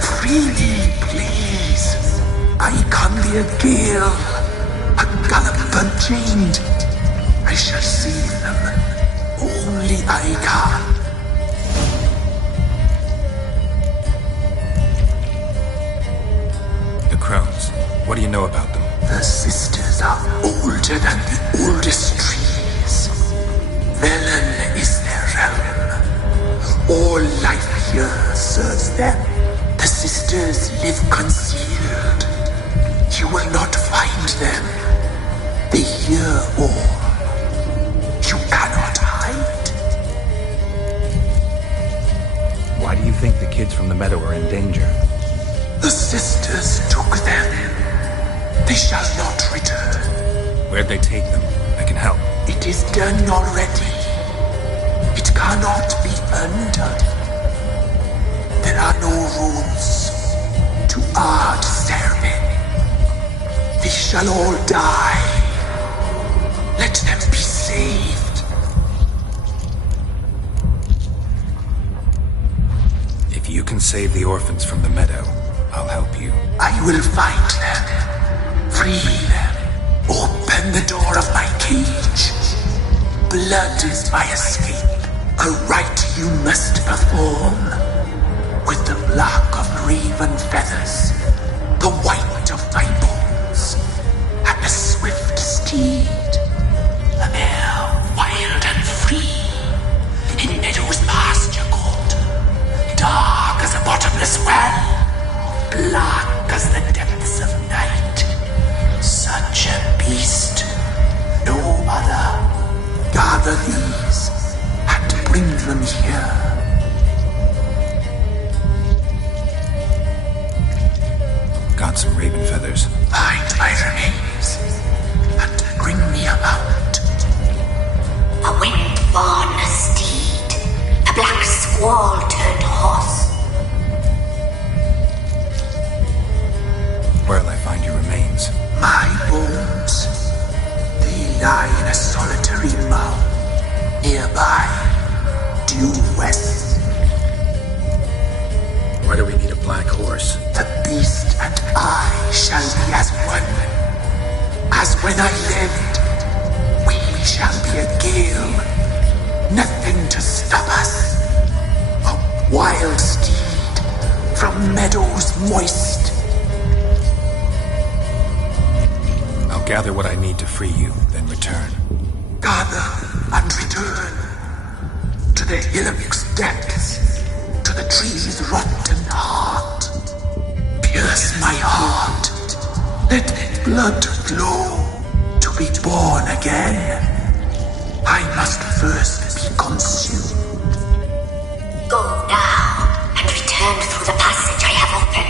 Free me, please. I can be a gale, a gallop unchained. I shall save them. Only I can. The crones. What do you know about them? The sisters are older than the oldest trees. Velen is their realm. All life here serves them. The sisters live concealed. You will not find them. They hear all. You cannot hide. Why do you think the kids from the meadow are in danger? The sisters took them. They shall not return. Where'd they take them? I can help. It is done already. It cannot be undone. There are no rules to art serving. They shall all die. Let them be saved. If you can save the orphans from the meadow, I'll help you. I will find them, free them, open the door of my cage. Blood is my escape, a rite you must perform. With the black of raven feathers, the white of my bones, and a swift steed, a mare wild and free, in meadows pasture gold, dark as a bottomless well, black as the depths of night. Such a beast, no other. Gather these and bring them here. Got some raven feathers. Find my remains and bring me a mount. A wind-born steed, a black squall turned horse. Where'll I find your remains? My bones, they lie in a solitary mound nearby, due west. Why do we need a black horse? The beast and I shall be as one. As when I lived, we shall be a gale. Nothing to stop us. A wild steed from meadows moist. I'll gather what I need to free you, then return. Gather and return to the Hillock's depths, to the tree's rotten heart. Pierce my heart, let blood flow to be born again. I must first be consumed. Go now and return through the passage I have opened.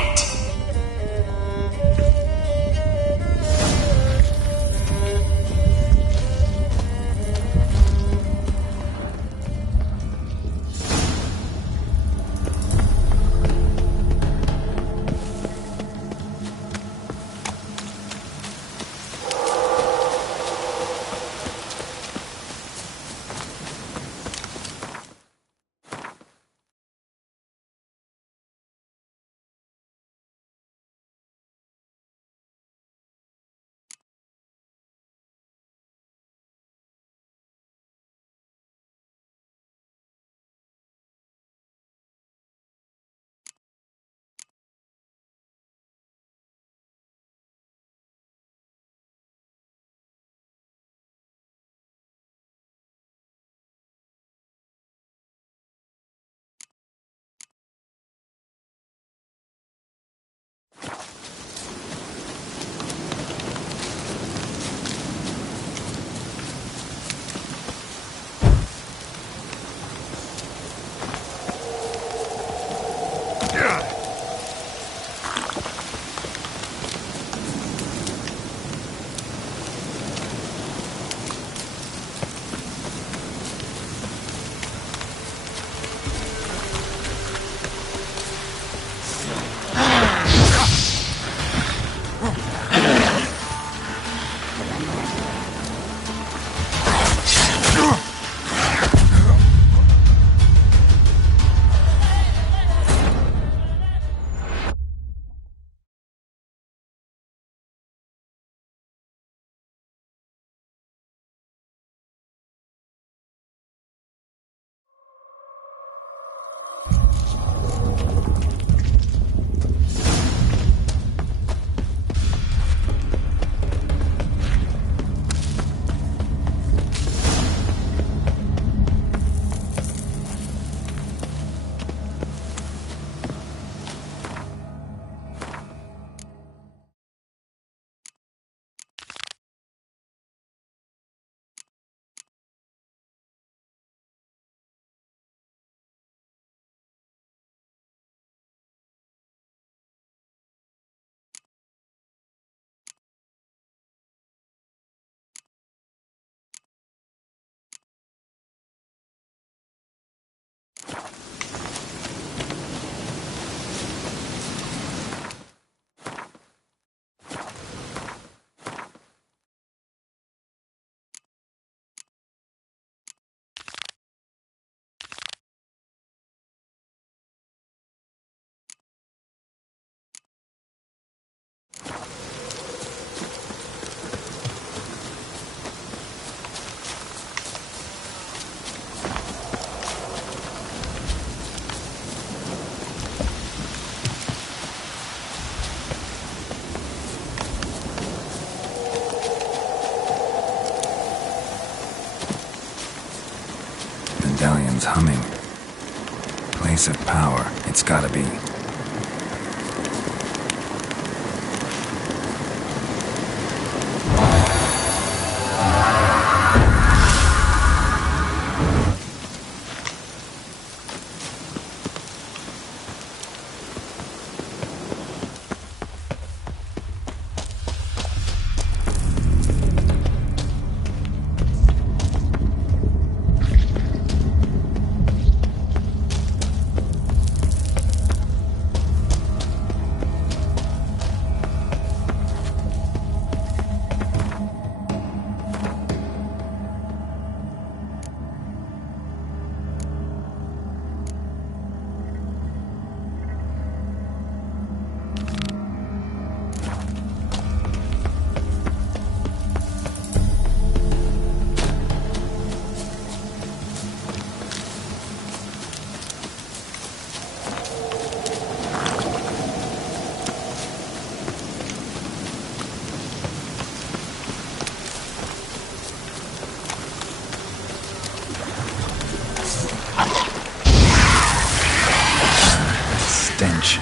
Someone's humming. Place of power, it's gotta be. Stench.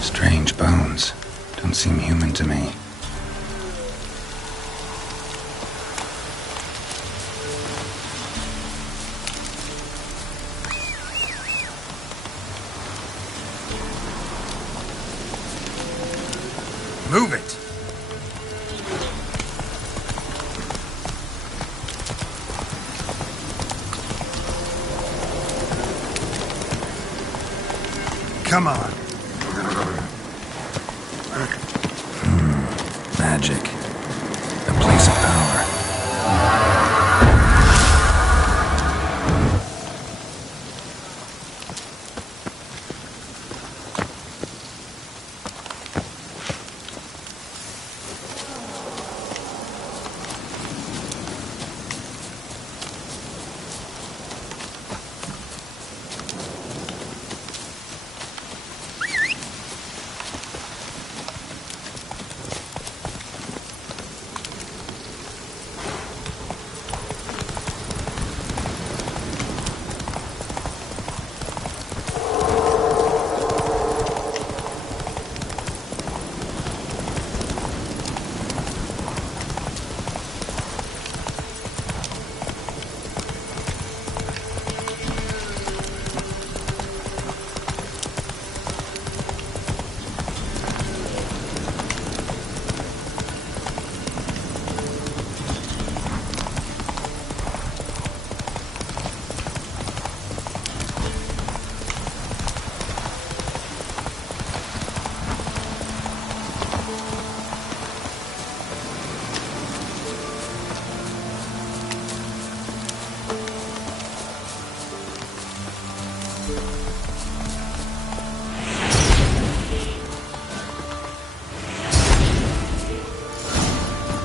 Strange bones. Don't seem human to me. Move it! Come on. Magic. A place of power.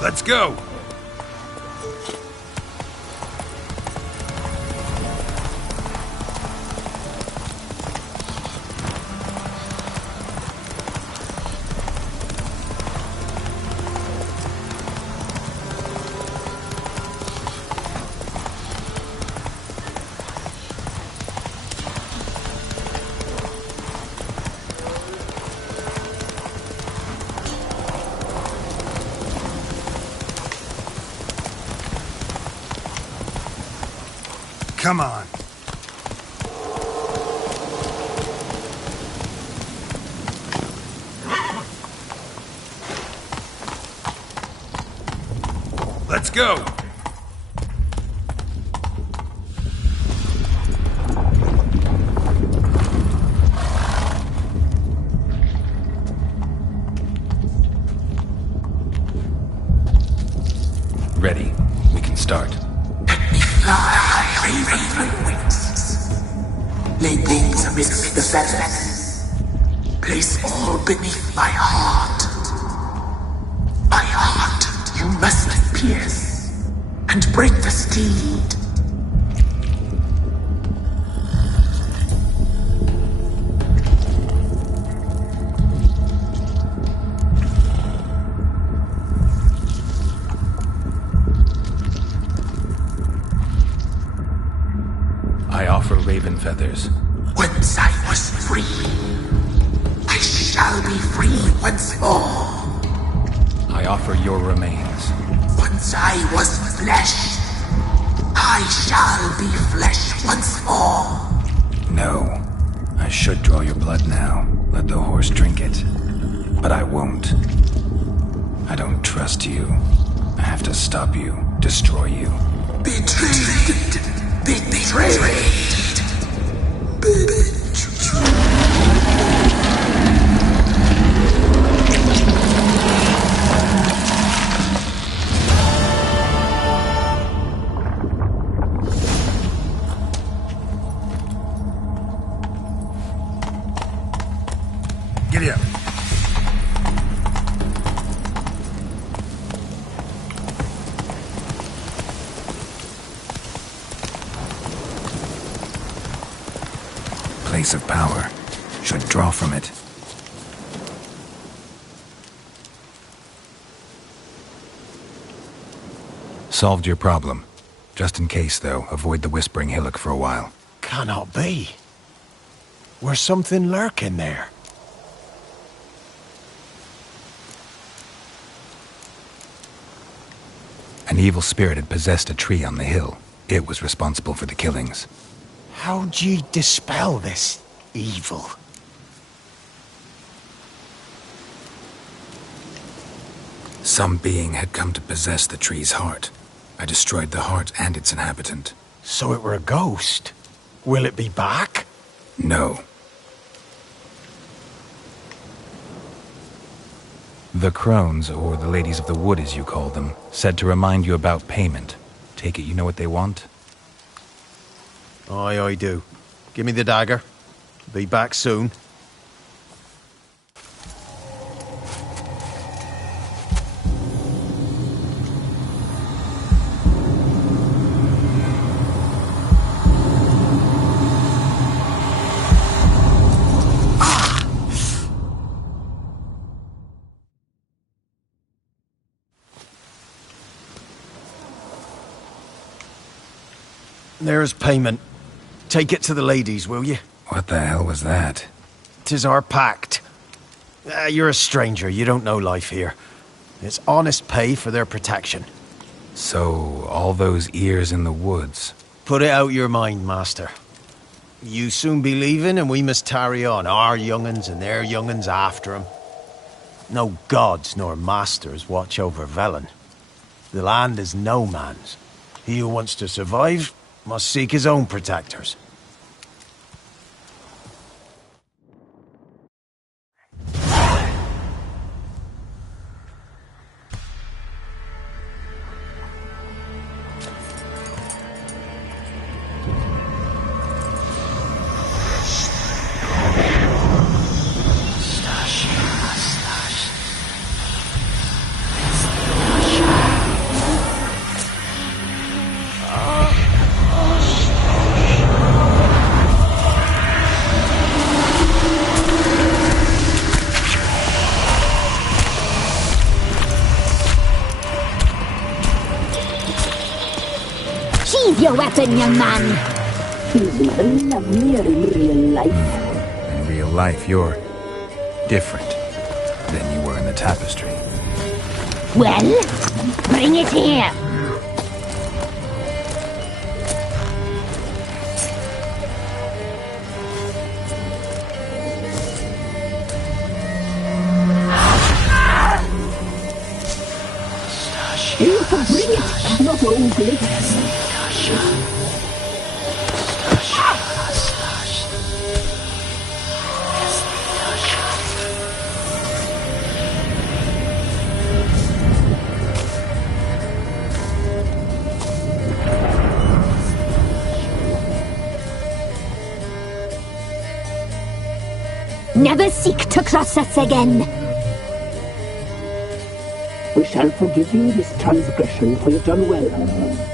Let's go! Come on. Let's go. Ready. We can start. Lay things amidst the feathers. Place all beneath my heart. My heart you must pierce and break the steed. I offer raven feathers. Once I was free, I shall be free once more. I offer your remains. Once I was flesh, I shall be flesh once more. No. I should draw your blood now. Let the horse drink it. But I won't. I don't trust you. I have to stop you, destroy you. Betrayed! Betrayed! Giddy up. Place of power. Should draw from it. Solved your problem. Just in case, though, avoid the Whispering Hillock for a while. Cannot be. Where's something lurking there? An evil spirit had possessed a tree on the hill. It was responsible for the killings. How'd ye dispel this evil? Some being had come to possess the tree's heart. I destroyed the heart and its inhabitant. So it were a ghost. Will it be back? No. The crones, or the ladies of the wood as you call them, said to remind you about payment. Take it you know what they want? Aye, I do. Give me the dagger. Be back soon. There's payment. Take it to the ladies, will you? What the hell was that? 'Tis our pact. You're a stranger, you don't know life here. It's honest pay for their protection. So, all those ears in the woods. Put it out your mind, master. You soon be leaving and we must tarry on, our young'uns and their young'uns after 'em. No gods nor masters watch over Velen. The land is no man's. He who wants to survive must seek his own protectors. Sheathe your weapon, young man. Is mother lovelier in real life? In real life, you're different than you were in the tapestry. Well, bring it here. You can bring it, not ogle it. Never seek to cross us again. We shall forgive you this transgression, for you've done well.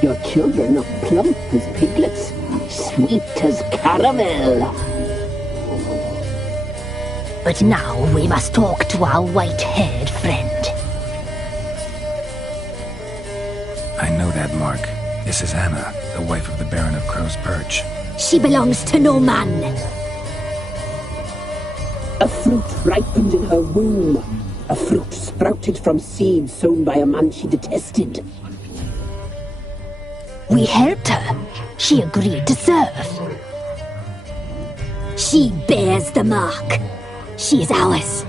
Your children are plump as piglets, sweet as caramel. But now we must talk to our white-haired friend. I know that mark. This is Anna, the wife of the Baron of Crow's Perch. She belongs to no man. A fruit ripened in her womb. A fruit sprouted from seeds sown by a man she detested. We helped her. She agreed to serve. She bears the mark. She is ours.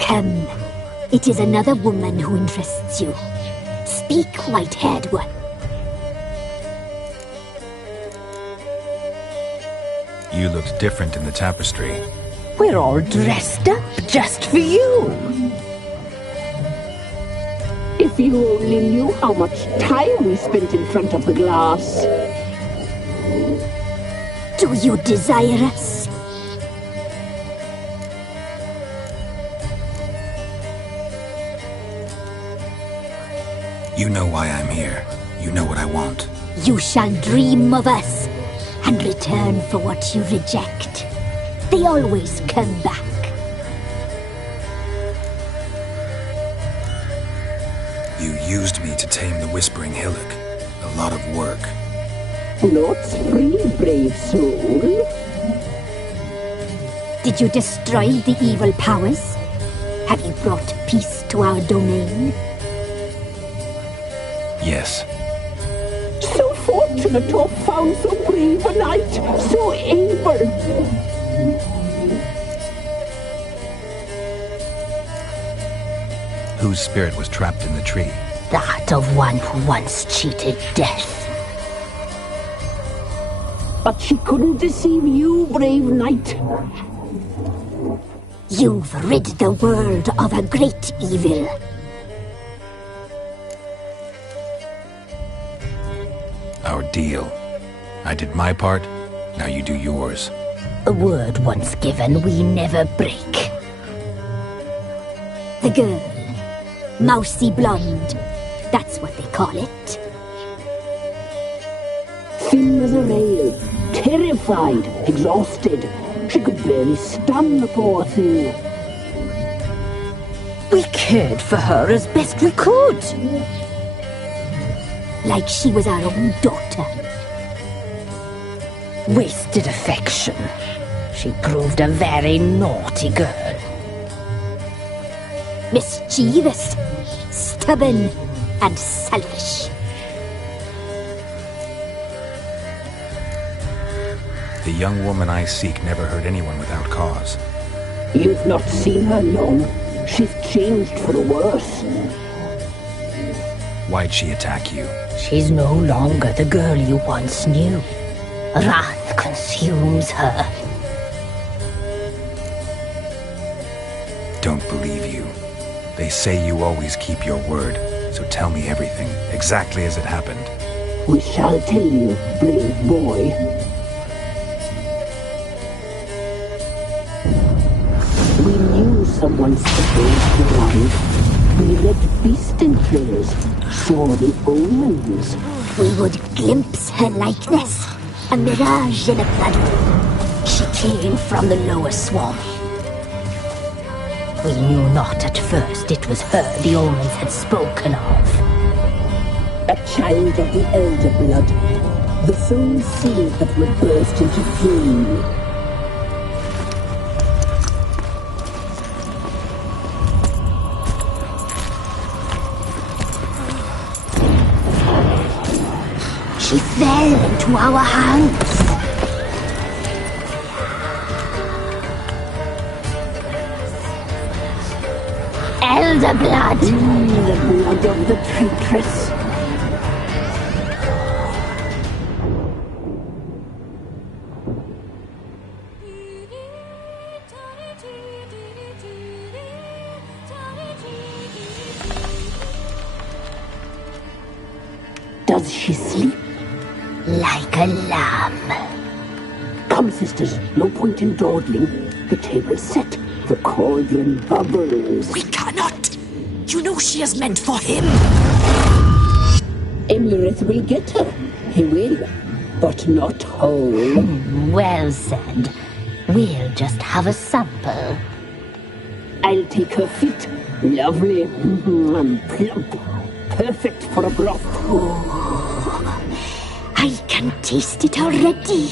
Come. It is another woman who interests you. Speak, white-haired one. You looked different in the tapestry. We're all dressed up just for you. If you only knew how much time we spent in front of the glass. Do you desire us? You know why I'm here. You know what I want. You shall dream of us and return for what you reject. They always come back. You used me to tame the Whispering Hillock. A lot of work. Not free, brave soul. Did you destroy the evil powers? Have you brought peace to our domain? Yes. So fortunate to have found so brave a knight, so able. Whose spirit was trapped in the tree? That of one who once cheated death. But she couldn't deceive you, brave knight. You've rid the world of a great evil. Our deal. I did my part, now you do yours. A word once given, we never break. The girl. Mousy blonde. That's what they call it. Thin as a rail. Terrified. Exhausted. She could barely stand, the poor thing. We cared for her as best we could. Like she was our own daughter. Wasted affection. She proved a very naughty girl. Mischievous, stubborn, and selfish. The young woman I seek never hurt anyone without cause. You've not seen her long. She's changed for the worse. Why'd she attack you? She's no longer the girl you once knew. Wrath consumes her. Don't believe you. They say you always keep your word, so tell me everything, exactly as it happened. We shall tell you, brave boy. We knew someone supposed around. We read beast enclosures, saw the omens. We would glimpse her likeness, a mirage in a blood. She came from the lower swamp. We knew not at first it was her the omens had spoken of. A child of the Elder Blood. The soul seed that will burst into flame. She fell into our hands. Elder blood. The blood of the traitress. Does she sleep? Like a lamb. Come, sisters, no point in dawdling. The table's set. The cauldron bubbles. We cannot! You know she is meant for him! Imlerith will get her. He will. But not whole. Well said. We'll just have a sample. I'll take her feet. Lovely. And plump. Perfect for a broth. I can taste it already.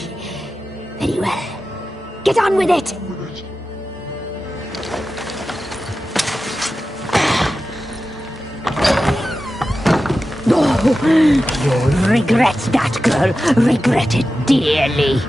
Very well. Get on with it! You'll regret that, girl. Regret it dearly.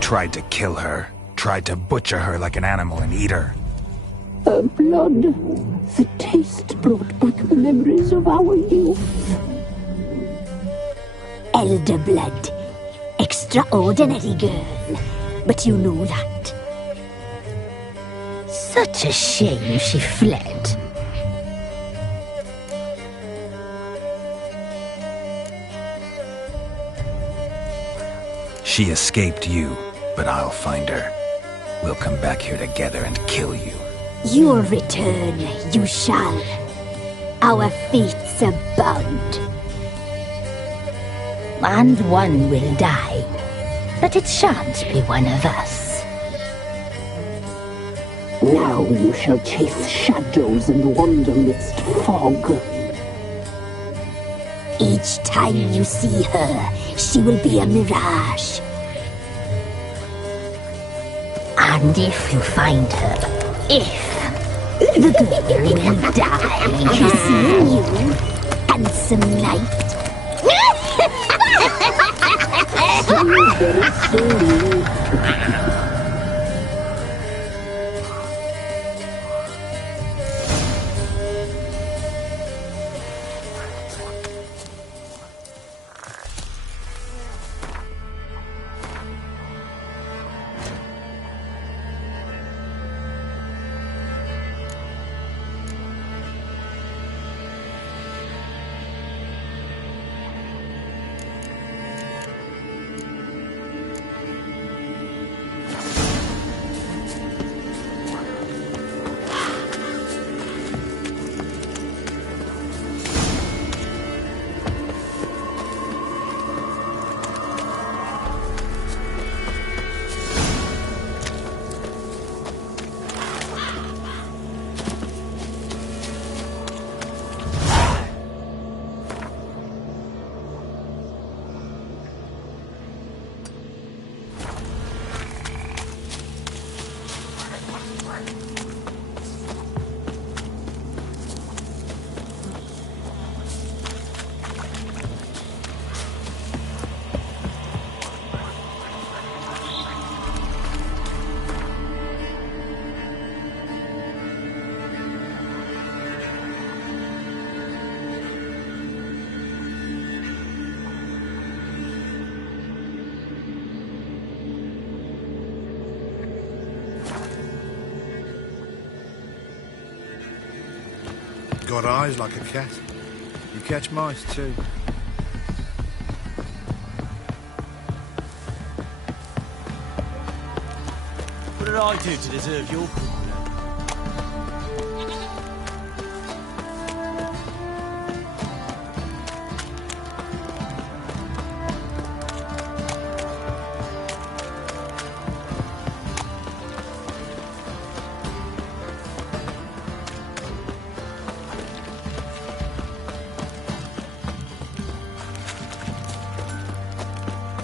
Tried to kill her. Tried to butcher her like an animal and eat her. Her blood. The taste brought back the memories of our youth. Elder blood. Extraordinary girl. But you know that. Such a shame she fled. She escaped you. But I'll find her. We'll come back here together and kill you. You'll return, you shall. Our fates are bound. And one will die. But it shan't be one of us. Now you shall chase shadows and wander midst fog. Each time you see her, she will be a mirage. And if you find her, The girl will die, seeing you, handsome knight. Got eyes like a cat. You catch mice too. What did I do to deserve your company?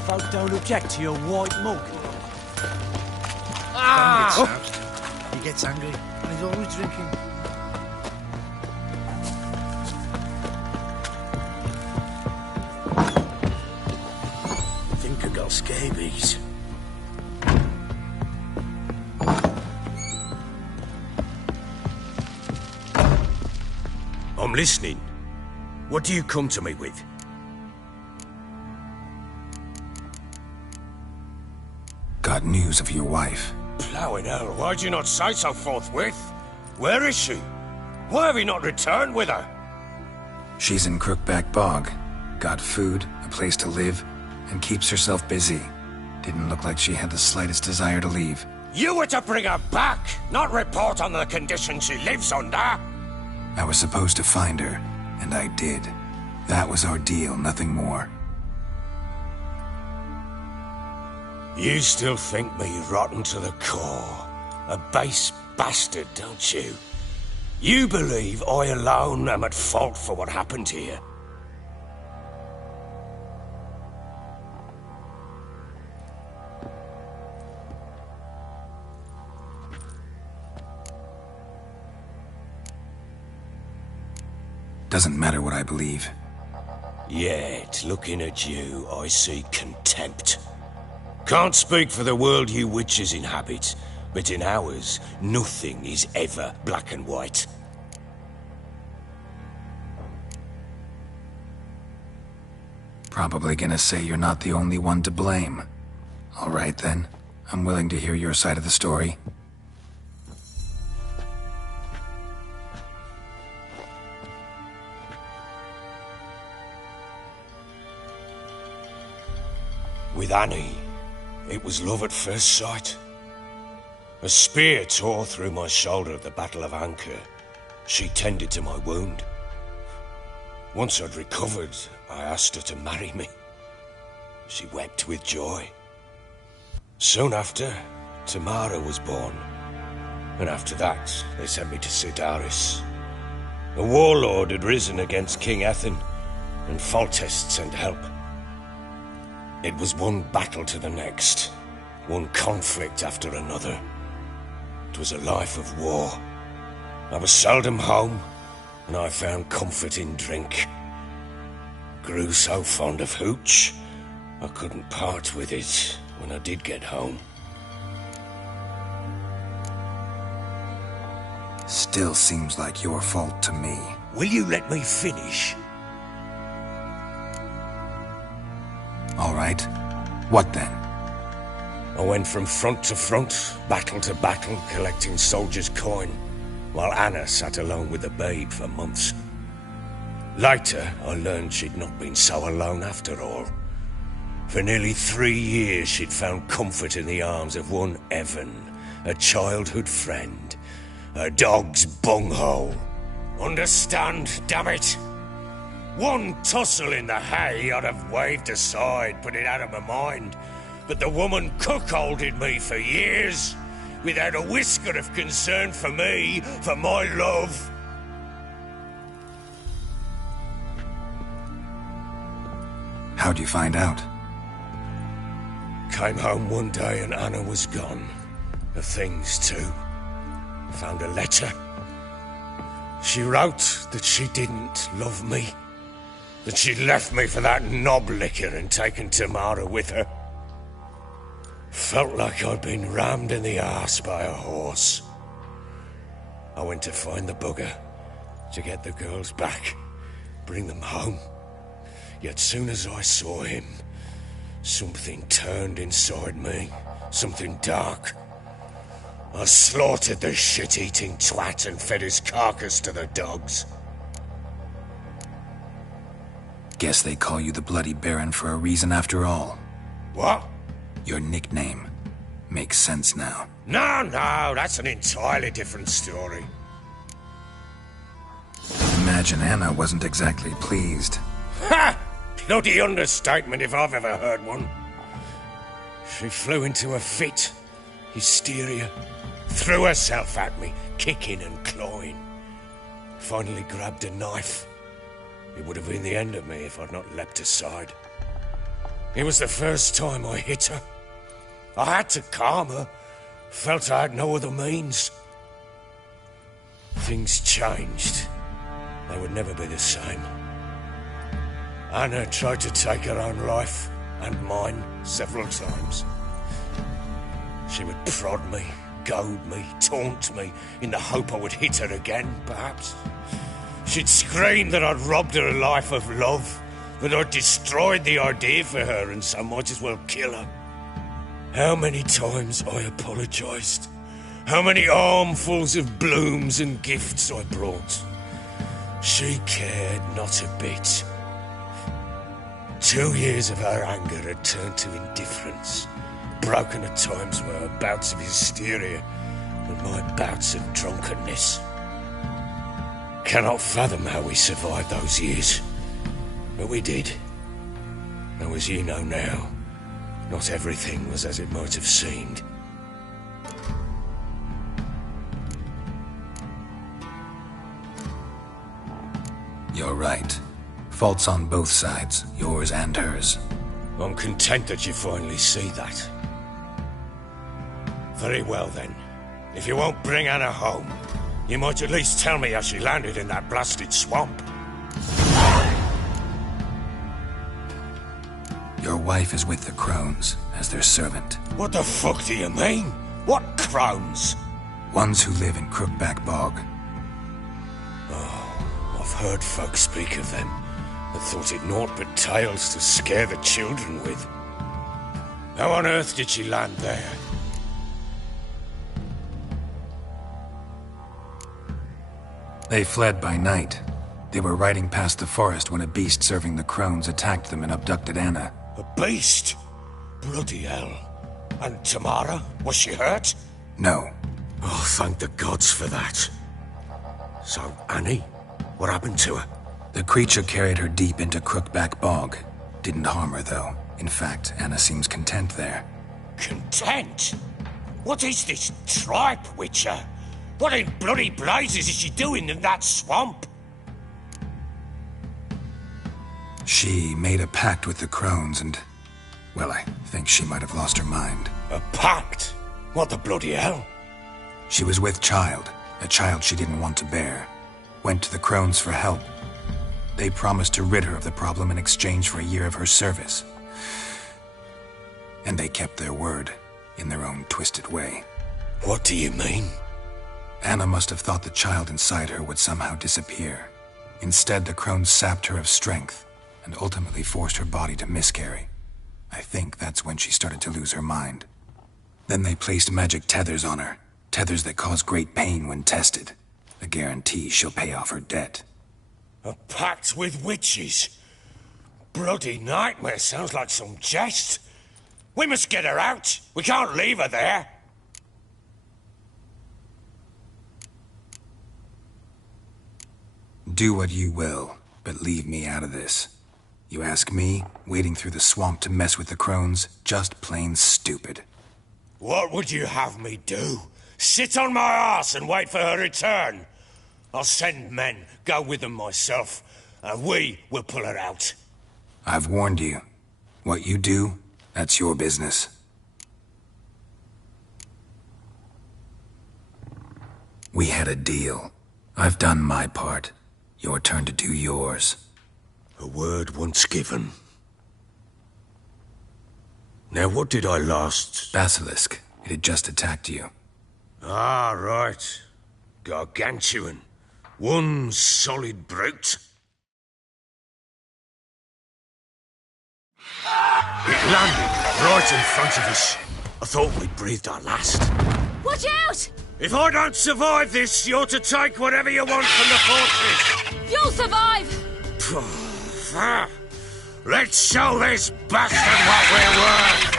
Folk don't object to your white mug. He gets angry, and he's always drinking. Think I got scabies. I'm listening. What do you come to me with? Got news of your wife. Plowing hell, why'd you not say so forthwith? Where is she? Why have you not returned with her? She's in Crookback Bog. Got food, a place to live, and keeps herself busy. Didn't look like she had the slightest desire to leave. You were to bring her back, not report on the conditions she lives under. I was supposed to find her, and I did. That was our deal, nothing more. You still think me rotten to the core. A base bastard, don't you? You believe I alone am at fault for what happened here. Doesn't matter what I believe. Yet, looking at you, I see contempt. Can't speak for the world you witches inhabit, but in ours, nothing is ever black and white. Probably gonna say you're not the only one to blame. All right then, I'm willing to hear your side of the story. With Annie, it was love at first sight. A spear tore through my shoulder at the Battle of Anchor. She tended to my wound. Once I'd recovered, I asked her to marry me. She wept with joy. Soon after, Tamara was born. And after that, they sent me to Sidaris. A warlord had risen against King Ethan, and Foltest sent help. It was one battle to the next, one conflict after another. It was a life of war. I was seldom home, and I found comfort in drink. Grew so fond of hooch, I couldn't part with it when I did get home. Still seems like your fault to me. Will you let me finish? All right. What then? I went from front to front, battle to battle, collecting soldiers' coin, while Anna sat alone with the babe for months. Later, I learned she'd not been so alone after all. For nearly 3 years, she'd found comfort in the arms of one Evan, a childhood friend. A dog's bunghole. Understand, damn it? One tussle in the hay I'd have waved aside, put it out of my mind. But the woman cuckolded me for years, without a whisker of concern for me, for my love. How'd you find out? Came home one day and Anna was gone. Her things too. Found a letter. She wrote that she didn't love me. That she'd left me for that knob licker and taken Tamara with her. Felt like I'd been rammed in the arse by a horse. I went to find the bugger, to get the girls back, bring them home. Yet soon as I saw him, something turned inside me, something dark. I slaughtered the shit-eating twat and fed his carcass to the dogs. Guess they call you the Bloody Baron for a reason after all. What? Your nickname. Makes sense now. No, that's an entirely different story. Imagine Anna wasn't exactly pleased. Ha! Bloody understatement if I've ever heard one. She flew into a fit. Hysteria. Threw herself at me, kicking and clawing. Finally grabbed a knife. It would have been the end of me if I'd not leapt aside. It was the first time I hit her. I had to calm her. Felt I had no other means. Things changed. They would never be the same. Anna tried to take her own life, and mine, several times. She would prod me, goad me, taunt me, in the hope I would hit her again, perhaps. She'd scream that I'd robbed her life of love, that I'd destroyed the idea for her and so might as well kill her. How many times I apologized. How many armfuls of blooms and gifts I brought. She cared not a bit. 2 years of her anger had turned to indifference, broken at times by her bouts of hysteria and my bouts of drunkenness. Cannot fathom how we survived those years, but we did. Though as you know now, not everything was as it might have seemed. You're right. Faults on both sides, yours and hers. I'm content that you finally see that. Very well then. If you won't bring Anna home, you might at least tell me how she landed in that blasted swamp. Your wife is with the Crones, as their servant. What the fuck do you mean? What Crones? Ones who live in Crookback Bog. Oh, I've heard folk speak of them, and thought it naught but tales to scare the children with. How on earth did she land there? They fled by night. They were riding past the forest when a beast serving the Crones attacked them and abducted Anna. A beast? Bloody hell. And Tamara? Was she hurt? No. Oh, thank the gods for that. So, Annie? What happened to her? The creature carried her deep into Crookback Bog. Didn't harm her, though. In fact, Anna seems content there. Content? What is this tripe, Witcher? What in bloody blazes is she doing in that swamp? She made a pact with the Crones and... well, I think she might have lost her mind. A pact? What the bloody hell? She was with child. a child she didn't want to bear, went to the crones for help. They promised to rid her of the problem in exchange for a year of her service. And they kept their word, in their own twisted way. What do you mean? Anna must have thought the child inside her would somehow disappear. Instead, the crones sapped her of strength, and ultimately forced her body to miscarry. I think that's when she started to lose her mind. Then they placed magic tethers on her, tethers that cause great pain when tested. A guarantee she'll pay off her debt. A pact with witches? Bloody nightmare, sounds like some jest. We must get her out. We can't leave her there. Do what you will, but leave me out of this. You ask me, wading through the swamp to mess with the crones, just plain stupid. What would you have me do? Sit on my arse and wait for her return? I'll send men, go with them myself, and we will pull her out. I've warned you. What you do, that's your business. We had a deal. I've done my part. Your turn to do yours. A word once given. Now, what did I last... Basilisk. It had just attacked you. Ah, right. Gargantuan. One solid brute. It landed right in front of us. I thought we'd breathed our last. Watch out! If I don't survive this, you're to take whatever you want from the fortress. You'll survive! Let's show this bastard what we're worth!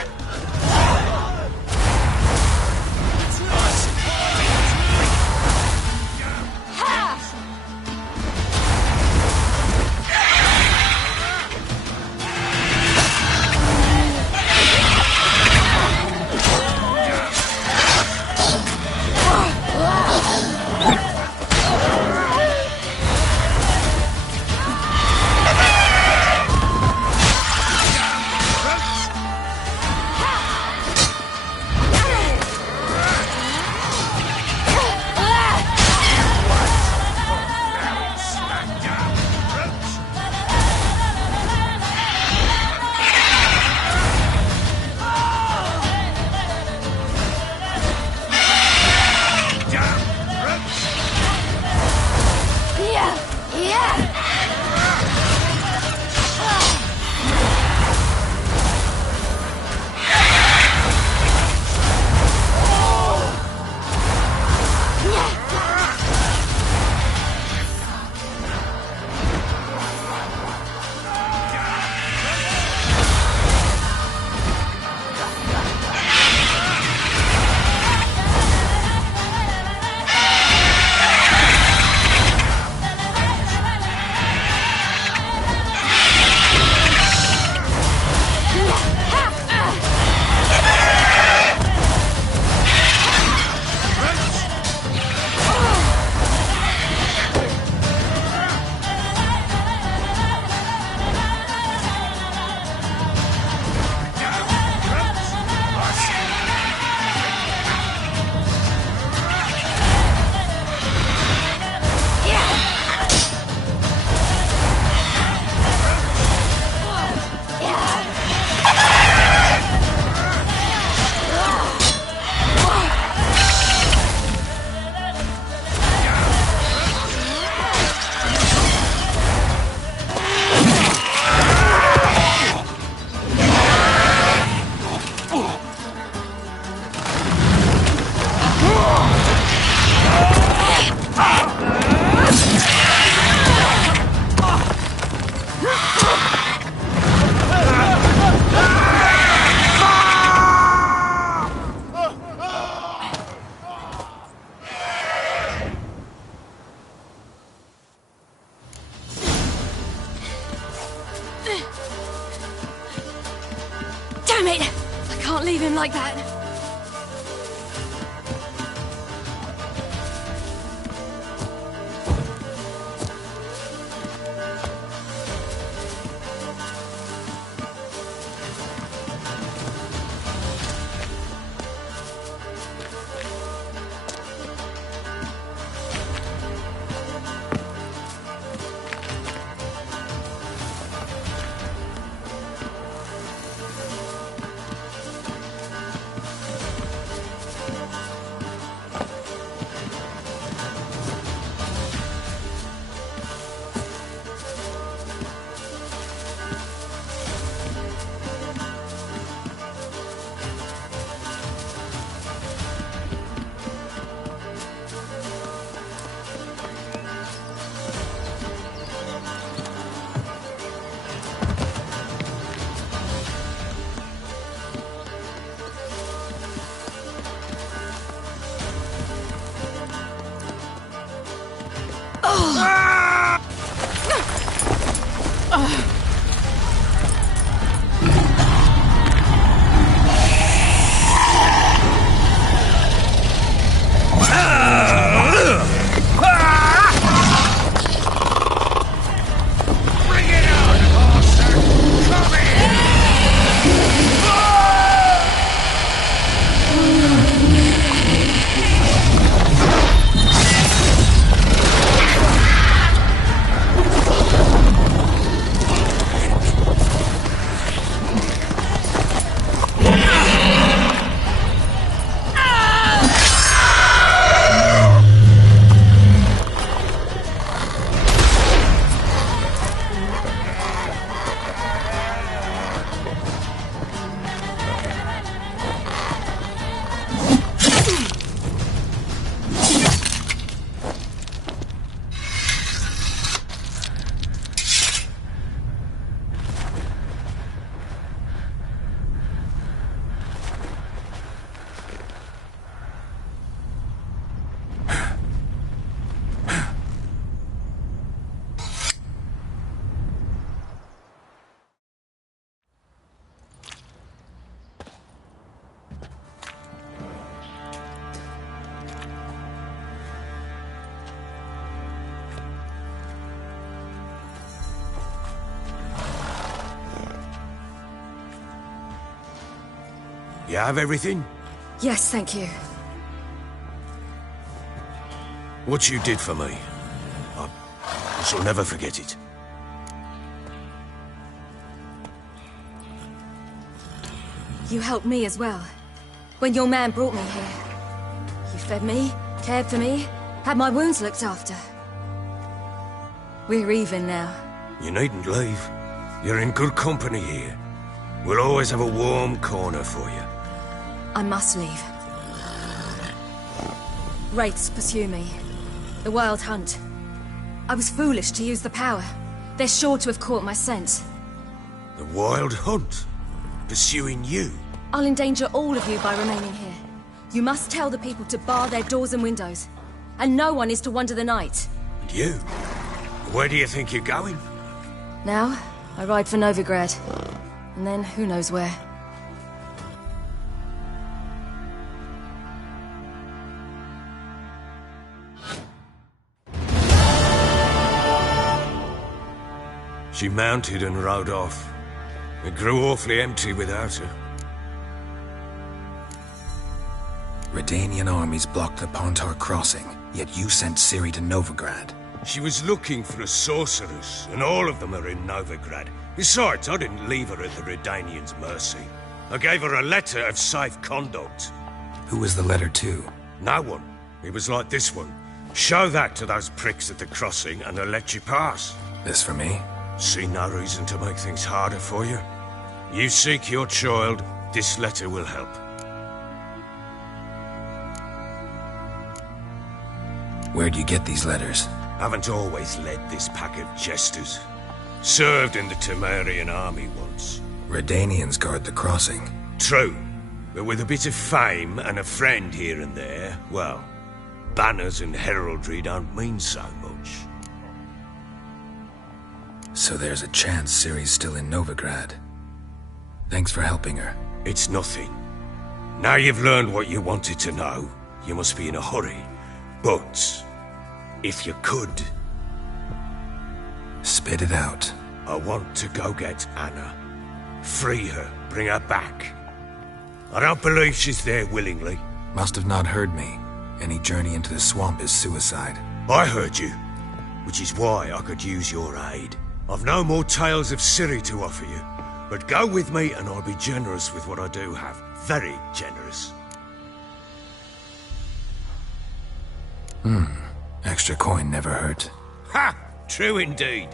Damn it! I can't leave him like that. You have everything? Yes, thank you. What you did for me, I shall never forget it. You helped me as well. When your man brought me here. You fed me, cared for me, had my wounds looked after. We're even now. You needn't leave. You're in good company here. We'll always have a warm corner for you. I must leave. Wraiths pursue me. The Wild Hunt. I was foolish to use the power. They're sure to have caught my scent. The Wild Hunt? Pursuing you? I'll endanger all of you by remaining here. You must tell the people to bar their doors and windows. And no one is to wander the night. And you? Where do you think you're going? Now, I ride for Novigrad. And then, who knows where. She mounted and rode off. It grew awfully empty without her. Redanian armies blocked the Pontar crossing, yet you sent Ciri to Novigrad. She was looking for a sorceress, and all of them are in Novigrad. Besides, I didn't leave her at the Redanians' mercy. I gave her a letter of safe conduct. Who was the letter to? No one. It was like this one. Show that to those pricks at the crossing, and they'll let you pass. This for me? See no reason to make things harder for you. You seek your child, this letter will help. Where'd you get these letters? Haven't always led this pack of jesters. Served in the Temerian army once. Redanians guard the crossing. True, but with a bit of fame and a friend here and there, well, banners and heraldry don't mean so much. So there's a chance Ciri's still in Novigrad. Thanks for helping her. It's nothing. Now you've learned what you wanted to know, you must be in a hurry. But, if you could... Spit it out. I want to go get Anna. Free her, bring her back. I don't believe she's there willingly. Must have not heard me. Any journey into the swamp is suicide. I heard you, which is why I could use your aid. I've no more tales of Ciri to offer you, but go with me and I'll be generous with what I do have. Very generous. Extra coin never hurt. Ha! True indeed.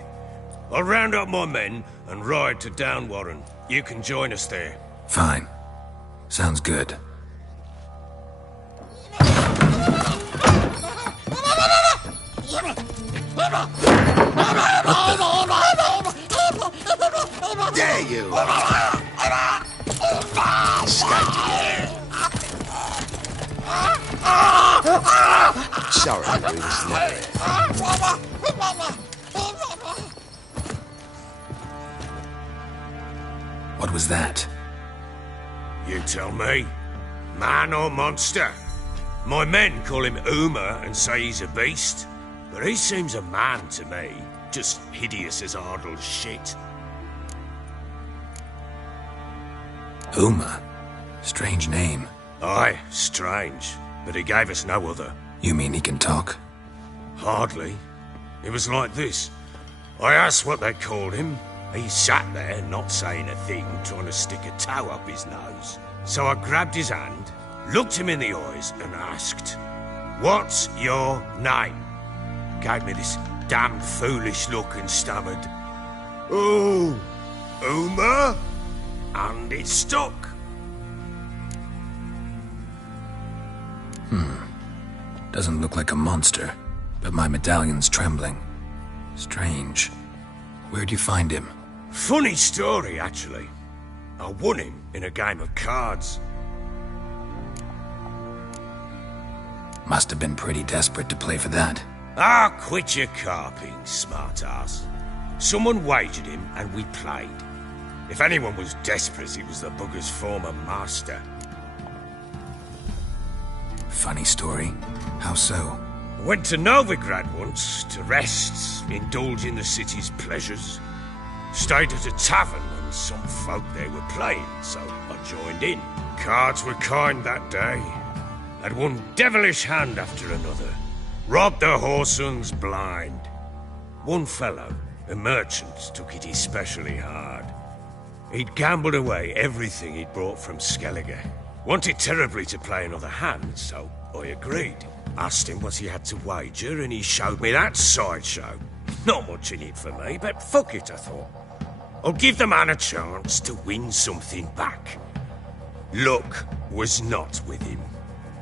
I'll round up my men and ride to Downwarren. You can join us there. Fine. Sounds good. Dare you! Sorry, we was never. What was that? You tell me. Man or monster? My men call him Uma and say he's a beast, but he seems a man to me. Just hideous as Ardle's shit. Uma? Strange name. Aye, strange. But he gave us no other. You mean he can talk? Hardly. It was like this. I asked what they called him. He sat there, not saying a thing, trying to stick a toe up his nose. So I grabbed his hand, looked him in the eyes, and asked, "What's your name?" Gave me this damn foolish look and stammered, "Oh, Uma?" And it stuck. Doesn't look like a monster, but my medallion's trembling. Strange. Where'd you find him? Funny story, actually. I won him in a game of cards. Must have been pretty desperate to play for that. Ah, quit your carping, smartass. Someone wagered him and we played. If anyone was desperate, it was the bugger's former master. Funny story. How so? Went to Novigrad once to rest, indulge in the city's pleasures. Stayed at a tavern and some folk there were playing, so I joined in. Cards were kind that day. Had one devilish hand after another. Robbed the whoresons blind. One fellow, a merchant, took it especially hard. He'd gambled away everything he'd brought from Skellige. Wanted terribly to play another hand, so I agreed. Asked him what he had to wager, and he showed me that sideshow. Not much in it for me, but fuck it, I thought. I'll give the man a chance to win something back. Luck was not with him,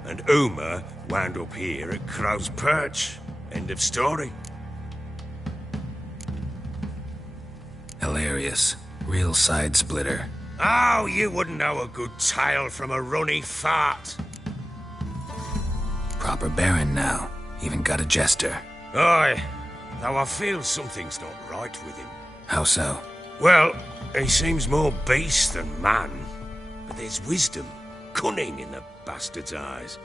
and Uma wound up here at Crow's Perch. End of story. Hilarious. Real side splitter. Oh, you wouldn't know a good tale from a runny fart. Proper baron now. Even got a jester. Aye, though I feel something's not right with him. How so? Well, he seems more beast than man. But there's wisdom, cunning in the bastard's eyes.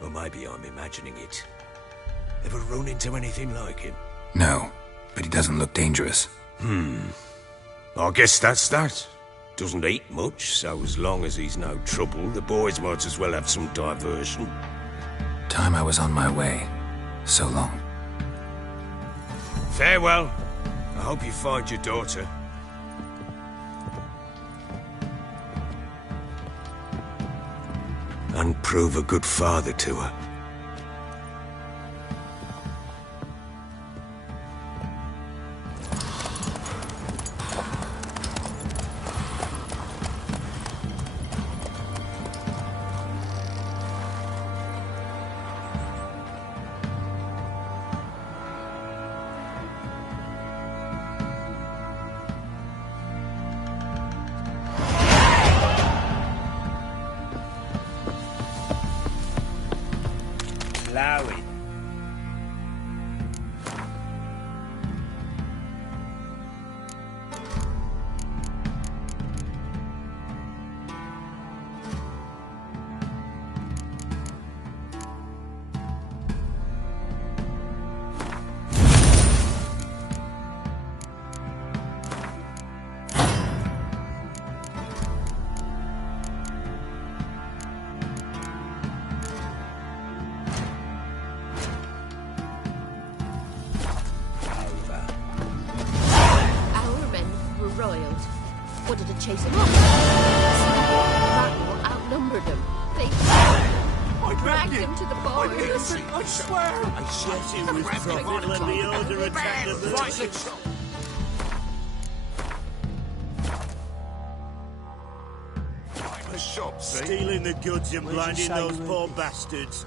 Or maybe I'm imagining it. Ever run into anything like him? No, but he doesn't look dangerous. I guess that's that. Doesn't eat much, so as long as he's no trouble, the boys might as well have some diversion. Time I was on my way. So long. Farewell. I hope you find your daughter. And prove a good father to her. Lowry. Roiled. Wanted to chase him off. Ragnar outnumbered them. They dragged him to the bar. I swear! I said it was profitable and the order attacked the merchants. Stealing the goods and blinding those poor bastards.